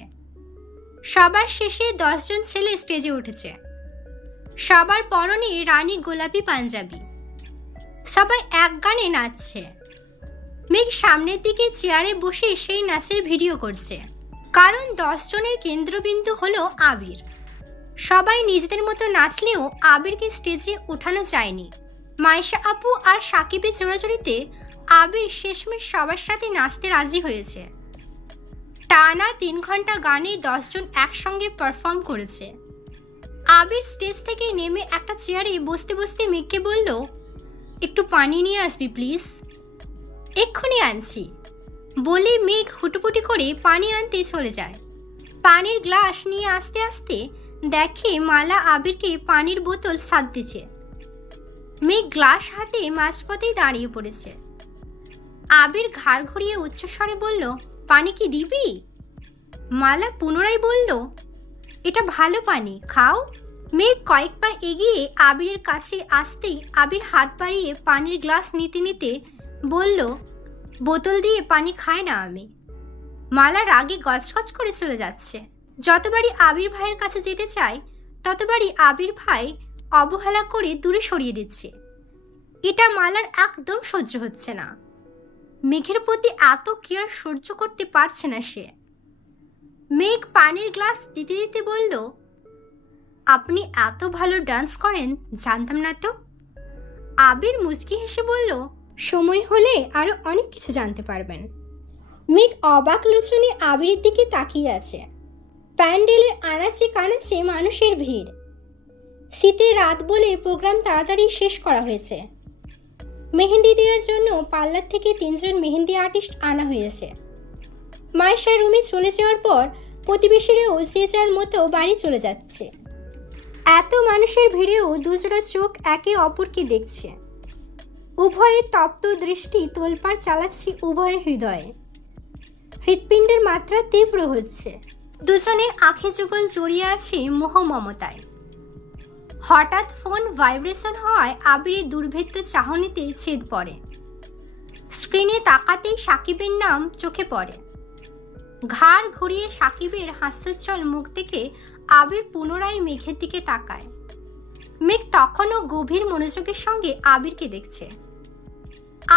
সবার শেষে 10 জন ছেলে স্টেজে উঠেছে। সবার পরনে রানী গোলাপি পাঞ্জাবি। সবাই এক গানে নাচছে। মেঘ সামনের দিকে চেয়ারে বসে সেই নাচের ভিডিও করছে। কারণ 10 জনের কেন্দ্রবিন্দু হলো আবির। সবাই নিজেদের মতো নাচলেও আবিরকে স্টেজে ওঠানো যায়নি। মাইশা আপু আর সাকিবের জোড়াজুড়িতে আবির শেষমেশ সবার সাথে নাচতে রাজি হয়েছে। টানা 3 ঘন্টা গানে 10 জন একসঙ্গে পারফর্ম করেছে। আবির স্টেজ থেকে নেমে একটা চেয়ারে বসতে বসতে মেঘকে বলল, একটু পানি নিয়ে আসবি প্লিজ। এক্ষুনি আনছি বলে মেঘ হুটোপুটি করে পানি আনতে চলে যায়। পানির গ্লাস নিয়ে আসতে আসতে দেখে মালা আবিরকে পানির বোতল সাথ দিচ্ছে। মেঘ গ্লাস হাতে মাঝপথেই দাঁড়িয়ে পড়েছে। আবির ঘাড় ঘুরিয়ে উচ্চস্বরে বলল, পানি কি দিবি? মালা পুনরায় বলল, এটা ভালো পানি, খাও। মেঘ কয়েক পা এগিয়ে আবিরের কাছে আসতেই আবির হাত বাড়িয়ে পানির গ্লাস নিতে নিতে বলল, বোতল দিয়ে পানি খায় না আমি। মালা রাগে গজগজ করে চলে যাচ্ছে। যতবারই আবির ভাইয়ের কাছে যেতে চায় ততবারই আবির ভাই অবহেলা করে দূরে সরিয়ে দিচ্ছে। এটা মালার একদম সহ্য হচ্ছে না। মেঘের প্রতি এত কেয়ার সহ্য করতে পারছে না সে। মেঘ পানির গ্লাস দিতে দিতে বলল, আপনি এত ভালো ডান্স করেন জানতাম না তো। আবির মুচকি হেসে বলল, সময় হলে আরো অনেক কিছু জানতে পারবেন। মেঘ অবাক লোচনে আবিরের দিকে তাকিয়ে আছে। প্যান্ডেলের আনাচে কানাচে মানুষের ভিড়। শীতের রাত বলে প্রোগ্রাম তাড়াতাড়ি শেষ করা হয়েছে। মেহেন্দি দেওয়ার জন্য পার্লার থেকে 3 জন মেহেন্দি আর্টিস্ট আনা হয়েছে। মায়েশার রুমে চলে যাওয়ার পর প্রতিবেশীরাও যে যার মতো বাড়ি চলে যাচ্ছে। এত মানুষের ভিড়েও 2 জোড়া চোখ একে অপরকে দেখছে। উভয়ের তপ্ত দৃষ্টি তোলপাড় চালাচ্ছে উভয়ের হৃদয়ে। হৃৎপিণ্ডের মাত্রা তীব্র হচ্ছে। দুজনের আঁখে যুগল জড়িয়ে আছে মোহ মমতায়। হঠাৎ ফোন ভাইব্রেশন হওয়ায় আবিরের দুর্ভেদ্য চাহনিতে ছেদ পড়ে। স্ক্রিনে তাকাতেই সাকিবের নাম চোখে পড়ে। ঘাড় ঘুরিয়ে সাকিবের হাস্যোজ্জ্বল মুখ দেখে আবির পুনরায় মেঘের দিকে তাকায়। মেঘ তখনও গভীর মনোযোগের সঙ্গে আবিরকে দেখছে।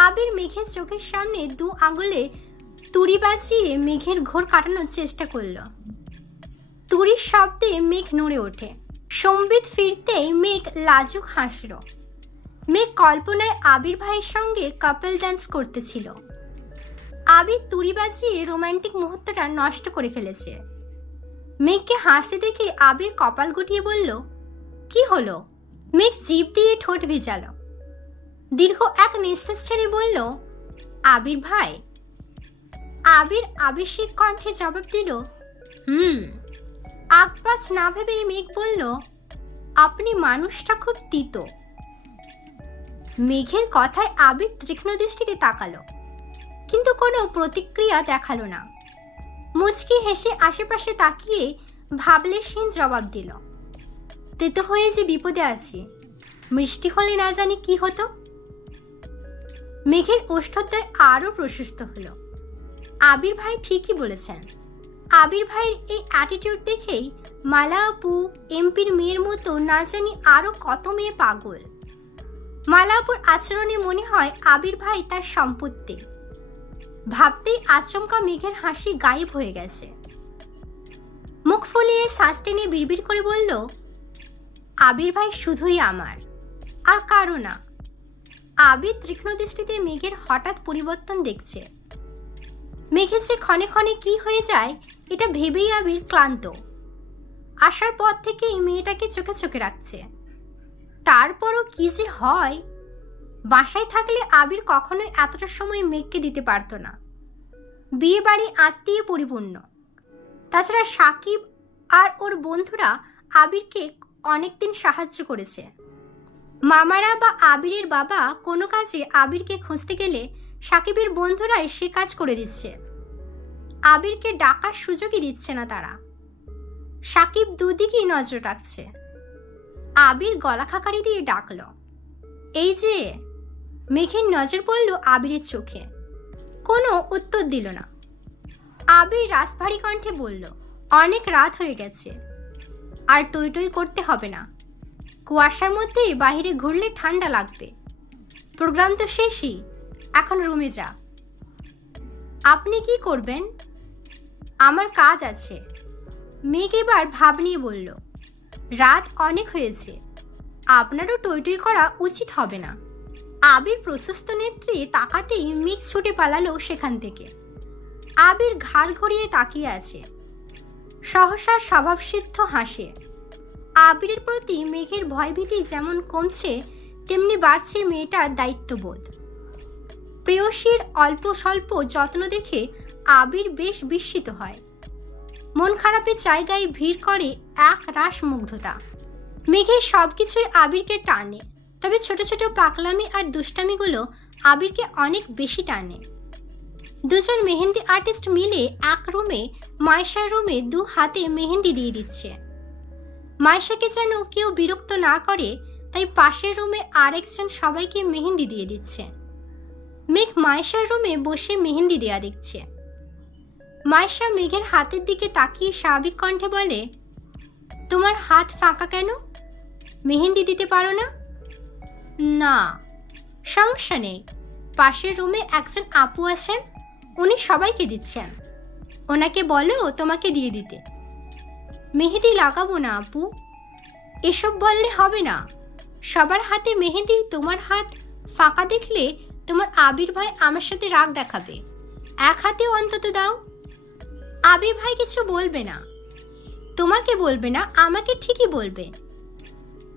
আবির মেঘের চোখের সামনে 2 আঙুলে তুড়ি বাজিয়ে মেঘের ঘোর কাটানোর চেষ্টা করল। তুড়ির শব্দে মেঘ নড়ে ওঠে। সম্বিত ফিরতেই মেঘ লাজুক হাসল। মেঘ কল্পনায় আবির ভাইয়ের সঙ্গে কাপল ডান্স করতেছিল। আবির তুড়ি বাজিয়ে রোমান্টিক মুহূর্তটা নষ্ট করে ফেলেছে। মেঘকে হাসতে দেখে আবির কপাল গুটিয়ে বলল, কি হলো? মেঘ জিভ দিয়ে ঠোঁট ভিজালো। দীর্ঘ এক নিঃশ্বাস ছেড়ে বলল, আবির ভাই। আবির আবেশিক কণ্ঠে জবাব দিল, আগপাছ না ভেবেই মেঘ বলল, আপনি মানুষটা খুব তিতো। মেঘের কথায় আবির তীক্ষ্ণ দৃষ্টিতে তাকালো, কিন্তু কোনো প্রতিক্রিয়া দেখালো না। মুচকি হেসে আশেপাশে তাকিয়ে ভাবলেশহীন জবাব দিল, তেতো হয়ে যে বিপদে আছি, মিষ্টি হলে না জানি কি হতো। মেঘের ওষ্ঠদ্বয় আরো প্রশস্ত হলো। আবির ভাই ঠিকই বলেছেন। আবির ভাইয়ের এই অ্যাটিটিউড দেখেই মালা আপু এমপির মেয়ের মতো না জানি আরো কত মেয়ে পাগল। মালা আপুর আচরণে মনে হয় আবির ভাই তার সম্পত্তি। ভাবতেই আচমকা মেঘের হাসি গায়েব হয়ে গেছে। মুখ ফুলিয়ে শ্বাস টেনে বিড়বিড় করে বলল, আবির ভাই শুধুই আমার, আর কারো না। আবির তীক্ষ্ণ দৃষ্টিতে মেঘের হঠাৎ পরিবর্তন দেখছে। মেঘের যে ক্ষণে ক্ষণে কি হয়ে যায় এটা ভেবেই আবির ক্লান্ত। আসার পর থেকেই মেয়েটাকে চোখে চোখে রাখছে। তারপরও কি যে হয়। বাসায় থাকলে আবির কখনোই এতটা সময় মেঘকে দিতে পারত না। বিয়ে বাড়ি আত্মীয় পরিপূর্ণ। তাছাড়া সাকিব আর ওর বন্ধুরা আবিরকে অনেকদিন সাহায্য করেছে। মামারা বা আবিরের বাবা কোনো কাজে আবিরকে খুঁজতে গেলে সাকিবের বন্ধুরাই সে কাজ করে দিচ্ছে। আবিরকে ডাকার সুযোগই দিচ্ছে না তারা। সাকিব দুদিকেই নজর রাখছে। আবির গলা খাকারি দিয়ে ডাকল, এই যে। মেঘের নজর পড়ল আবিরের চোখে। কোনো উত্তর দিল না। আবির রাসভারী কণ্ঠে বলল, অনেক রাত হয়ে গেছে, আর টই টই করতে হবে না। কুয়াশার মধ্যেই বাইরে ঘুরলে ঠান্ডা লাগবে। প্রোগ্রাম তো শেষই, এখন রুমে যা। আপনি কি করবেন? আমার কাজ আছে। মেঘ এবার ভাব নিয়ে বলল, রাত অনেক হয়েছে, আপনারও টই টই করা উচিত হবে না। আবির প্রশস্ত নেত্রে তাকাতেই মেঘ ছুটে পালালো সেখান থেকে। আবির ঘাড় ঘুরিয়ে তাকিয়ে আছে। সহসা স্বভাবসিদ্ধ হাসে। আবিরের প্রতি মেঘের ভয়ভীতি যেমন কমছে তেমনি বাড়ছে মেয়েটার দায়িত্ববোধ। প্রেয়সীর অল্প স্বল্প যত্ন দেখে আবির বেশ বিস্মিত হয়। মন খারাপের জায়গায় ভিড় করে এক রাস মুগ্ধতা। মেঘের সবকিছুই আবিরকে টানে, তবে ছোট ছোট পাকলামি আর দুষ্টামিগুলো আবিরকে অনেক বেশি টানে। দুজন মেহেন্দি আর্টিস্ট মিলে এক রুমে মাইশার রুমে দু হাতে মেহেন্দি দিয়ে দিচ্ছে। মাইশাকে যেন কেউ বিরক্ত না করে তাই পাশের রুমে আরেকজন সবাইকে মেহেন্দি দিয়ে দিচ্ছে। মেঘ মাইশার রুমে বসে মেহেন্দি দেয়া দেখছে। মাইশা মেঘের হাতের দিকে তাকিয়ে স্বাভাবিক কণ্ঠে বলে, তোমার হাত ফাঁকা কেন? মেহেন্দি দিতে পারো না? না, সমস্যা নেই, পাশের রুমে একজন আপু আছেন, উনি সবাইকে দিচ্ছেন, ওনাকে বলো তোমাকে দিয়ে দিতে। মেহেন্দি লাগাবো না আপু, এসব বললে হবে না। সবার হাতে মেহেন্দি, তোমার হাত ফাঁকা দেখলে তোমার আবির ভাই আমার সাথে রাগ দেখাবে। এক হাতেও অন্তত দাও। আবির ভাই কিছু বলবে না, তোমাকে বলবে না, আমাকে ঠিকই বলবে।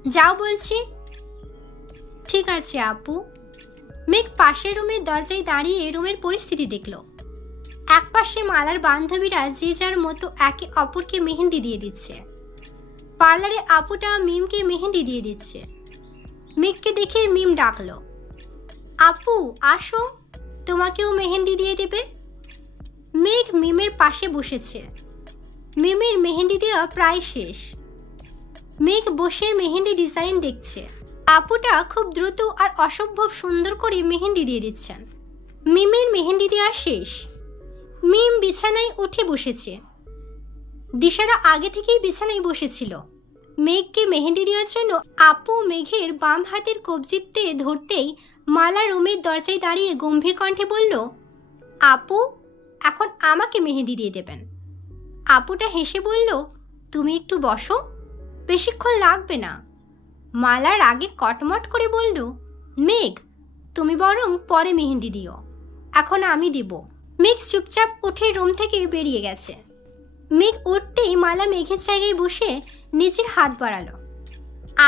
যাও বলছি। ঠিক আছে আপু। মেঘ পাশের রুমের দরজায় দাঁড়িয়ে রুমের পরিস্থিতি দেখল। একপাশে মালার বান্ধবীরা যে যার মতো একে অপরকে মেহেন্দি দিয়ে দিচ্ছে। পার্লারে আপুটা মিমকে মেহেন্দি দিয়ে দিচ্ছে। মেঘকে দেখে মিম ডাকলো, আপু আসো, তোমাকেও মেহেন্দি দিয়ে দেবে। মেঘ মিমের পাশে বসেছে। মিমের মেহেন্দি দেওয়া প্রায় শেষ। মেঘ বসে মেহেন্দি ডিজাইন দেখছে। আপুটা খুব দ্রুত আর অসম্ভব সুন্দর করে মেহেন্দি দিয়ে দিচ্ছেন। মিমের মেহেন্দি দেওয়া শেষ। মিম বিছানায় উঠে বসেছে। দিশারা আগে থেকেই বিছানায় বসেছিল। মেঘকে মেহেন্দি দেওয়ার জন্য আপু মেঘের বাম হাতের কবজিতে ধরতেই মালা রুমের দরজায় দাঁড়িয়ে গম্ভীর কণ্ঠে বলল, আপু এখন আমাকে মেহেন্দি দিয়ে দেবেন। আপুটা হেসে বলল, তুমি একটু বসো, বেশিক্ষণ লাগবে না। মালার আগে কটমট করে বলল, মেঘ তুমি বরং পরে মেহেন্দি দিও, এখন আমি দিব। মেঘ চুপচাপ উঠে রুম থেকে বেরিয়ে গেছে। মেঘ উঠতেই মালা মেঘের জায়গায় বসে নিজের হাত বাড়ালো।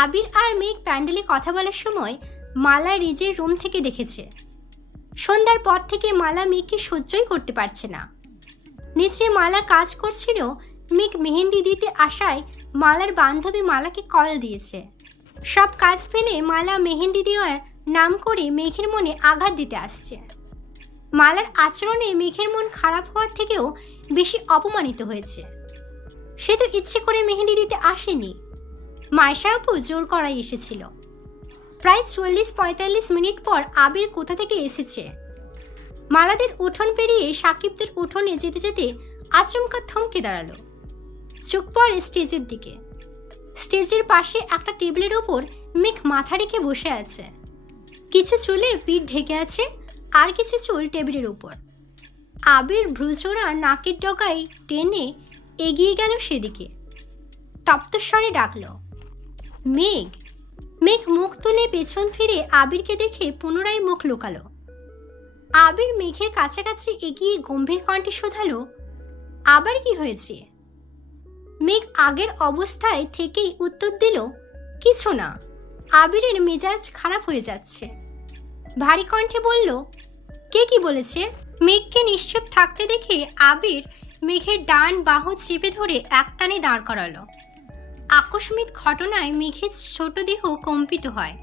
আবির আর মেঘ প্যান্ডেলে কথা বলার সময় মালা রিজের রুম থেকে দেখেছে। সন্ধ্যার পর থেকে মালা মেঘকে সহ্যই করতে পারছে না। নিচে মালা কাজ করছিল, মেঘ মেহেন্দি দিতে আসায় মালার বান্ধবী মালাকে কল দিয়েছে। সব কাজ ফেলে মালা মেহেন্দি দেওয়ার নাম করে মেঘের মনে আঘাত দিতে আসছে। মালার আচরণে মেঘের মন খারাপ হওয়ার থেকেও বেশি অপমানিত হয়েছে। সে তো ইচ্ছে করে মেহেন্দি দিতে আসেনি, মাইশা আপু জোর করাই এসেছিল। প্রায় 40-45 মিনিট পর আবির কোথা থেকে এসেছে। মালাদের উঠোন পেরিয়ে সাকিবদের উঠোনে যেতে যেতে আচমকা থমকে দাঁড়ালো। চোখ পড়ে স্টেজের দিকে। স্টেজের পাশে একটা টেবিলের ওপর মেঘ মাথা রেখে বসে আছে। কিছু চুলে পিঠ ঢেকে আছে, আর কিছু চুল টেবিলের উপর। আবির ভ্রুচোরা নাকের ডগায় টেনে এগিয়ে গেল সেদিকে। তপ্তস্বরে ডাকল, মেঘ। মেঘ মুখ তুলে পেছন ফিরে আবিরকে দেখে পুনরায় মুখ লুকালো। আবির মেঘের কাছাকাছি এগিয়ে গম্ভীর কণ্ঠে শোধালো, আবার কি হয়েছে? মেঘ আগের অবস্থায় থেকেই উত্তর দিল, কিছু না। আবিরের মেজাজ খারাপ হয়ে যাচ্ছে। ভারী কণ্ঠে বলল, কে কি বলেছে? মেঘকে নিশ্চুপ থাকতে দেখে আবির মেঘের ডান বাহু চেপে ধরে একটানে দাঁড় করালো। আকস্মিক ঘটনায় মেঘের ছোট দেহ কম্পিত হয়।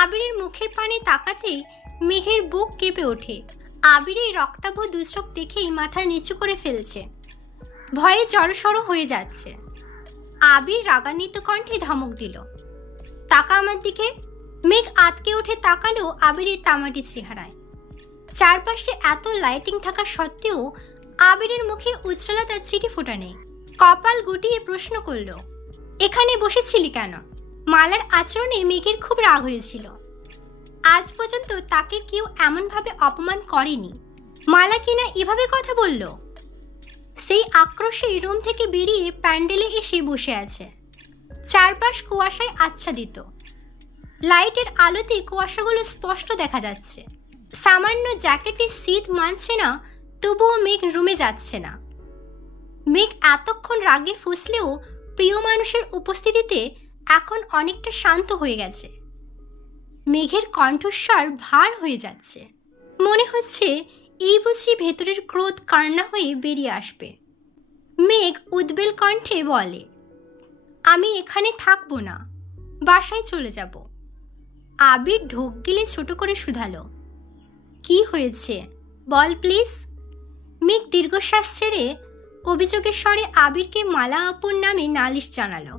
আবিরের মুখের পানে তাকাতেই মেঘের বুক কেঁপে ওঠে। আবিরের রক্তাভ দুচোখ দেখেই মাথা নিচু করে ফেলছে, ভয়ে জড়সড় হয়ে যাচ্ছে। আবির রাগান্বিত কণ্ঠে ধমক দিল, তাকা আমার দিকে। মেঘ আতকে উঠে তাকালো আবিরের তামাটি চেহারায়। চারপাশে এত লাইটিং থাকা সত্ত্বেও আবিরের মুখে উজ্জ্বলতার চিঠি ফোটা নেই। কপাল গুটিয়ে প্রশ্ন করল, এখানে বসেছিলি কেন? মালার আচরণে মেঘের খুব রাগ হয়েছিল। আজ পর্যন্ত তাকে কেউ এমনভাবে অপমান করেনি। মালা কিনা এভাবে কথা বলল। সেই আক্রোশেই রুম থেকে বেরিয়ে প্যান্ডেলে এসে বসে আছে। চারপাশ কুয়াশায় আচ্ছাদিত। লাইটের আলোতে কুয়াশাগুলো স্পষ্ট দেখা যাচ্ছে। সামান্য জ্যাকেটে শীত মানছে না, তবুও মেঘ রুমে যাচ্ছে না। মেঘ এতক্ষণ রাগে ফুঁসলেও প্রিয় মানুষের উপস্থিতিতে এখন অনেকটা শান্ত হয়ে গেছে। মেঘের কণ্ঠস্বর ভার হয়ে যাচ্ছে। মনে হচ্ছে এই বুঝি ভেতরের ক্রোধ কান্না হয়ে বেরিয়ে আসবে। মেঘ উদ্বেল কণ্ঠে বলে, আমি এখানে থাকবো না, বাসায় চলে যাব। আবির ঢোক গিলে ছোট করে শুধালো, কি হয়েছে বল প্লিজ। মেঘ দীর্ঘশ্বাস ছেড়ে অভিযোগের স্বরে আবিরকে মালা আপুর নামে নালিশ জানালো।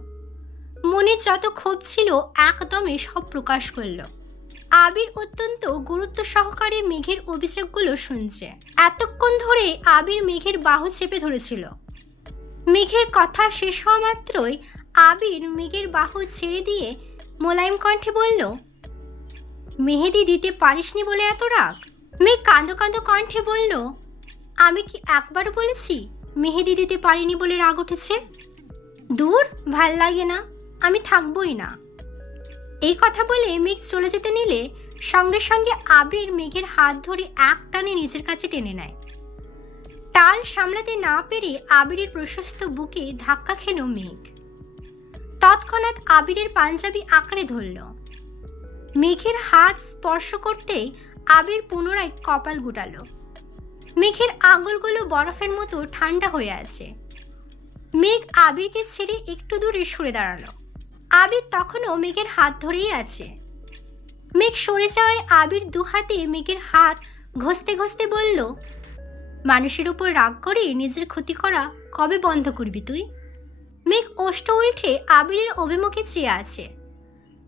মনে যত ক্ষোভ ছিল একদমে সব প্রকাশ করল। আবির অত্যন্ত গুরুত্ব সহকারে মেঘের অভিযোগগুলো শুনছে। এতক্ষণ ধরে আবির মেঘের বাহু চেপে ধরেছিল। মেঘের কথা শেষ হওয়া মাত্রই আবির মেঘের বাহু ছেড়ে দিয়ে মোলায়েম কণ্ঠে বলল, মেহেদি দিতে পারিসনি বলে এত রাগ? মেঘ কাঁদো কাঁদো কণ্ঠে বলল, আমি কি একবারও বলেছি মেহেদি দিতে পারিনি বলে রাগ উঠেছে? দূর, ভাল লাগে না, আমি থাকবই না। এই কথা বলে মেঘ চলে যেতে নিলে সঙ্গে সঙ্গে আবির মেঘের হাত ধরে এক টানে নিজের কাছে টেনে নেয়। টাল সামলাতে না পেরে আবিরের প্রশস্ত বুকে ধাক্কা খেল মেঘ। তৎক্ষণাৎ আবিরের পাঞ্জাবি আঁকড়ে ধরল। মেঘের হাত স্পর্শ করতেই আবির পুনরায় কপাল গুটালো। মেঘের আঙুলগুলো বরফের মতো ঠান্ডা হয়ে আছে। মেঘ আবিরকে ছেড়ে একটু দূরে সরে দাঁড়ালো। আবির তখনও মেঘের হাত ধরেই আছে। মেঘ সরে যাওয়ায় আবির দু হাতে মেঘের হাত ঘষতে ঘষতে বলল, মানুষের উপর রাগ করে নিজের ক্ষতি করা কবে বন্ধ করবি তুই? মেঘ ওষ্ঠ উল্টে আবিরের অভিমুখে চেয়ে আছে।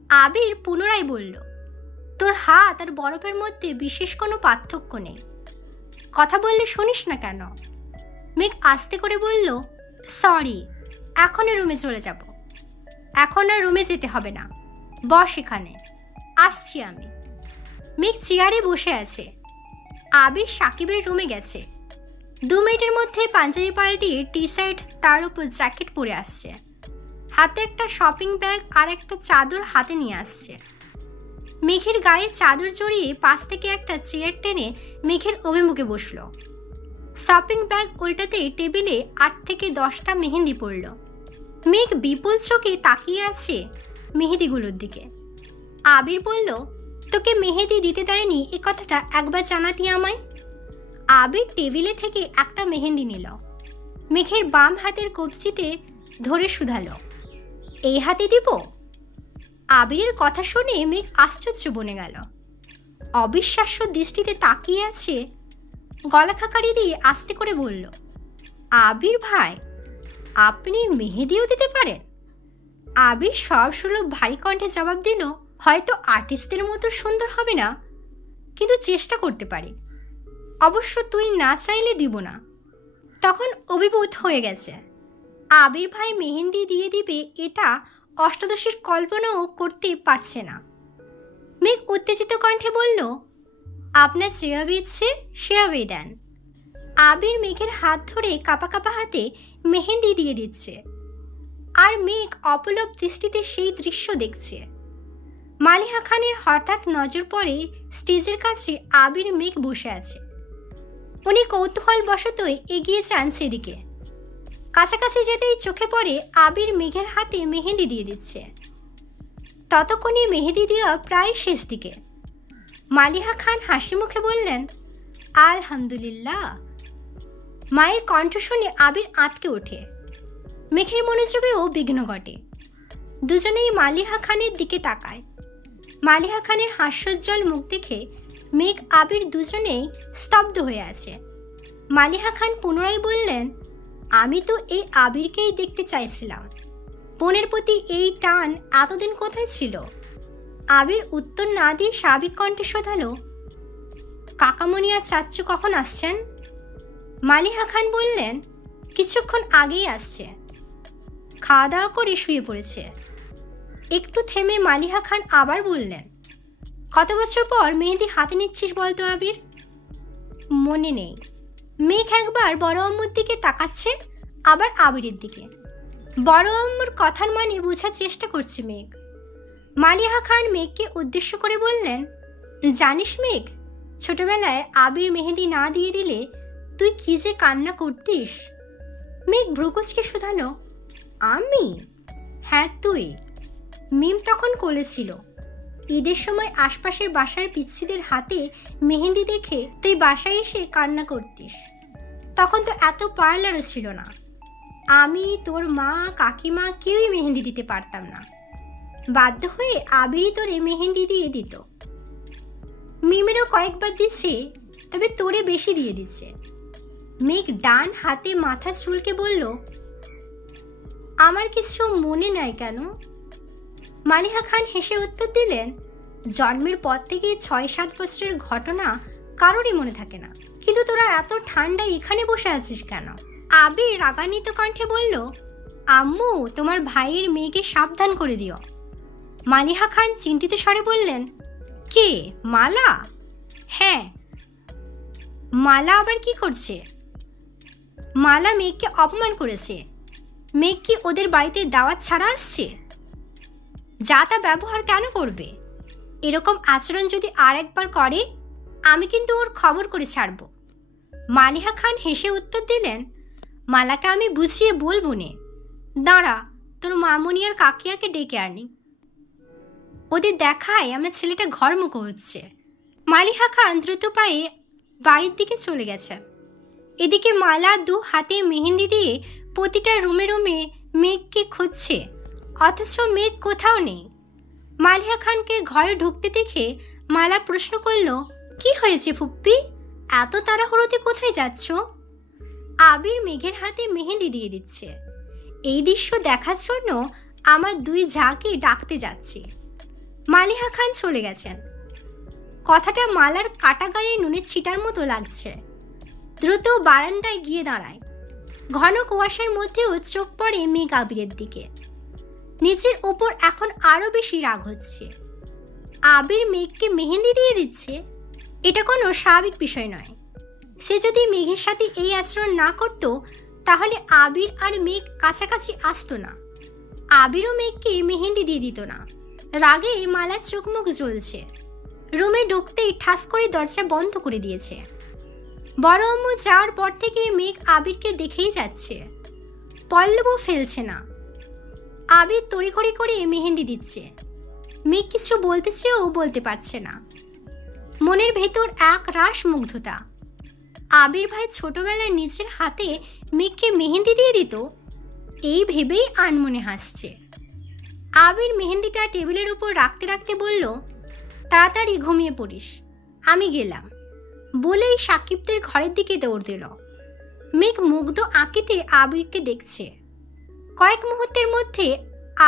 আবির পুনরায় বলল, তোর হাত আর বরফের মধ্যে বিশেষ কোনো পার্থক্য নেই। কথা বললে শুনিস না কেন? মেঘ আস্তে করে বলল, সরি, এখনই রুমে চলে যাব। এখন আর রুমে যেতে হবে না, বস এখানে, আসছি আমি। মেঘ চেয়ারে বসে আছে। আবির সাকিবের রুমে গেছে। 2 মিনিটের মধ্যে পাঞ্জাবি পাল্টিয়ে টি শার্ট তার উপর জ্যাকেট পরে আসছে। হাতে একটা শপিং ব্যাগ আর একটা চাদর হাতে নিয়ে আসছে। মেঘের গায়ে চাদর জড়িয়ে পাশ থেকে একটা চেয়ার টেনে মেঘের অভিমুখে বসল। শপিং ব্যাগ উল্টাতেই টেবিলে 8 থেকে 10টা মেহেন্দি পড়ল। মেঘ বিপুল চোখে তাকিয়ে আছে মেহেদিগুলোর দিকে। আবির বলল, তোকে মেহেদি দিতে দেয়নি এ কথাটা একবার জানাতি আমায়। আবির টেবিলে থেকে একটা মেহেন্দি নিল, মেঘের বাম হাতের কবজিতে ধরে শুধালো, এই হাতে দিব? আবিরের কথা শুনে মেঘ আশ্চর্য বনে গেল। অবিশ্বাস্য দৃষ্টিতে তাকিয়ে আছে। গলা খাকারি দিয়ে আস্তে করে বলল, আবির ভাই, আপনি মেহেদিও দিতে পারেন? আবির সব সুলভ ভারী কণ্ঠে জবাব দিল, হয়তো আর্টিস্টদের মতো সুন্দর হবে না, কিন্তু চেষ্টা করতে পারি। অবশ্য তুই না চাইলে দিব না। তখন অভিভূত হয়ে গেছে। আবির ভাই মেহেন্দি দিয়ে দিবে এটা অষ্টাদশীর কল্পনাও করতে পারছে না। মেঘ উত্তেজিত কণ্ঠে বলল, আপনার যেভাবে ইচ্ছে সেভাবেই দেন। আবির মেঘের হাত ধরে কাঁপা কাঁপা হাতে মেহেন্দি দিয়ে দিচ্ছে, আর মেঘ অপলক দৃষ্টিতে সেই দৃশ্য দেখছে। মালিহা খানের হঠাৎ নজর পড়ে স্টেজের কাছে আবির মেঘ বসে আছে। উনি কৌতূহল বশতই এগিয়ে যান সেদিকে। কাছাকাছি যেতেই চোখে পড়ে আবির মেঘের হাতে মেহেন্দি দিয়ে দিচ্ছে। ততক্ষণে মেহেদি দেওয়া প্রায় শেষ দিকে। মালিহা খান হাসি মুখে বললেন, আলহামদুলিল্লাহ। মায়ের কণ্ঠ শুনে আবির আঁতকে ওঠে। মেঘের মনোযোগেও বিঘ্ন ঘটে। দুজনেই মালিহা খানের দিকে তাকায়। মালিহা খানের হাস্যোজ্জ্বল মুখ দেখে মেঘ আবির দুজনেই স্তব্ধ হয়ে আছে। মালিহা খান পুনরায় বললেন, আমি তো এই আবিরকেই দেখতে চাইছিলাম। বোনের প্রতি এই টান এতদিন কোথায় ছিল? আবির উত্তর না দিয়ে স্বাভাবিক কণ্ঠে শোধালো, কাকামণি আর চাচ্চু কখন আসছেন? মালিহা খান বললেন, কিছুক্ষণ আগেই আসছে, খাওয়া দাওয়া করে শুয়ে পড়েছে। একটু থেমে মালিহা খান আবার বললেন, কত বছর পর মেহেদি হাতে নিচ্ছিস বলতো আবির? মনে নেই। মেঘ একবার বড় আম্মুর দিকে তাকাচ্ছে, আবার আবিরের দিকে। বড় আম্মুর কথার মানে বোঝার চেষ্টা করছে মেঘ। মালিহা খান মেঘকে উদ্দেশ্য করে বললেন, জানিস মেঘ, ছোটবেলায় আবির মেহেদি না দিয়ে দিলে তুই কি যে কান্না করতিস। মেঘ ভ্রুকুচকে শুধালো, আমি? হ্যাঁ তুই। মিম তখন কোলেছিল। ঈদের সময় আশপাশের বাসার পিচ্ছিদের হাতে মেহেন্দি দেখে তুই বাসায় এসে কান্না করতিস। তখন তো এত পার্লারও ছিল না। আমি, তোর মা, কাকিমা কেউই মেহেন্দি দিতে পারতাম না। বাধ্য হয়ে আবিরই তোরে মেহেন্দি দিয়ে দিত। মিমেরও কয়েকবার দিচ্ছে, তবে তোরে বেশি দিয়ে দিচ্ছে। মেঘ ডান হাতে মাথা চুলকে বলল, আমার কিছু মনে নাই কেন? মালিহা খান হেসে উত্তর দিলেন, জন্মের পর থেকে 6-7 বছরের ঘটনা কারোরই মনে থাকে না, কিন্তু তোরা এত ঠান্ডা এখানে বসে আছিস কেন? আবির রাগান্বিত কণ্ঠে বলল, আম্মু, তোমার ভাইয়ের মেয়েকে সাবধান করে দিও। মালিহা খান চিন্তিত স্বরে বললেন, কে, মালা? হ্যাঁ। মালা আবার কি করছে? মালা মেঘকে অপমান করেছে। মেঘ কি ওদের বাড়িতে দাওয়াত ছাড়া আসছে? যা তা ব্যবহার কেন করবে? এরকম আচরণ যদি আর একবার করে আমি কিন্তু ওর খবর করে ছাড়ব। মালিহা খান হেসে উত্তর দিলেন, মালাকে আমি বুঝিয়ে বলবো নে, দাঁড়া, তোর মামুনি আর কাকিয়াকে ডেকে আনি। ওদের দেখায় আমার ছেলেটা ঘরমুখো হচ্ছে। মালিহা খান দ্রুত পায়ে বাড়ির দিকে চলে গেছে। এদিকে মালা 2 হাতে মেহেন্দি দিয়ে প্রতিটা রুমে রুমে মেঘকে খুঁজছে, অথচ মেঘ কোথাও নেই। মালিহা খানকে ঘরে ঢুকতে দেখে মালা প্রশ্ন করল, কি হয়েছে ফুপ্পি, এত তাড়াহুড়োতে কোথায় যাচ্ছ? আবির মেঘের হাতে মেহেন্দি দিয়ে দিচ্ছে। এই দৃশ্য দেখার জন্য আমার 2 ঝাঁকে ডাকতে যাচ্ছি। মালিহা খান চলে গেছেন। কথাটা মালার কাটা গায়ে নুনের ছিটার মতো লাগছে। দ্রুত বারান্দায় গিয়ে দাঁড়ায়। ঘন কুয়াশার মধ্যেও চোখ পড়ে মেঘ আবিরের দিকে। নিজের ওপর এখন আরো বেশি রাগ হচ্ছে। আবির মেঘকে মেহেন্দি দিয়ে দিচ্ছে, এটা কোনো স্বাভাবিক বিষয় নয়। সে যদি মেঘের সাথে এই আচরণ না করত, তাহলে আবির আর মেঘ কাছাকাছি আসতো না। আবিরও মেঘকে মেহেন্দি দিয়ে দিত না। রাগে মালার চোখ মুখ জ্বলছে। রুমে ঢুকতেই ঠাস করে দরজা বন্ধ করে দিয়েছে। বড় আম্মু যাওয়ার পর থেকে মেঘ আবিরকে দেখেই যাচ্ছে, পল্লবও ফেলছে না। আবির তড়িঘড়ি করে মেহেন্দি দিচ্ছে। মেঘ কিছু বলতে চেয়েও বলতে পারছে না। মনের ভেতর এক রাস মুগ্ধতা। আবির ভাই ছোটবেলায় নিজের হাতে মেঘকে মেহেন্দি দিয়ে দিত, এই ভেবেই আনমনে হাসছে। আবির মেহেন্দিটা টেবিলের উপর রাখতে রাখতে বলল, তাড়াতাড়ি ঘুমিয়ে পড়িস, আমি গেলাম, বলেই সাকিবদের ঘরের দিকে দৌড় দিল। মেঘ মুগ্ধ আঁকিতে আবিরকে দেখছে। কয়েক মুহূর্তের মধ্যে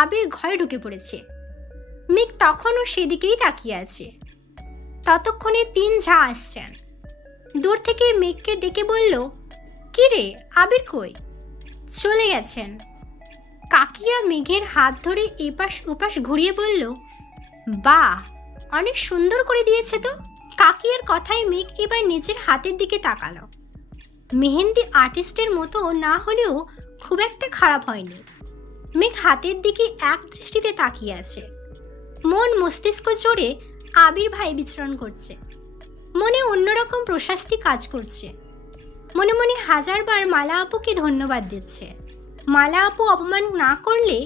আবির ঘরে ঢুকে পড়েছে। মেঘ তখনও সেদিকেই তাকিয়ে আছে। ততক্ষণে 3 ঝা আসছেন। দূর থেকে মেঘকে ডেকে বলল, কি রে, আবির কই? চলে গেছেন। কাকিয়া মেঘের হাত ধরে এপাশ ওপাশ ঘুরিয়ে বলল, বাহ, অনেক সুন্দর করে দিয়েছে তো। কাকিয়ার কথায় মেঘ এবার নিজের হাতের দিকে তাকালো। মেহেন্দি আর্টিস্টের মতো না হলেও খুব একটা খারাপ হয়নি। মেঘ হাতের দিকে এক দৃষ্টিতে তাকিয়ে আছে। মন মস্তিষ্ক জোরে আবির ভাই বিচরণ করছে। মনে অন্যরকম প্রশান্তি কাজ করছে। মনে মনে হাজারবার মালা আপুকে ধন্যবাদ দিচ্ছে। মালা আপু অপমান না করলে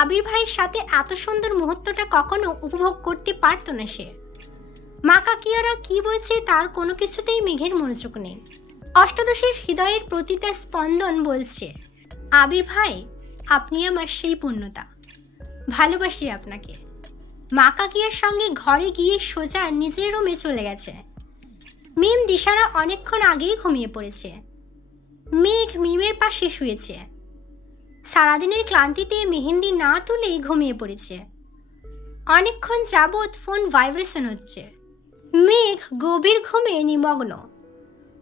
আবির ভাইয়ের সাথে এত সুন্দর মুহূর্তটা কখনো উপভোগ করতে পারত না সে। মা কাকিয়ারা কি বলছে তার কোনো কিছুতেই মেঘের মনোযোগ নেই। অষ্টাদশীর হৃদয়ের প্রতিটা স্পন্দন বলছে, আবির ভাই, আপনি আমার সেই পূর্ণতা, ভালোবাসি আপনাকে। মা কাকিয়ার সঙ্গে ঘরে গিয়ে সোজা নিজের রুমে চলে গেছে। মিম দিশারা অনেকক্ষণ আগেই ঘুমিয়ে পড়েছে। মেঘ মিমের পাশে শুয়েছে। সারাদিনের ক্লান্তিতে মেহেন্দি না তুলেই ঘুমিয়ে পড়েছে। অনেকক্ষণ যাবৎ ফোন ভাইব্রেশন হচ্ছে। মেঘ গভীর ঘুমে নিমগ্ন।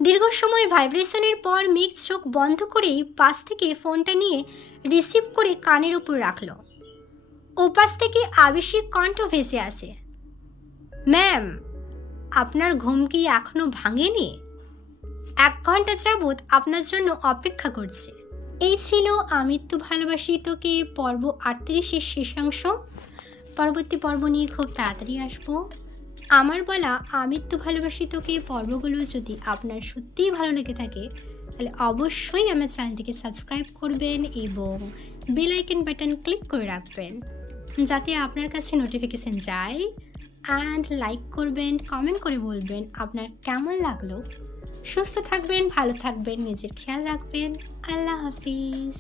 দীর্ঘ সময় ভাইব্রেশনের পর মেঘ চোখ বন্ধ করেই পাশ থেকে ফোনটা নিয়ে রিসিভ করে কানের উপর রাখল। ওপাশ থেকে আবেশিক কণ্ঠ ভেসে আসে, ম্যাম, আপনার ঘুম কি এখনো ভাঙেনি? 1 ঘন্টা যাবৎ আপনার জন্য অপেক্ষা করছে। এই ছিল আমৃত্যু ভালোবাসি তোকে পর্ব 38-এর শেষাংশ। পরবর্তী পর্ব নিয়ে খুব তাড়াতাড়ি আসবো। আমার বলা আমৃত্যু ভালোবাসি তোকে পর্বগুলো যদি আপনার সত্যিই ভালো লেগে থাকে তাহলে অবশ্যই আমার চ্যানেলটিকে সাবস্ক্রাইব করবেন এবং বেল আইকন বাটন ক্লিক করে রাখবেন যাতে আপনার কাছে নোটিফিকেশন যায়। অ্যান্ড লাইক করবেন, কমেন্ট করে বলবেন আপনার কেমন লাগলো। সুস্থ থাকবেন, ভালো থাকবেন, নিজের খেয়াল রাখবেন। আল্লাহ হাফিজ।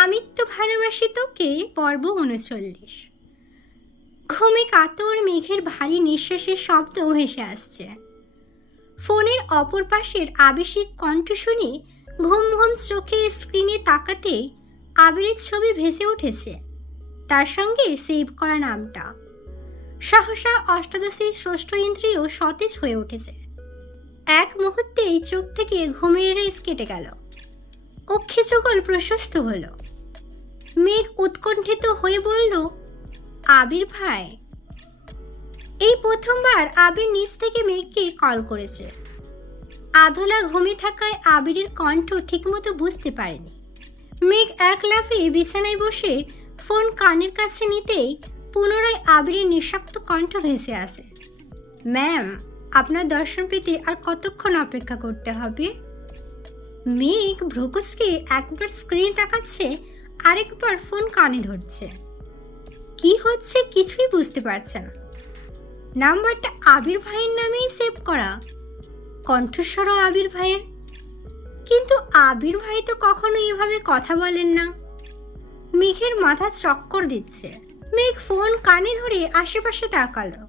আমৃত্যু ভালোবাসি তোকে পর্ব 39। ঘুমে কাতর মেঘের ভারী নিঃশ্বাসের শব্দ ভেসে আসছে। ফোনের অপর পাশের আবেশিক কণ্ঠ শুনে ঘুম ঘুম চোখে স্ক্রিনে তাকাতেই আবিরের ছবি ভেসে উঠেছে, তার সঙ্গে সেভ করা নামটা। সহসা অষ্টাদশীর ষষ্ঠ ইন্দ্রিয় সতেজ হয়ে উঠেছে। এক মুহূর্তেই চোখ থেকে ঘুমের রেস কেটে গেল। অক্ষি যুগল প্রশস্ত হলো। মেঘ উৎকণ্ঠিত হয়ে বলল, আবির ভাই। এই প্রথমবার আবির নিজ থেকে মেঘকে কল করেছে। আধলা ঘুমে থাকায় আবিরের কণ্ঠ ঠিকমতো বুঝতে পারেনি। মেঘ এক লাফে বিছানায় বসে ফোন কানের কাছে নিতেই পুনরায় আবিরের নিঃশব্দ কণ্ঠ ভেসে আসে, ম্যাম, আপনার দর্শন পেতে আর কতক্ষণ অপেক্ষা করতে হবে? মেঘ ভ্রুকুচকে একবার স্ক্রিন তাকাচ্ছে, আরেকবার ফোন কানে ধরছে। কি হচ্ছে কিছুই বুঝতে পারছে না। নাম্বারটা আবির ভাইয়ের নামেই সেভ করা, কণ্ঠস্বরও আবির ভাইয়ের, কিন্তু আবির ভাই তো কখনো এভাবে কথা বলেন না। মেঘের মাথা চক্কর দিচ্ছে। মেঘ ফোন কানে ধরে আশেপাশে তাকালো।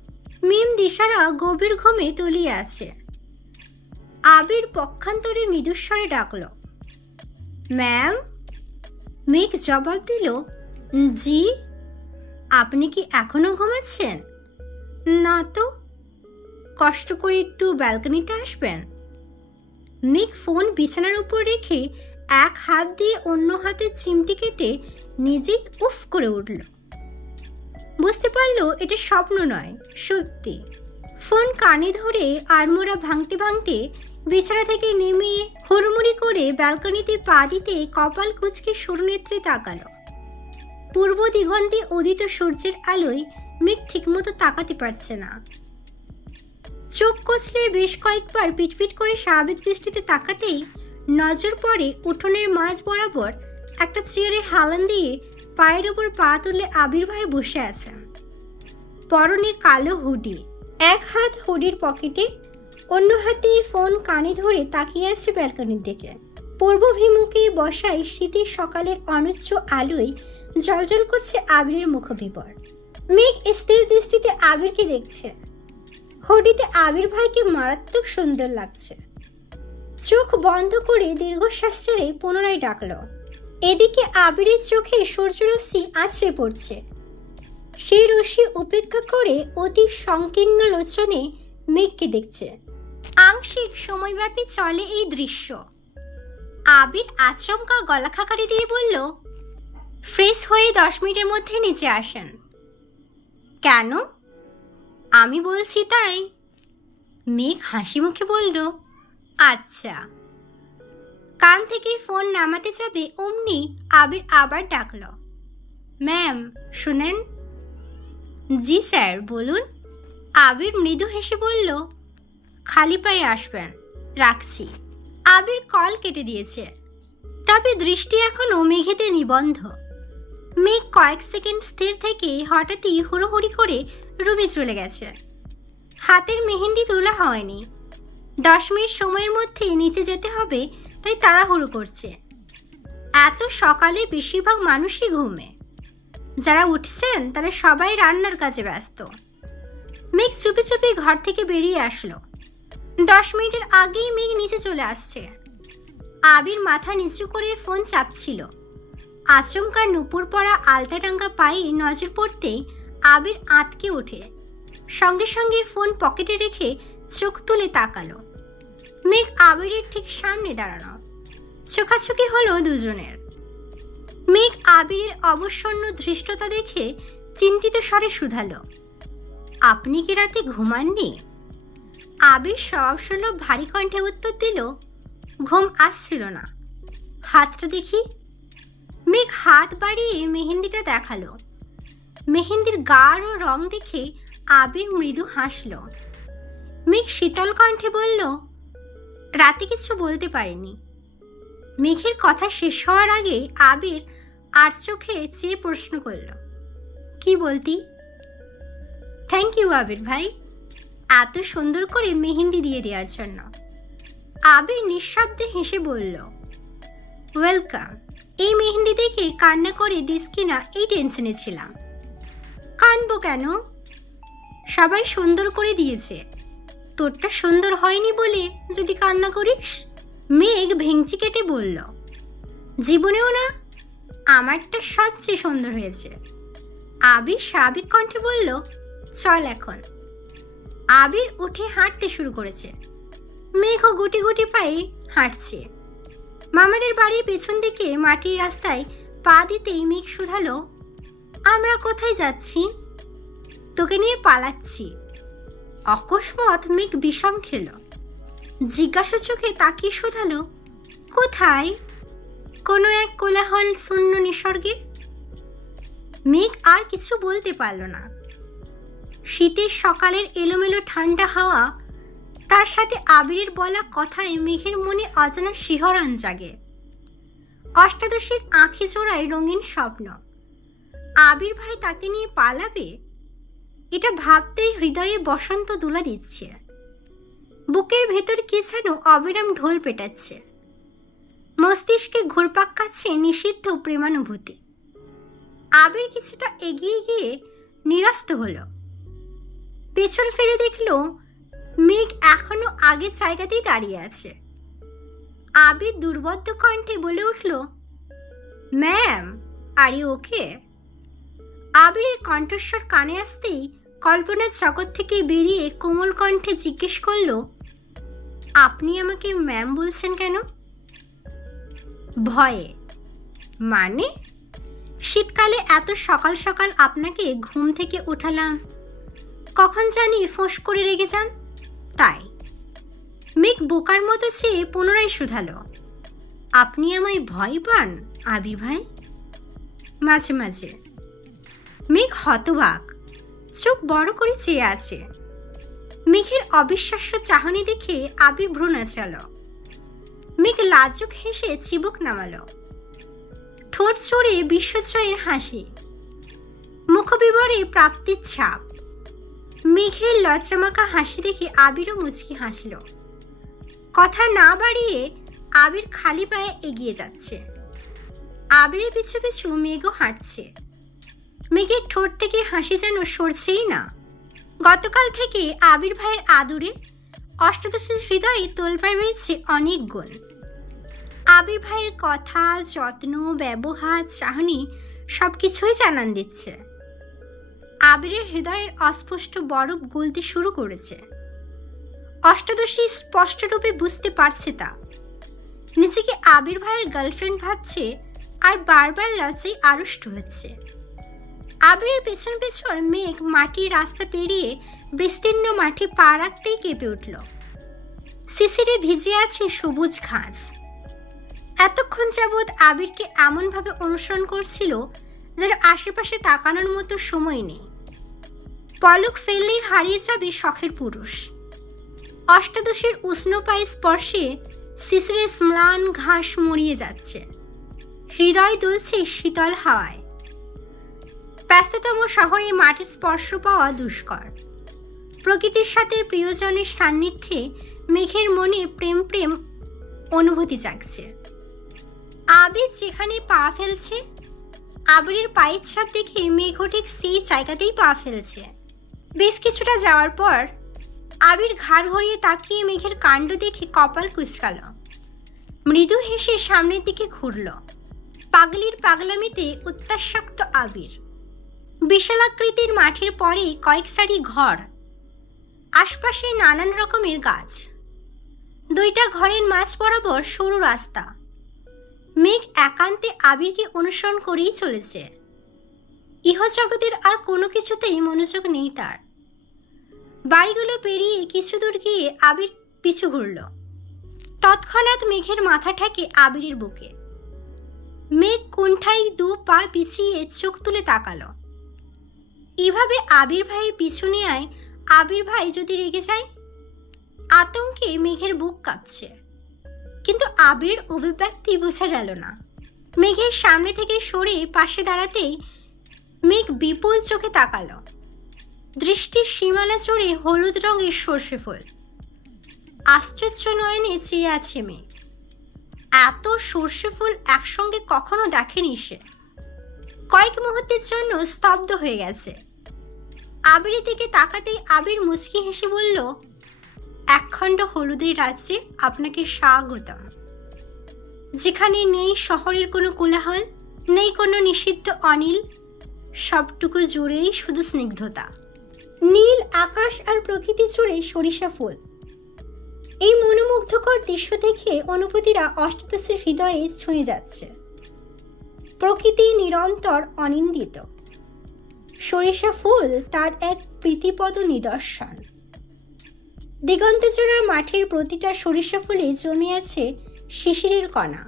মিম দিশারা গভীর ঘুমে তলিয়ে আছে। আবির পক্ষান্তরে মৃদুস্বরে ডাকলো, ম্যাম। মেঘ জবাব দিল, জি। আপনি কি এখনো ঘুমাচ্ছেন? না তো। কষ্ট করে একটু ব্যালকনিতে আসবেন। মেঘ ফোন বিছানার উপর রেখে এক হাত দিয়ে অন্য হাতের চিমটি কেটে নিজেই উফ করে উঠল। বুঝতে পারল এটা স্বপ্ন নয়, সত্যি। ফোন কানে ধরে আড়মোড়া ভাঙতে ভাঙতে বিছানা থেকে নেমে হুড়মুড়ি করে ব্যালকনিতে পা দিতে কপাল কুঁচকে সরুনেত্রে তাকালো। পূর্ব দিগন্তে উদিত সূর্যের আলোয় মেঘ ঠিকমতো তাকাতে পারছে না। চোখ কচলে বেশ কয়েকবার পিটপিট করে স্বাভাবিক দৃষ্টিতে তাকাতেই নজর পড়ে উঠোনের মাঝ বরাবর একটা চেয়ারে হালান দিয়ে পায়ের ওপর পা তুলে আবির ভাই বসে আছেন। পরনে কালো হুডি, এক হাত হুডির পকেটে, অন্য হাতে ফোন কানে ধরে তাকিয়ে আছে ব্যালকনির দিকে। পূর্বভিমুখে বসায় শীতের সকালের অনুচ্চ আলোয় জ্বলজ্বল করছে আবিরের মুখবিবর। মেঘ স্থির দৃষ্টিতে আবিরকে দেখছে। হুডিতে আবির ভাইকে মারাত্মক সুন্দর লাগছে। চোখ বন্ধ করে দীর্ঘশ্বাস ছেড়ে পুনরায় ডাকলো। এদিকে আবিরের চোখে সূর্যরশ্মি আছড়ে পড়ছে। সেই রশ্মি উপেক্ষা করে অতি সংকীর্ণ লোচনে মেঘকে দেখছে। আংশিক সময়ব্যাপী চলে এই দৃশ্য। আবির আচমকা গলা খাকারি দিয়ে বলল, ফ্রেশ হয়ে 10 মিনিটের মধ্যে নিচে আসেন। কেন? আমি বলছি তাই। মেঘ হাসি মুখে বলল, আচ্ছা। কান থেকে ফোন নামাতে যাবে অমনি আবির আবার ডাকল, ম্যাম শুনেন। জি স্যার বলুন। আবির মৃদু হেসে বলল, খালি পায়ে আসবেন, রাখছি। আবির কল কেটে দিয়েছে, তবে দৃষ্টি এখনো মেঘেতে নিবন্ধ। মেঘ কয়েক সেকেন্ড স্থির থেকে হঠাৎই হুড়োহুড়ি করে রুমে চলে গেছে। হাতের মেহেন্দি তোলা হয়নি। 10 মিনিট সময়ের মধ্যে নিচে যেতে হবে, তাই তাড়াহুড়ো করছে। এত সকালে বেশিরভাগ মানুষই ঘুমে। যারা উঠেছেন তারা সবাই রান্নার কাজে ব্যস্ত। মেঘ চুপি চুপি ঘর থেকে বেরিয়ে আসলো। 10 মিনিটের আগেই মেঘ নিচে চলে আসছে। আবির মাথা নিচু করে ফোন চাপছিল। আচমকা নুপুর পরা আলতাটাঙ্গা পায়ে নজর পড়তেই আবির আঁতকে ওঠে। সঙ্গে সঙ্গে ফোন পকেটে রেখে চোখ তুলে তাকালো। মেঘ আবিরের ঠিক সামনে দাঁড়ানো। চোখাচোখি হলো দুজনের। মেঘ আবিরের অবসন্ন ধৃষ্টতা দেখে চিন্তিত স্বরে শুধালো, আপনি কি রাতে ঘুমাননি? আবির স্বভাবসুলভ ভারী কণ্ঠে উত্তর দিল, ঘুম আসছিল না। হাতটা দেখি। মেঘ হাত বাড়িয়ে মেহেন্দিটা দেখালো। মেহেন্দির গাঢ় রং দেখে আবির মৃদু হাসল। মেঘ শীতল কণ্ঠে বলল, রাতে কিছু বলতে পারিনি। মেঘের কথা শেষ হওয়ার আগে আবির আর চোখে চেয়ে প্রশ্ন করল, কি বলতি? থ্যাংক ইউ আবির ভাই, এত সুন্দর করে মেহেন্দি দিয়ে দেওয়ার জন্য। আবির নিঃশব্দে হেসে বলল, ওয়েলকাম। এই মেহেন্দি দেখে কান্না করে দিস কিনা এই টেনশনে ছিলাম। কাঁদবো কেন? সবাই সুন্দর করে দিয়েছে, তোরটা সুন্দর হয়নি বলে যদি কান্না করিস? মেঘ ভেঙচি কেটে বলল, জীবনেও না, আমারটা সবচেয়ে সুন্দর হয়েছে। আবির স্বাভাবিক কণ্ঠে বলল, চল এখন। আবির উঠে হাঁটতে শুরু করেছে। মেঘও গুটি গুটি পায়ে হাঁটছে। মামাদের বাড়ির পেছন দিকে মাটির রাস্তায় পা দিতেই মেঘ শুধালো, আমরা কোথায় যাচ্ছি? তোকে নিয়ে পালাচ্ছি। অকস্মাৎ মেঘ বিষম খেল। জিজ্ঞাসা চোখে তাকিয়ে শুধালো, কোথায়? কোনো এক কোলাহল শূন্য নিসর্গে। মেঘ আর কিছু বলতে পারল না। শীতের সকালের এলোমেলো ঠান্ডা হাওয়া, তার সাথে আবিরের বলা কথায় মেঘের মনে অজানা শিহরণ জাগে। অষ্টাদশীর আঁখি জোড়ায় রঙিন স্বপ্ন। আবির ভাই তাকে নিয়ে পালাবে, এটা ভাবতেই হৃদয়ে বসন্ত দুলা দিচ্ছে। বুকের ভেতর কি যেন অবিরাম ঢোল পেটাচ্ছে। মস্তিষ্কে ঘুরপাক খাচ্ছে নিষিদ্ধ প্রেমানুভূতি। আবির কিছুটা এগিয়ে গিয়ে নিরস্ত হলো। পেছন ফিরে দেখলো মেঘ এখনো আগের জায়গাতেই দাঁড়িয়ে আছে। আবির দুর্বোধ্য কণ্ঠে বলে উঠল, ম্যাম আর ইউ ওকে? আবিরের কণ্ঠস্বর কানে আসতেই কল্পনার জগৎ থেকে বেরিয়ে কোমল কণ্ঠে জিজ্ঞেস করল, আপনি আমাকে ম্যাম বলছেন কেন? ভয়ে। মানে? শীতকালে এত সকাল সকাল আপনাকে ঘুম থেকে উঠালাম, কখন জানি ফোঁস করে রেগে যান, তাই। মেঘ বোকার মতো চেয়ে পুনরায় শুধালো, আপনি আমায় ভয় পান আবির ভাই? মাঝে মাঝে। মেঘ হতবাক, চোখ বড় করে চেয়ে আছে। মেঘের অবিশ্বাস্য চাহনি দেখে আবির ভ্রু নাচালো। মেঘ লাজুক হেসে চিবুক নামালো। ঠোঁট চড়ে বিশ্বজয়ের হাসি, মুখবিবরে প্রাপ্তির ছাপ। মেঘের লজ্জামাখা হাসি দেখে আবিরও মুচকি হাসল। কথা না বাড়িয়ে আবির খালি পায়ে এগিয়ে যাচ্ছে। আবিরের পিছু পিছু মেঘও হাঁটছে। মেঘের ঠোঁট থেকে হাসি যেন সরছেই না। গতকাল থেকে আবির ভাইয়ের আদরে অষ্টাদশের হৃদয়ে তোলপাড় বেড়েছে অনেক গুণ। আবির ভাইয়ের কথা, যত্ন, ব্যবহার, চাহনি সবকিছুই জানান দিচ্ছে। আবিরের হৃদয়ের অস্পষ্ট বরফ গলতে শুরু করেছে। অষ্টাদশী স্পষ্টরূপে বুঝতে পারছে তা। নিজেকে আবির ভাইয়ের গার্লফ্রেন্ড ভাবছে আর বারবার লজ্জায় আড়ষ্ট হচ্ছে। আবিরের পেছন পেছন মেঘ মাটির রাস্তা পেরিয়ে বিস্তীর্ণ মাঠে পা রাখতেই কেঁপে উঠল। শিশিরে ভিজে আছে সবুজ ঘাস। এতক্ষণ যাবৎ আবিরকে এমনভাবে অনুসরণ করছিল যার আশেপাশে তাকানোর মতো সময় নেই। পলক ফেললেই হারিয়ে যাবে শখের পুরুষ। অষ্টাদশীর উষ্ণ পায়ে স্পর্শে শিশিরের ম্লান ঘাস মরিয়ে যাচ্ছে। হৃদয় দুলছে শীতল হাওয়ায়। ব্যস্ততম শহরে মাটির স্পর্শ পাওয়া দুষ্কর। প্রকৃতির সাথে প্রিয়জনের সান্নিধ্যে মেঘের মনে প্রেম প্রেম অনুভূতি জাগছে। আবির যেখানে পা ফেলছে, আবিরের পায়ের ছাপ দেখে মেঘও ঠিক সেই জায়গাতেই পা ফেলছে। বেশ কিছুটা যাওয়ার পর আবির ঘাড় ঘুরিয়ে তাকিয়ে মেঘের কাণ্ড দেখে কপাল কুঁচকাল। মৃদু হেসে সামনের দিকে ঘুরল। পাগলির পাগলামিতে উত্তাসক্ত আবির। বিশালাকৃতির মাঠের পরেই কয়েক সারি ঘর, আশপাশে নানান রকমের গাছ। দুইটা ঘরের মাঝ বরাবর সরু রাস্তা। মেঘ একান্তে আবিরকে অনুসরণ করেই চলেছে। ইহজগতের আর কোনো কিছুতেই মনোযোগ নেই তার। বাড়িগুলো পেরিয়ে কিছু দূর গিয়ে আবির পিছু ঘুরল। তৎক্ষণাৎ মেঘের মাথা ঠেকে আবিরের বুকে। মেঘ কুণ্ঠায় দু পা পিছিয়ে চোখ তুলে তাকালো। এভাবে আবির ভাইয়ের পিছু নেয় আবির ভাই যদি রেগে যায়। আতঙ্কে মেঘের বুক কাঁপছে, কিন্তু আবিরের অভিব্যক্তি বোঝা গেল না। মেঘের সামনে থেকে সরে পাশে দাঁড়াতেই মেঘ বিপুল চোখে তাকালো। দৃষ্টির সীমানা চড়ে হলুদ রঙের সর্ষে ফুল। আশ্চর্য নয়নে চেয়ে আছে মেঘ। এত সর্ষে ফুল একসঙ্গে কখনো দেখেনি সে। কয়েক মুহূর্তের জন্য স্তব্ধ হয়ে গেছে। আবিরের দিকে তাকাতেই আবির মুচকি হেসে বলল, একখণ্ড হলুদের রাজ্যে আপনাকে স্বাগতম, যেখানে নেই শহরের কোনো কোলাহল, নেই কোনো নিষিদ্ধ অনিল, সবটুকু জুড়েই শুধু স্নিগ্ধতা। নীল আকাশ আর প্রকৃতি জুড়ে সরিষা ফুল। এই মনোমুগ্ধকর দৃশ্য দেখে অনুভূতিরা অষ্টাদশের হৃদয়ে ছুঁয়ে যাচ্ছে। প্রকৃতি নিরন্তর অনিন্দিত। সরিষা ফুল তার এক প্রীতিপদ নিদর্শন। দিগন্তজোড়া মাঠের প্রতিটা সরিষা ফুলে জমে আছে শিশিরের কণা।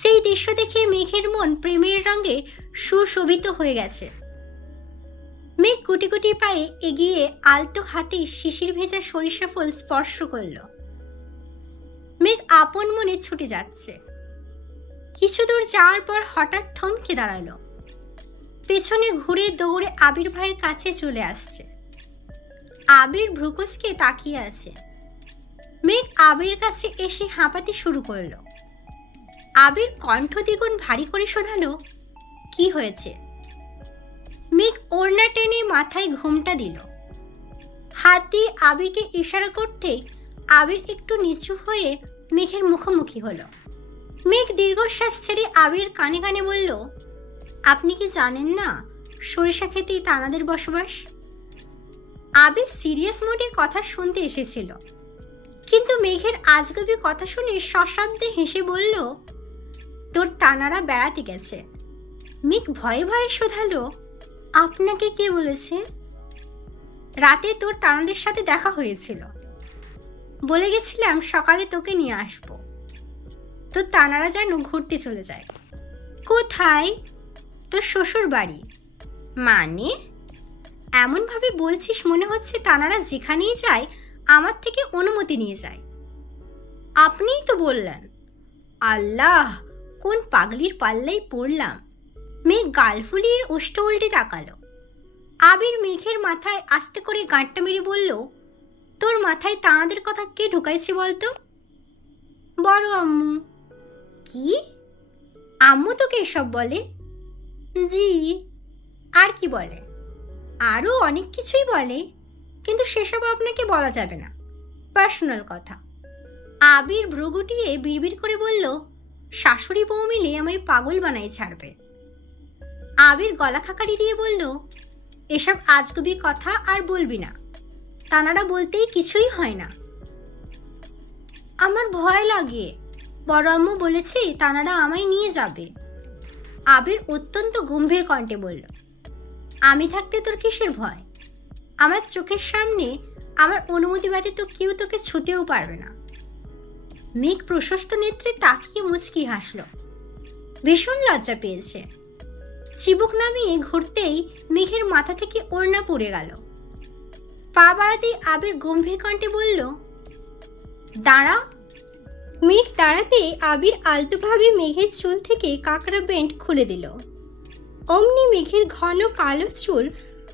সেই দৃশ্য দেখে মেঘের মন প্রেমের রঙে সুশোভিত হয়ে গেছে। মেঘ গুটি গুটি পায়ে এগিয়ে আলতো হাতে শিশির ভেজা সরিষা ফুল স্পর্শ করল। মেঘ আপন মনে ছুটে যাচ্ছে। কিছু দূর যাওয়ার পর হঠাৎ থমকে দাঁড়ালো। পেছনে ঘুরে দৌড়ে আবির ভাইয়ের কাছে চলে আসছে। আবির ভ্রুকুচকে তাকিয়ে আছে। মেঘ আবিরের কাছে এসে হাঁপাতে শুরু করলো। আবির কণ্ঠ দ্বিগুণ ভারী করে শোধালো, কি হয়েছে? মেঘ ওড়না টেনে মাথায় ঘোমটা দিল। হাত দিয়ে আবিরকে ইশারা করতে আবির একটু নিচু হয়ে মেঘের মুখোমুখি হলো। মেঘ দীর্ঘশ্বাস ছেড়ে আবিরের কানে কানে বলল, আপনি কি জানেন না সরিষা ক্ষেতেই তানাদের বসবাস? আবির সিরিয়াস মোডে কথা শুনতে এসেছিল, কিন্তু মেঘের আজগুবি কথা শুনে সশব্দে হেসে বলল, তোর তানারা বেড়াতে গেছে। মেঘ ভয়ে ভয়ে শোধালো, আপনাকে কে বলেছে? রাতে তোর তানাদের সাথে দেখা হয়েছিল। বলে গেছিলাম সকালে তোকে নিয়ে আসবো। তোর তানারা যেন ঘুরতে চলে যায়। কোথায়? তোর শ্বশুর বাড়ি। মানে? এমনভাবে বলছিস মনে হচ্ছে তানারা যেখানেই যায় আমার থেকে অনুমতি নিয়ে যায়। আপনিই তো বললেন। আল্লাহ, কোন পাগলির পাল্লাই পড়লাম। মেঘ গাল ফুলিয়ে উষ্ট উল্টে তাকালো। আবির মেঘের মাথায় আস্তে করে গাঁটটা মেরে বলল, তোর মাথায় তানাদের কথা কে ঢুকাইছে বলতো? বড় আম্মু। কি? আম্মু তোকে এসব বলে? জি। আর কি বলে? আরও অনেক কিছুই বলে, কিন্তু সেসব আপনাকে বলা যাবে না, পার্সোনাল কথা। আবির ভ্রু গুটিয়ে বিড়বিড় করে বলল, শাশুড়ি বউ মিলে আমায় পাগল বানাই ছাড়বে। আবির গলা খাকারি দিয়ে বলল, এসব আজগুবি কথা আর বলবি না, তানারা বলতেই কিছুই হয় না। আমার ভয় লাগে, বড় আম্মু বলেছে তানারা আমায় নিয়ে যাবে। আবির অত্যন্ত গম্ভীর কণ্ঠে বলল, আমি থাকতে তোর কিসের ভয়? আমার চোখের সামনে আমার অনুমতি ব্যতীত কেউ তোকে ছুতেও পারবে না। মেঘ প্রশস্ত নেত্রে তাকিয়ে মুচকি হাসল। ভীষণ লজ্জা পেয়েছে। চিবুক নামিয়ে ঘুরতেই মেঘের মাথা থেকে ওড়না পড়ে গেল। পা বাড়াতেই আবির গম্ভীর কণ্ঠে বলল, দাঁড়া। মেঘ দাঁড়াতে আবির আলতোভাবে মেঘের চুল থেকে কাঁকড়া বেল্ট খুলে দিল। অমনি মেঘের ঘন কালো চুল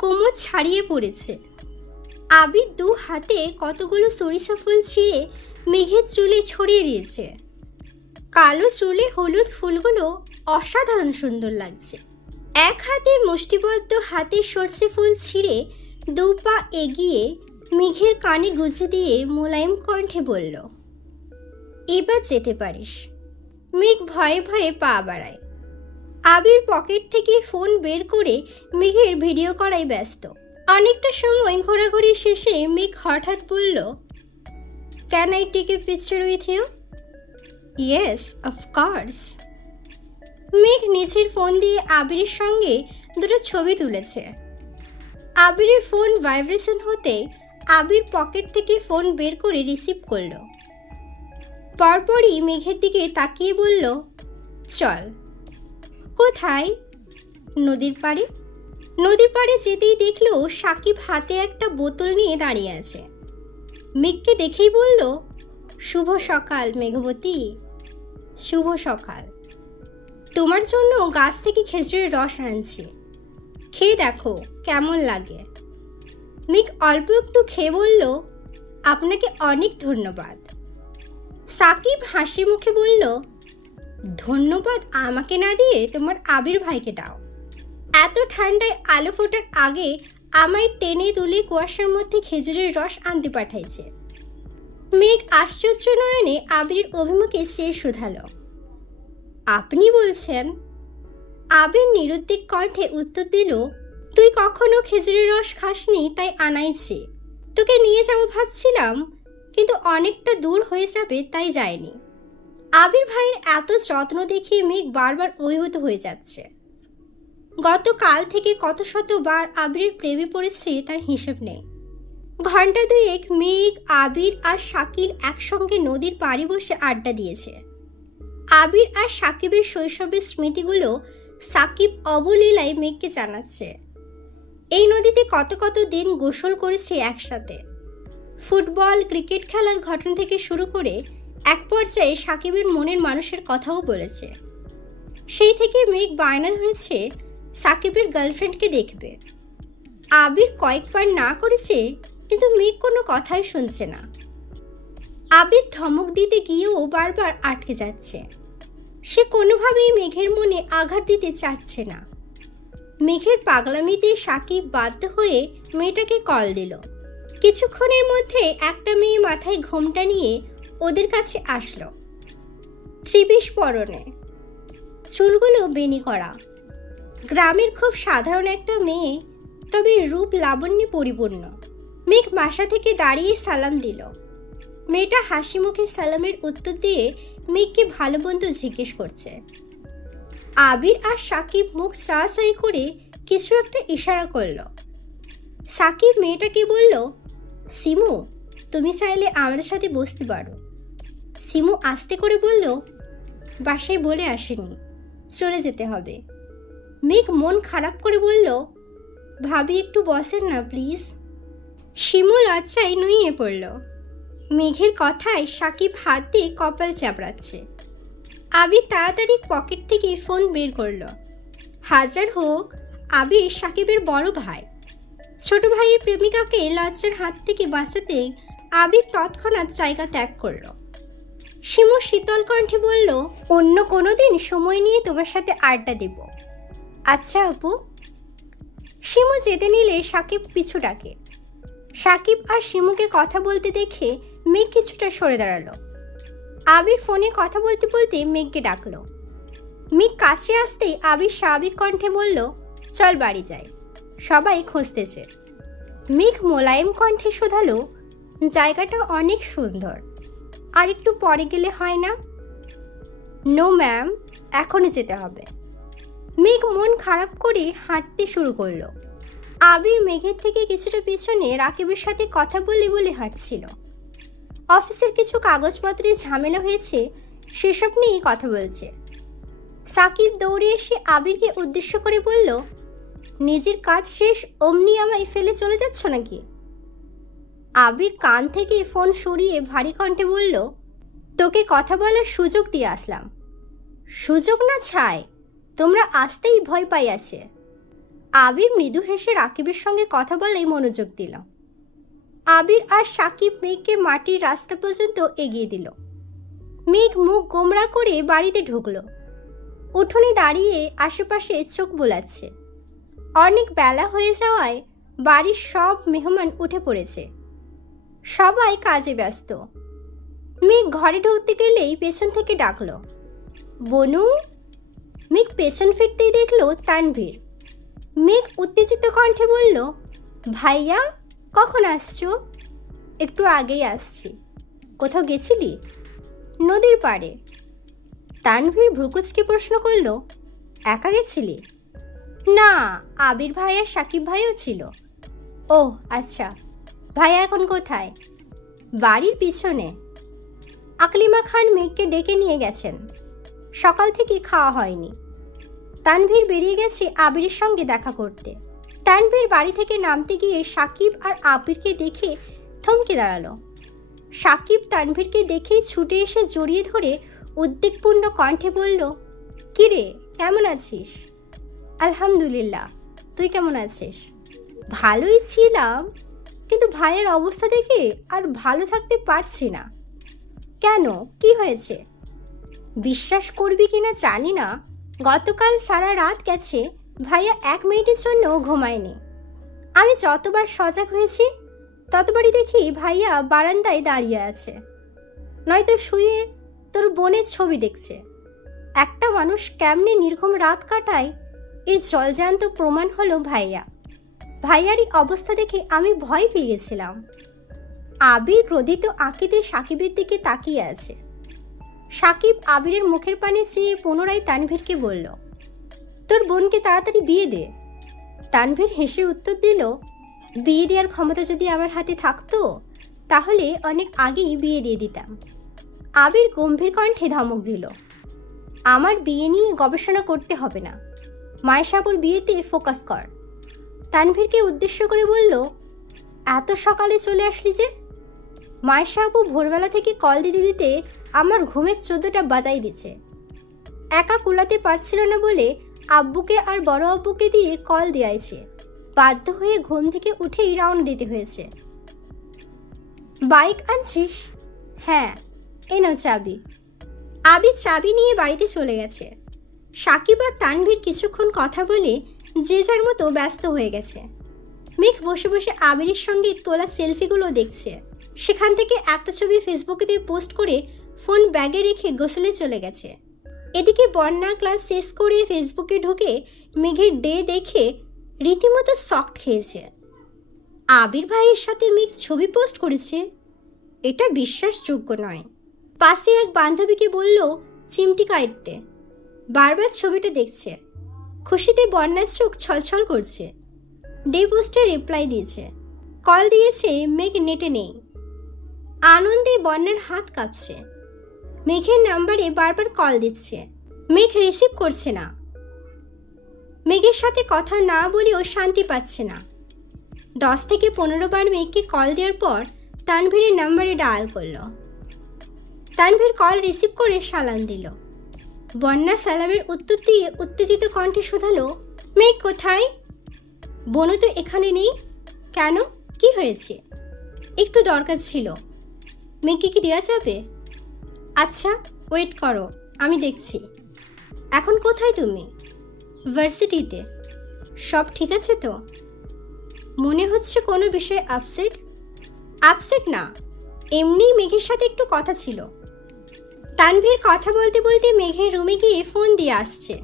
কোমর ছাড়িয়ে পড়েছে। আবির দু হাতে কতগুলো সরিষা ফুল ছিঁড়ে মেঘের চুলে ছড়িয়ে দিয়েছে। কালো চুলে হলুদ ফুলগুলো অসাধারণ সুন্দর লাগছে। এক হাতে মুষ্টিবদ্ধ হাতে সর্ষে ফুল ছিঁড়ে দু পা এগিয়ে মেঘের কানে গুজে দিয়ে মোলায়েম কণ্ঠে বলল, এবার যেতে পারিস। মেঘ ভয়ে ভয়ে পা বাড়ায়। আবির পকেট থেকে ফোন বের করে মেঘের ভিডিও করায় ব্যস্ত। অনেকটা সময় ঘোরাঘুরি শেষে মেঘ হঠাৎ বলল, can I take a picture with you? Yes, of course. মেঘ নিচের ফোন দিয়ে আবিরের সঙ্গে দুটো ছবি তুলেছে। আবিরের ফোন ভাইব্রেশন হতে আবির পকেট থেকে ফোন বের করে রিসিভ করল। পরপরই মেঘের দিকে তাকিয়ে বলল, চল। কোথায়? নদীর পাড়ে। নদীর পাড়ে যেতেই দেখলো সাকিব হাতে একটা বোতল নিয়ে দাঁড়িয়ে আছে। মেঘকে দেখেই বলল, শুভ সকাল মেঘবতী। শুভ সকাল। তোমার জন্য গাছ থেকে খেজুরের রস আনছি, খেয়ে দেখো কেমন লাগে। মেঘ অল্প একটু খেয়ে বলল, আপনাকে অনেক ধন্যবাদ। সাকিব হাসি মুখে বলল, ধন্যবাদ আমাকে না দিয়ে তোমার আবির ভাইকে দাও। এত ঠান্ডায় আলো ফোটার আগে আমায় টেনে তুলে কুয়াশার মধ্যে খেজুরের রস আনতে পাঠাইছে। মেঘ আশ্চর্য নয়নে আবির অভিমুখে চেয়ে শুধালো, আপনি বলছেন? আবির নিরুদ্বেগ কণ্ঠে উত্তর দিল, তুই কখনো খেজুরের রস খাসনি তাই আনাইছি। তোকে নিয়ে যাবো ভাবছিলাম, কিন্তু অনেকটা দূর হয়ে যাবে তাই যায়নি। আবির ভাইয়ের এত যত্ন দেখে মেঘ বারবার অভিভূত হয়ে যাচ্ছে। গতকাল থেকে কত শতবার আবিরের প্রেমে পড়েছে তার হিসেব নেই। ঘন্টা দুয়েক মেঘ, আবির আর শাকিল একসঙ্গে নদীর পাড়ে বসে আড্ডা দিয়েছে। আবির আর সাকিবের শৈশবের স্মৃতিগুলো সাকিব অবলীলায় মেঘকে জানাচ্ছে। এই নদীতে কত কত দিন গোসল করেছে একসাথে। ফুটবল, ক্রিকেট খেলার ঘটনা থেকে শুরু করে এক পর্যায়ে সাকিবের মনের মানুষের কথাও বলেছে। সেই থেকে মেঘ বায়না ধরেছে সাকিবের গার্লফ্রেন্ডকে দেখবে। আবির কয়েকবার না করেছে, কিন্তু মেঘ কোনো কথাই শুনছে না। আবির ধমক দিতে গিয়েও বারবার আটকে যাচ্ছে। সে কোনোভাবেই মেঘের মনে আঘাত দিতে চাচ্ছে না। মেঘের পাগলামিতে সাকিব বাধ্য হয়ে মেয়েটাকে কল দিল। কিছুক্ষণের মধ্যে একটা মেয়ে মাথায় ঘোমটা নিয়ে ওদের কাছে আসলো। ত্রিবেশ পরনে, চুলগুলো বেনি করা। গ্রামের খুব সাধারণ একটা মেয়ে, তবে রূপ লাবণ্যে পরিপূর্ণ। মেঘ বাসা থেকে দাঁড়িয়ে সালাম দিল। মেয়েটা হাসি মুখে সালামের উত্তর দিয়ে মেঘকে ভালো মন্দ জিজ্ঞেস করছে। আবির আর সাকিব মুখ চাচাই করে কিছু একটা ইশারা করল। সাকিব মেয়েটাকে বলল, সিমু, তুমি চাইলে আমাদের সাথে বসতে পারো। সিমু আস্তে করে বলল, বাসায় বলে আসেনি, চলে যেতে হবে। মেঘ মন খারাপ করে বলল, ভাবি একটু বসেন না প্লিজ। শিমু লজ্জায় নুইয়ে পড়ল। মেঘের কথায় সাকিব হাত দিয়ে কপাল চাপড়াচ্ছে। আবির তাড়াতাড়ি পকেট থেকে ফোন বের করল। হাজার হোক আবির সাকিবের বড় ভাই। ছোট ভাইয়ের প্রেমিকাকে লজ্জার হাত থেকে বাঁচাতে আবির তৎক্ষণাৎ জায়গা ত্যাগ করল। শিমু শীতল কণ্ঠে বলল, অন্য কোনো দিন সময় নিয়ে তোমার সাথে আড্ডা দেব। আচ্ছা আপু। শিমু যেতে নিলে সাকিব পিছু ডাকে। সাকিব আর শিমুকে কথা বলতে দেখে মেঘ কিছুটা সরে দাঁড়ালো। আবির ফোনে কথা বলতে বলতে মেঘকে ডাকলো। মেঘ কাছে আসতেই আবির স্বাভাবিক কণ্ঠে বলল, চল বাড়ি যাই, সবাই খুঁজতেছে। মেঘ মোলায়েম কণ্ঠে শোধালো, জায়গাটা অনেক সুন্দর, আর একটু পরে গেলে হয় না? নো ম্যাম, এখনই যেতে হবে। মেঘ মন খারাপ করে হাঁটতে শুরু করলো। আবির মেঘের থেকে কিছুটা পিছনে রাকিবের সাথে কথা বলে বলে হাঁটছিল। অফিসের কিছু কাগজপত্রে ঝামেলা হয়েছে, সেসব নিয়েই কথা বলছে। সাকিব দৌড়ে এসে আবিরকে উদ্দেশ্য করে বলল, নিজের কাজ শেষ অমনি আমায় ফেলে চলে যাচ্ছ নাকি? আবির কান থেকে ফোন সরিয়ে ভারী কণ্ঠে বলল, তোকে কথা বলার সুযোগ দিয়ে আসলাম। সুযোগ না ছাই, তোমরা আসতেই ভয় পাই আছে। আবির মৃদু হেসে রাকিবের সঙ্গে কথা বলেই মনোযোগ দিল। আবির আর সাকিব মেঘকে মাটির রাস্তা পর্যন্ত এগিয়ে দিল। মেঘ মুখ গোমরা করে বাড়িতে ঢুকলো। উঠোনে দাঁড়িয়ে আশেপাশে চোখ বোলাচ্ছে। অনেক বেলা হয়ে যাওয়ায় বাড়ির সব মেহমান উঠে পড়েছে। সবাই কাজে ব্যস্ত। মেঘ ঘরে ঢুকতে গেলেই পেছন থেকে ডাকলো, বনু। মেঘ পেছন ফিরতেই দেখলো তানভীর। মেঘ উত্তেজিত কণ্ঠে বলল, ভাইয়া কখন আসছো? একটু আগেই আসছি। কোথাও গেছিলি? নদীর পাড়ে। তানভীর ভ্রুকুচকে প্রশ্ন করল, একা গেছিলি? না, আবির ভাই আর সাকিব ভাইও ছিল। ও আচ্ছা, ভাইয়া এখন কোথায়? বাড়ির পিছনে। আকলিমা খান মেঘকে ডেকে নিয়ে গেছেন। সকাল থেকে খাওয়া হয়নি। তানভীর বেরিয়ে গেছে আবিরের সঙ্গে দেখা করতে। তানভীর বাড়ি থেকে নামতে গিয়ে সাকিব আর আবিরকে দেখে থমকে দাঁড়ালো। সাকিব তানভীরকে দেখেই ছুটে এসে জড়িয়ে ধরে উদ্বেগপূর্ণ কণ্ঠে বলল, কিরে কেমন আছিস? আলহামদুলিল্লাহ, তুই কেমন আছিস? ভালোই ছিলাম, কিন্তু ভাইয়ের অবস্থা দেখে আর ভালো থাকতে পারছি না। কেন, কি হয়েছে? বিশ্বাস করবি কিনা জানি না, গতকাল সারা রাত গেছে ভাইয়া 1 মিনিটের জন্য ঘুমায়নি। আমি যতবার সজাগ হয়েছি ততবারই দেখি ভাইয়া বারান্দায় দাঁড়িয়ে আছে, নয়তো শুয়ে তোর বোনের ছবি দেখছে। একটা মানুষ কেমনে নির্ঘুম রাত কাটায়, এই জলজ্যান্ত প্রমাণ হলো ভাইয়া। ভাইয়ারই অবস্থা দেখে আমি ভয় পেয়ে গেছিলাম। আবির ক্রোধিত আঁকিতে সাকিবের দিকে তাকিয়ে আছে। সাকিব আবিরের মুখের পানে চেয়ে পুনরায় তানভীরকে বলল, তোর বোনকে তাড়াতাড়ি বিয়ে দে। তানভীর হেসে উত্তর দিল, বিয়ে দেওয়ার ক্ষমতা যদি আমার হাতে থাকতো তাহলে অনেক আগেই বিয়ে দিয়ে দিতাম। আবির গম্ভীর কণ্ঠে ধমক দিল, আমার বিয়ে নিয়ে গবেষণা করতে হবে না, মায়েশাপুর বিয়েতে ফোকাস কর। তানভীরকে উদ্দেশ্য করে বলল, এত সকালে চলে আসলি যে? মায়েশা আপু ভোরবেলা থেকে কল দিতে দিতে আমার ঘুমের 14টা বাজাই দিচ্ছে। একা কুলাতে পারছিল না বলে আব্বুকে আর বড় আব্বুকে দিয়ে কল দিয়েছে। বাধ্য হয়ে ঘুম থেকে উঠেই রাউন্ড দিতে হয়েছে। বাইক আনছিস? হ্যাঁ, এই নাও চাবি। আবির চাবি নিয়ে বাড়িতে চলে গেছে। সাকিব আর তানভীর কিছুক্ষণ কথা বলে যে যার মতো ব্যস্ত হয়ে গেছে। মেঘ বসে বসে আবিরের সঙ্গে তোলা সেলফিগুলো দেখছে। সেখান থেকে একটা ছবি ফেসবুকে দিয়ে পোস্ট করে ফোন ব্যাগে রেখে গোসলে চলে গেছে। এদিকে বন্যা ক্লাস শেষ করে ফেসবুকে ঢুকে মেঘের ডে দেখে রীতিমতো শক খেয়েছে। আবির ভাইয়ের সাথে মেঘ ছবি পোস্ট করেছে, এটা বিশ্বাসযোগ্য নয়। পাশে এক বান্ধবীকে বলল চিমটি কাটতে, বারবার ছবিটা দেখছে। খুশিতে বন্যার চোখ ছলছল করছে। ডে পোস্টে রিপ্লাই দিয়েছে, কল দিয়েছে মেঘ নেটে নেই। আনন্দে বন্যার হাত কাঁপছে। মেঘের নাম্বারে বারবার কল দিচ্ছে, মেঘ রিসিভ করছে না। মেঘের সাথে কথা না বলেও শান্তি পাচ্ছে না। 10 থেকে 15 বার মেঘকে কল দেওয়ার পর তানভীরের নাম্বারে ডায়াল করলো। তানভীর কল রিসিভ করে সালাম দিল। বন্যা সালামের উত্তর দিয়ে উত্তেজিত কণ্ঠে শুধালো, মেঘ কোথায়? বনু তো এখানে নেই। কেন, কি হয়েছে? একটু দরকার ছিল। মেঘকে কি দেওয়া যাবে? আচ্ছা, ওয়েট করো, আমি দেখছি। এখন কোথায় তুমি? ভার্সিটিতে। সব ঠিক আছে তো? মনে হচ্ছে কোনো বিষয়ে আপসেট? আপসেট না, এমনিই মেঘের সাথে একটু কথা ছিল। তানভীর কথা বলতে বলতে মেঘের রুমে গিয়ে ফোন দিয়ে আসছে।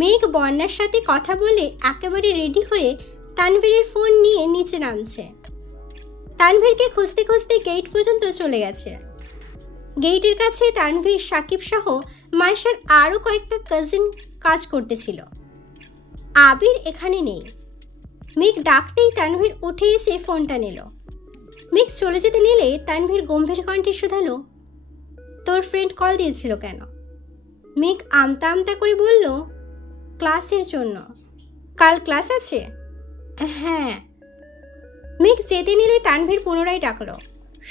মেঘ বন্যার সাথে কথা বলে একেবারে রেডি হয়ে তানভীরের ফোন নিয়ে নিচে নামছে। তানভীরকে খুঁজতে খুঁজতে গেট পর্যন্ত চলে গেছে। গেটের কাছে তানভীর, সাকিব সহ মাইশার আরও কয়েকটা কাজিন কাজ করতেছিল। আবির এখানে নেই। মেঘ ডাকতেই তানভীর উঠে এসে ফোনটা নিল। মেঘ চলে যেতে নিলে তানভীর গম্ভীর কণ্ঠে শুধালো, তোর ফ্রেন্ড কল দিয়েছিল কেন? মেঘ আমতা আমতা করে বলল, ক্লাসের জন্য। কাল ক্লাস আছে? হ্যাঁ। মেঘ যেতে নিলে তানভীর পুনরায় ডাকলো,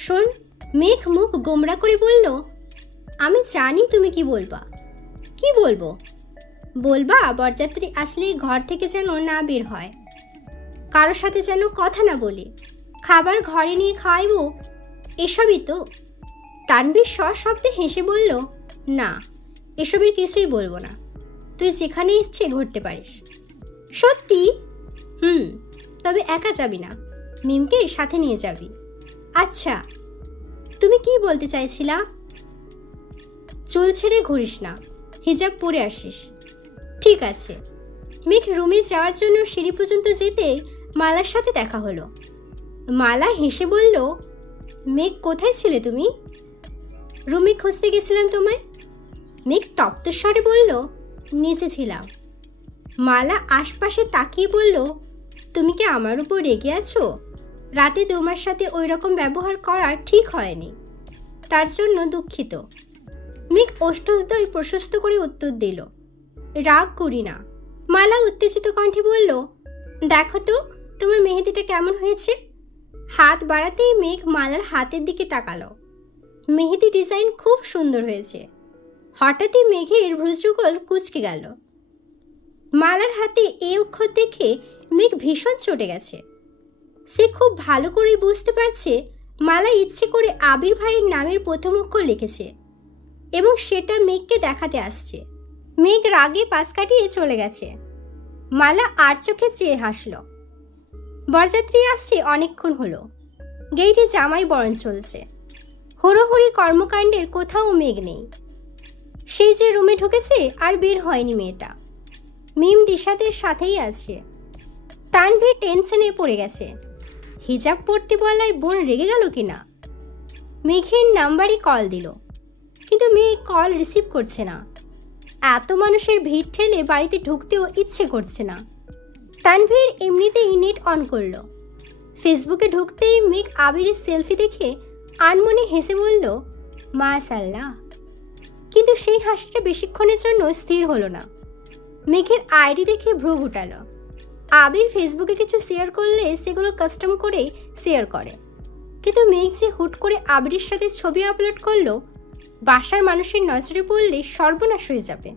শোন। মেঘ মুখ গোমরা করে বলল, আমি জানি তুমি কি বলবা। কি বলবো? বলবা বরযাত্রী আসলে ঘর থেকে যেন না বের হয়, কারোর সাথে যেন কথা না বলি, খাবার ঘরে নিয়ে খাওয়াইবো, এসবই তো। তানভীর সশব্দে হেসে বলল, না, এসবের কিছুই বলবো না। তুই যেখানে ইচ্ছে ঘুরতে পারিস। সত্যি? তবে একা যাবি না, মিমকে সাথে নিয়ে যাবি। আচ্ছা, তুমি কি বলতে চাইছিলা? চুল ছেড়ে ঘুরিস না, হিজাব পরে আসিস। ঠিক আছে। মেঘ রুমে যাওয়ার জন্য সিঁড়ি পর্যন্ত যেতে মালার সাথে দেখা হলো। মালা হেসে বলল, মেঘ কোথায় ছিলে তুমি? রুমে খুঁজতে গেছিলাম তোমায়। মেঘ তপ্ত স্বরে বলল, নিচে ছিলাম। মালা আশপাশে তাকিয়ে বলল, তুমি কি আমার উপর রেগে আছো? রাতে তোমার সাথে ওই রকম ব্যবহার করা ঠিক হয়নি, তার জন্য দুঃখিত। মেঘ ওষ্ঠদ্বয় প্রশস্ত করে উত্তর দিল, রাগ করি না। মালা উত্তেজিত কণ্ঠে বলল, দেখো তো তোমার মেহেদিটা কেমন হয়েছে। হাত বাড়াতেই মেঘ মালার হাতের দিকে তাকালো। মেহেদি ডিজাইন খুব সুন্দর হয়েছে। হঠাৎই মেঘের ভ্রুযুগল কুঁচকে গেল। মালার হাতে এই অক্ষর দেখে মেঘ ভীষণ চটে গেছে। সে খুব ভালো করেই বুঝতে পারছে মালা ইচ্ছে করে আবির ভাইয়ের নামের প্রথম অক্ষর লিখেছে এবং সেটা মেঘকে দেখাতে আসছে। মেঘ রাগে পাশ কাটিয়ে চলে গেছে। মালা আর চোখে চেয়ে হাসল। বরযাত্রী আসছে অনেকক্ষণ হলো। গেইটে জামাই বরণ চলছে। হুড়োহুড়ি কর্মকাণ্ডের কোথাও মেঘ নেই। সেই যে রুমে ঢুকেছে আর বের হয়নি মেয়েটা। মিম দিশাদের সাথেই আছে। তানভীর টেনশনে পড়ে গেছে। হিজাব পড়তে বলায় বোন রেগে গেল কিনা। মেঘের নাম্বারই কল দিল, কিন্তু মেঘ কল রিসিভ করছে না। এত মানুষের ভিড় ঠেলে বাড়িতে ঢুকতেও ইচ্ছে করছে না। তানভীর এমনিতেই নেট অন করলো। ফেসবুকে ঢুকতেই মেঘ আবিরের সেলফি দেখে আনমনে হেসে বলল, মাশাআল্লাহ। কিন্তু সেই হাসিটা বেশিক্ষণের জন্য স্থির হলো না। মেঘের আইডি দেখে ভ্রু গুটালো। আবির ফেসবুকে কিছু শেয়ার করলে সেগুলো কাস্টম করে শেয়ার করে, কিন্তু মেঘ যে হুট করে আবিরের সাথে ছবি আপলোড করলো, বাসার মানুষের নজরে পড়লে সর্বনাশ হয়ে যাবে।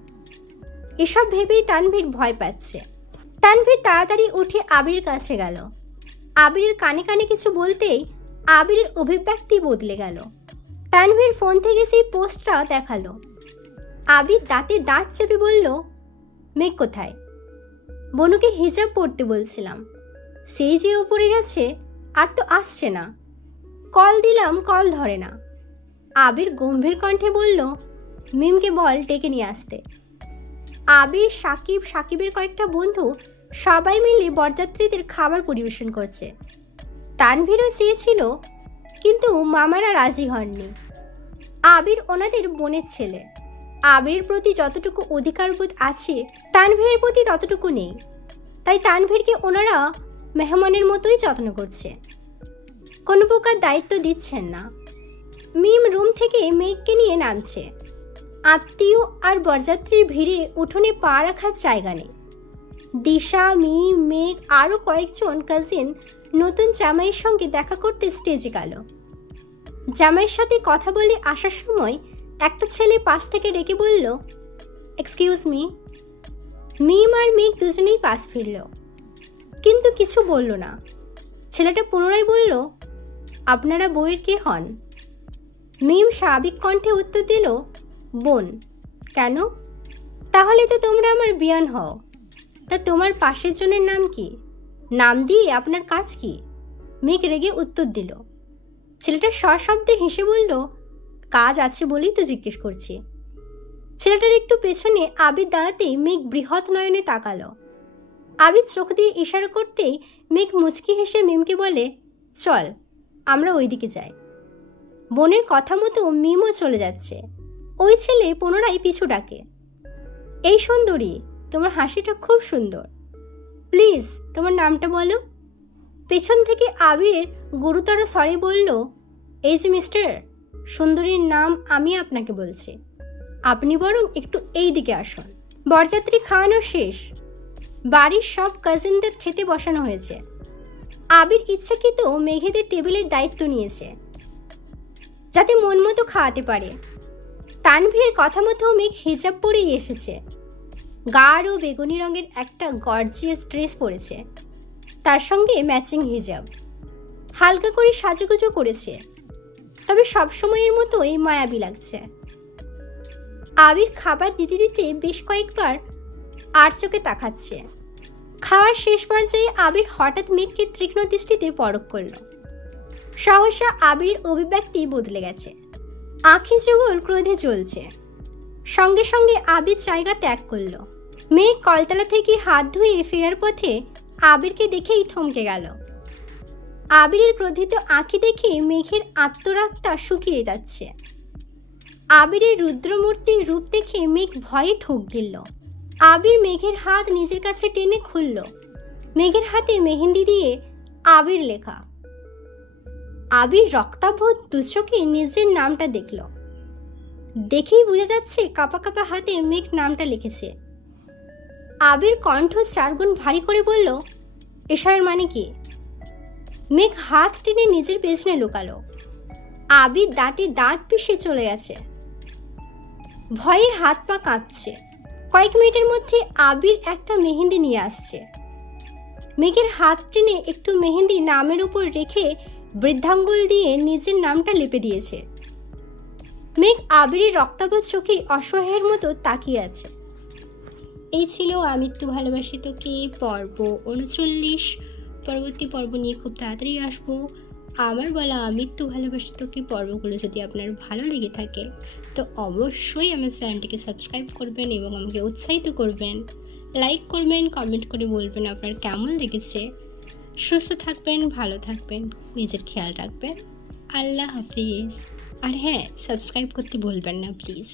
এসব ভেবেই তানভীর ভয় পাচ্ছে। তানভীর তাড়াতাড়ি উঠে আবিরের কাছে গেল। আবিরের কানে কানে কিছু বলতেই আবিরের অভিব্যক্তি বদলে গেল। তানভীর ফোন থেকে সেই পোস্টটা দেখালো। আবির দাঁতে দাঁত চেপে বলল, মেঘ কোথায়? বনুকে হিজাব পড়তে বলছিলাম, সেই যে উপরে গেছে, আর তো আসছে না। কল দিলাম, কল ধরে না। আবির গম্ভীর কণ্ঠে বলল, মিমকে বল ডেকে নিয়ে আসতে। আবির, সাকিবের কয়েকটা বন্ধু সবাই মিলে বরযাত্রীদের খাবার পরিবেশন করছে। তানভীরও চেয়েছিল, কিন্তু মামারা রাজি হননি। আবির ওনাদের বোনের ছেলে। আবির প্রতি যতটুকু অধিকারবোধ আছে তানভীরের প্রতি ততটুকু নেই। তাই তানভীরকে ওনারা মেহমানের মতোই যত্ন করছে, কোনো প্রকার দায়িত্ব দিচ্ছেন না। মিম রুম থেকে মেঘকে নিয়ে নামছে। আত্মীয় আর বরযাত্রীর ভিড়ে উঠোনে পা রাখার জায়গা নেই। দিশা, মিম, মেঘ আরও কয়েকজন কাজিন নতুন জামাইয়ের সঙ্গে দেখা করতে স্টেজে গেল। জামাইয়ের সাথে কথা বলে আসার সময় একটা ছেলে পাশ থেকে ডেকে বলল, এক্সকিউজ মি। মিম আর মেঘ দুজনেই পাশ ফিরল, কিন্তু কিছু বলল না। ছেলেটা পুনরায় বলল, আপনারা বউয়ের কে হন? মিম স্বাভাবিক কণ্ঠে উত্তর দিল, বোন। কেন? তাহলে তো তোমরা আমার বিয়ান হও। তা তোমার পাশের জনের নাম কি? নাম দিয়ে আপনার কাজ কি? মেঘ রেগে উত্তর দিল। ছেলেটা সশব্দে হেসে বলল, কাজ আছে বলেই তো জিজ্ঞেস করছি। ছেলেটার একটু পেছনে আবির দাঁড়াতেই মেঘ বৃহৎ নয়নে তাকালো। আবির চোখ দিয়ে ইশারা করতেই মেঘ মুচকি হেসে মিমকে বলে, চল আমরা ওইদিকে যাই। বোনের কথা মতো মিমও চলে যাচ্ছে। ওই ছেলে পুনরায় পিছু ডাকে, এই সুন্দরী, তোমার হাসিটা খুব সুন্দর, প্লিজ তোমার নামটা বলো। পেছন থেকে আবির গুরুতর স্বরে বলল, এই যে মিস্টার, সুন্দরীর নাম আমি আপনাকে বলছি, আপনি বরং একটু এই দিকে আসুন। বরযাত্রী খাওয়ানো শেষ, বাড়ির সব কাজিনদের খেতে বসানো হয়েছে। আবির ইচ্ছাকৃত মেঘেদের টেবিলের দায়িত্ব নিয়েছে যাতে মন মতো খাওয়াতে পারে। তানভীরের কথা মতো মেঘ হিজাব পরেই এসেছে। গাঢ় বেগুনি রঙের একটা গর্জিয়াস ড্রেস পরেছে, তার সঙ্গে ম্যাচিং হিজাব। হালকা করে সাজুগুজু করেছে, তবে সবসময়ের মতোই মায়াবী লাগছে। আবির খাবার দিতে দিতে বেশ কয়েকবার আর চোখে তাকাচ্ছে। খাওয়ার শেষ পর্যায়ে আবির হঠাৎ মেঘকে তীক্ষ্ণ দৃষ্টিতে পরখ করল। সহসা আবির অভিব্যক্তি বদলে গেছে, আঁখি যুগল ক্রোধে জ্বলছে। সঙ্গে সঙ্গে আবির জায়গা ত্যাগ করল। মেঘ কলতলা থেকে হাত ধুয়ে ফেরার পথে আবিরকে দেখেই থমকে গেল। আবিরের ক্রোধিত আঁখি দেখে মেঘের আত্মরাগটা শুকিয়ে যাচ্ছে। আবিরের রুদ্রমূর্তির রূপ দেখে মেঘ ভয়ে ঠোক গিলল। আবির মেঘের হাত নিজের কাছে টেনে খুলল। মেঘের হাতে মেহেন্দি দিয়ে আবির লেখা। আবির রক্তাভ দুচোখে নিজের নামটা দেখল। দেখেই বোঝা যাচ্ছে কাঁপা কাঁপা হাতে মেঘ নামটা লিখেছে। আবির কণ্ঠ 4 গুণ ভারী করে বলল, এসবের মানে কি? মেঘ হাত টেনে নিজের পেছনে লুকালো। আবির দাঁতে দাঁত পিষে চলে গেছে, ভয়ে হাত পা কাঁপছে। কয়েক মিনিটের মধ্যে আবির একটা মেহেন্দি নিয়ে আসছে। মেঘের হাত টেনে একটু মেহেন্দি নামের উপর রেখে বৃদ্ধাঙ্গুল দিয়ে নিজের নামটা লিপে দিয়েছে। মেঘ আবিরের রক্তাভ চোখে অসহায়ের মতো তাকিয়ে আছে। এই ছিল আমৃত্যু ভালোবাসি তোকে পর্ব 39। পরবর্তী পর্ব নিয়ে খুব তাড়াতাড়ি আসবো। আমার বলা আমৃত্যু ভালোবাসি তোকে পর্বগুলো যদি আপনার ভালো লেগে থাকে তো অবশ্যই আমার চ্যানেলটিকে সাবস্ক্রাইব করবেন এবং আমাকে উৎসাহিত করবেন, লাইক করবেন, কমেন্ট করে বলবেন আপনার কেমন লেগেছে। সুস্থ থাকবেন, ভালো থাকবেন, নিজের খেয়াল রাখবেন। আল্লাহ হাফিজ। আর হ্যাঁ, সাবস্ক্রাইব করতে ভুলবেন না প্লিজ।